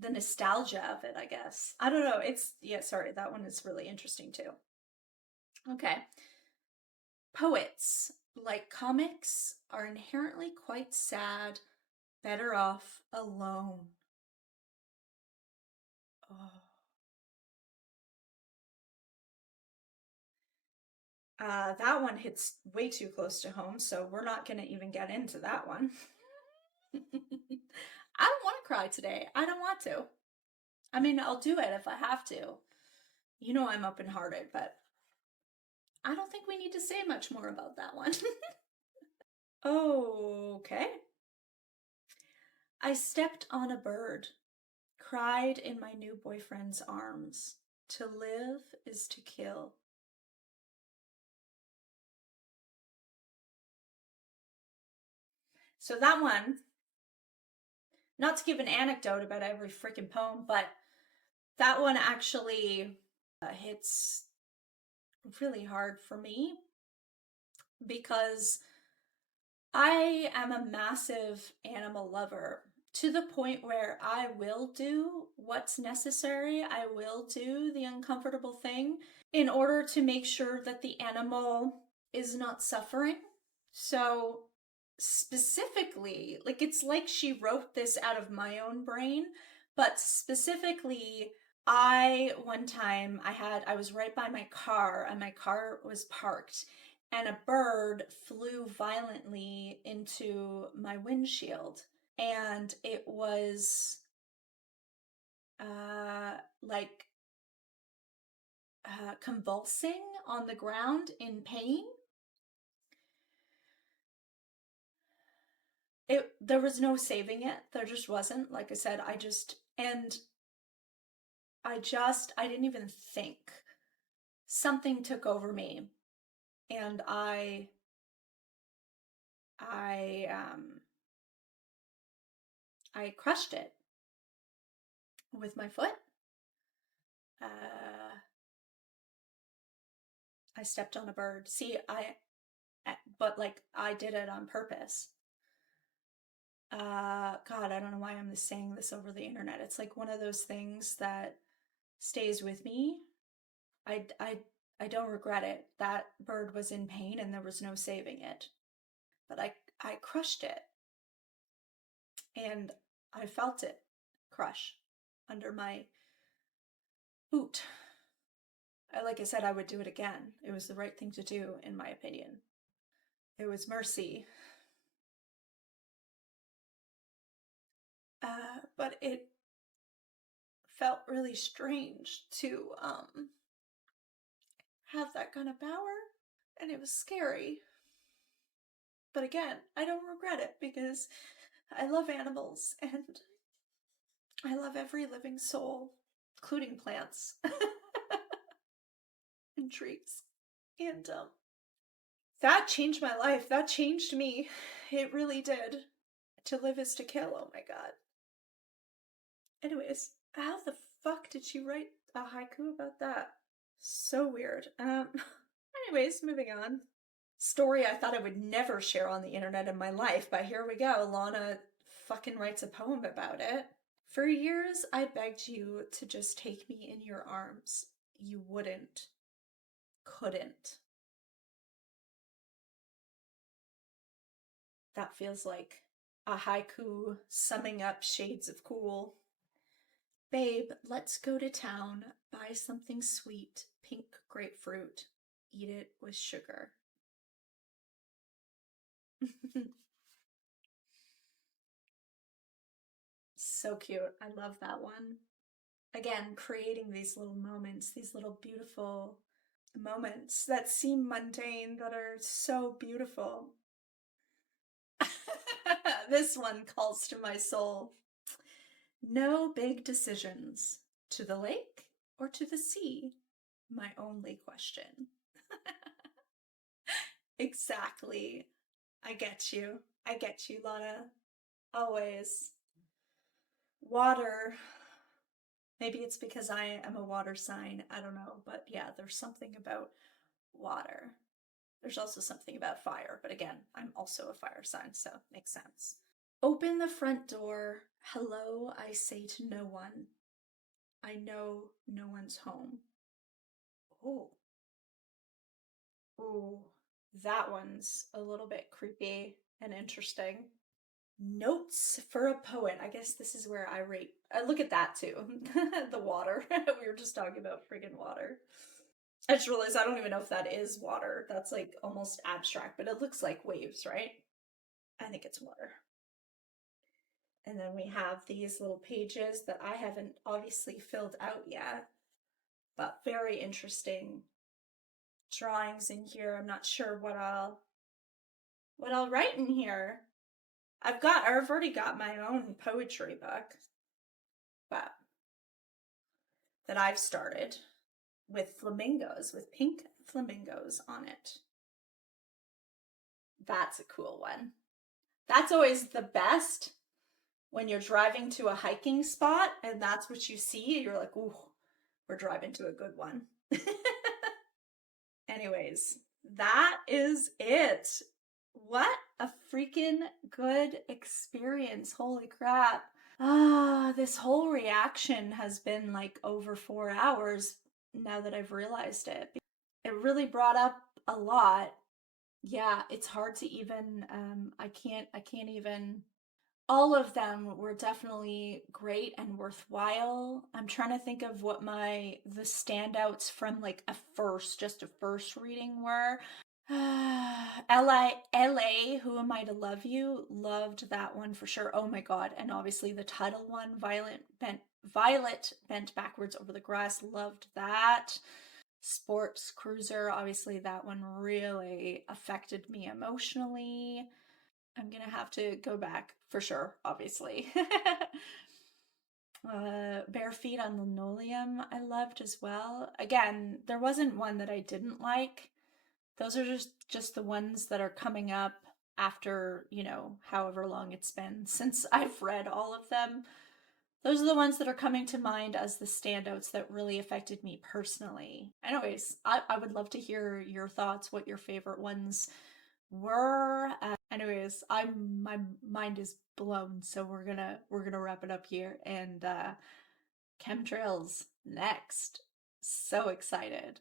The nostalgia of it, I guess. I don't know. Sorry, that one is really interesting too. Okay. Poets, like comics, are inherently quite sad, better off alone. Oh. That one hits way too close to home, so we're not going to even get into that one. I don't want to cry today. I don't want to. I'll do it if I have to. You know I'm open-hearted, but I don't think we need to say much more about that one. Okay. I stepped on a bird, cried in my new boyfriend's arms. To live is to kill. So that one, not to give an anecdote about every freaking poem, but that one actually hits really hard for me because I am a massive animal lover to the point where I will do what's necessary. I will do the uncomfortable thing in order to make sure that the animal is not suffering. So specifically, like, it's like she wrote this out of my own brain, but specifically, one time I was right by my car and my car was parked, and a bird flew violently into my windshield. And it was like convulsing on the ground in pain. There was no saving it. There just wasn't. Like I said, I didn't even think. Something took over me, and I crushed it with my foot. I stepped on a bird. See, but like I did it on purpose. God, I don't know why I'm saying this over the internet. It's like one of those things that stays with me. I don't regret it. That bird was in pain and there was no saving it. But I crushed it. And I felt it crush under my boot. Like I said, I would do it again. It was the right thing to do, in my opinion. It was mercy. But it felt really strange to have that kind of power, and it was scary. But again, I don't regret it because I love animals and I love every living soul, including plants and trees. And that changed my life. That changed me. It really did. To live is to kill. Oh my god. Anyways, how the fuck did she write a haiku about that? So weird. Anyways, moving on. Story I thought I would never share on the internet in my life, but here we go. Lana fucking writes a poem about it. For years, I begged you to just take me in your arms. You wouldn't. Couldn't. That feels like a haiku summing up shades of cool. Babe, let's go to town, buy something sweet, pink grapefruit, eat it with sugar. So cute. I love that one. Again, creating these little moments, these little beautiful moments that seem mundane that are so beautiful. This one calls to my soul. No big decisions. To the lake or to the sea? My only question. Exactly. I get you. I get you, Lana. Always. Water. Maybe it's because I am a water sign. I don't know. But yeah, there's something about water. There's also something about fire. But again, I'm also a fire sign, so it makes sense. Open the front door. Hello, I say to no one. I know no one's home. Oh. Ooh, that one's a little bit creepy and interesting. Notes for a poet. I guess this is where I rate. Look at that too. The water. We were just talking about friggin' water. I just realized I don't even know if that is water. That's like almost abstract, but it looks like waves, right? I think it's water. And then we have these little pages that I haven't obviously filled out yet, but very interesting drawings in here. I'm not sure what I'll write in here. I've already got my own poetry book, but that I've started with flamingos, with pink flamingos on it. That's a cool one. That's always the best when you're driving to a hiking spot and that's what you see. You're like, ooh, we're driving to a good one. Anyways, that is it. What a freaking good experience. Holy crap. This whole reaction has been like over 4 hours now that I've realized it. It really brought up a lot. Yeah, it's hard to even, I can't even, all of them were definitely great and worthwhile. I'm trying to think of what the standouts from like just a first reading were. LA, Who Am I to Love You? Loved that one for sure. Oh my god. And obviously the title one, Violet Bent Backwards Over the Grass. Loved that. SportCruiser, obviously that one really affected me emotionally. I'm gonna have to go back for sure, obviously. Bare Feet on Linoleum, I loved as well. Again, there wasn't one that I didn't like. Those are just the ones that are coming up after, however long it's been since I've read all of them. Those are the ones that are coming to mind as the standouts that really affected me personally. Anyways, I would love to hear your thoughts, what your favorite ones were. Anyways, my mind is blown, so we're gonna wrap it up here. And chemtrails next. So excited.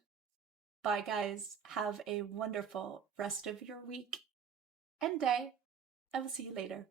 Bye, guys. Have a wonderful rest of your week and day. I will see you later.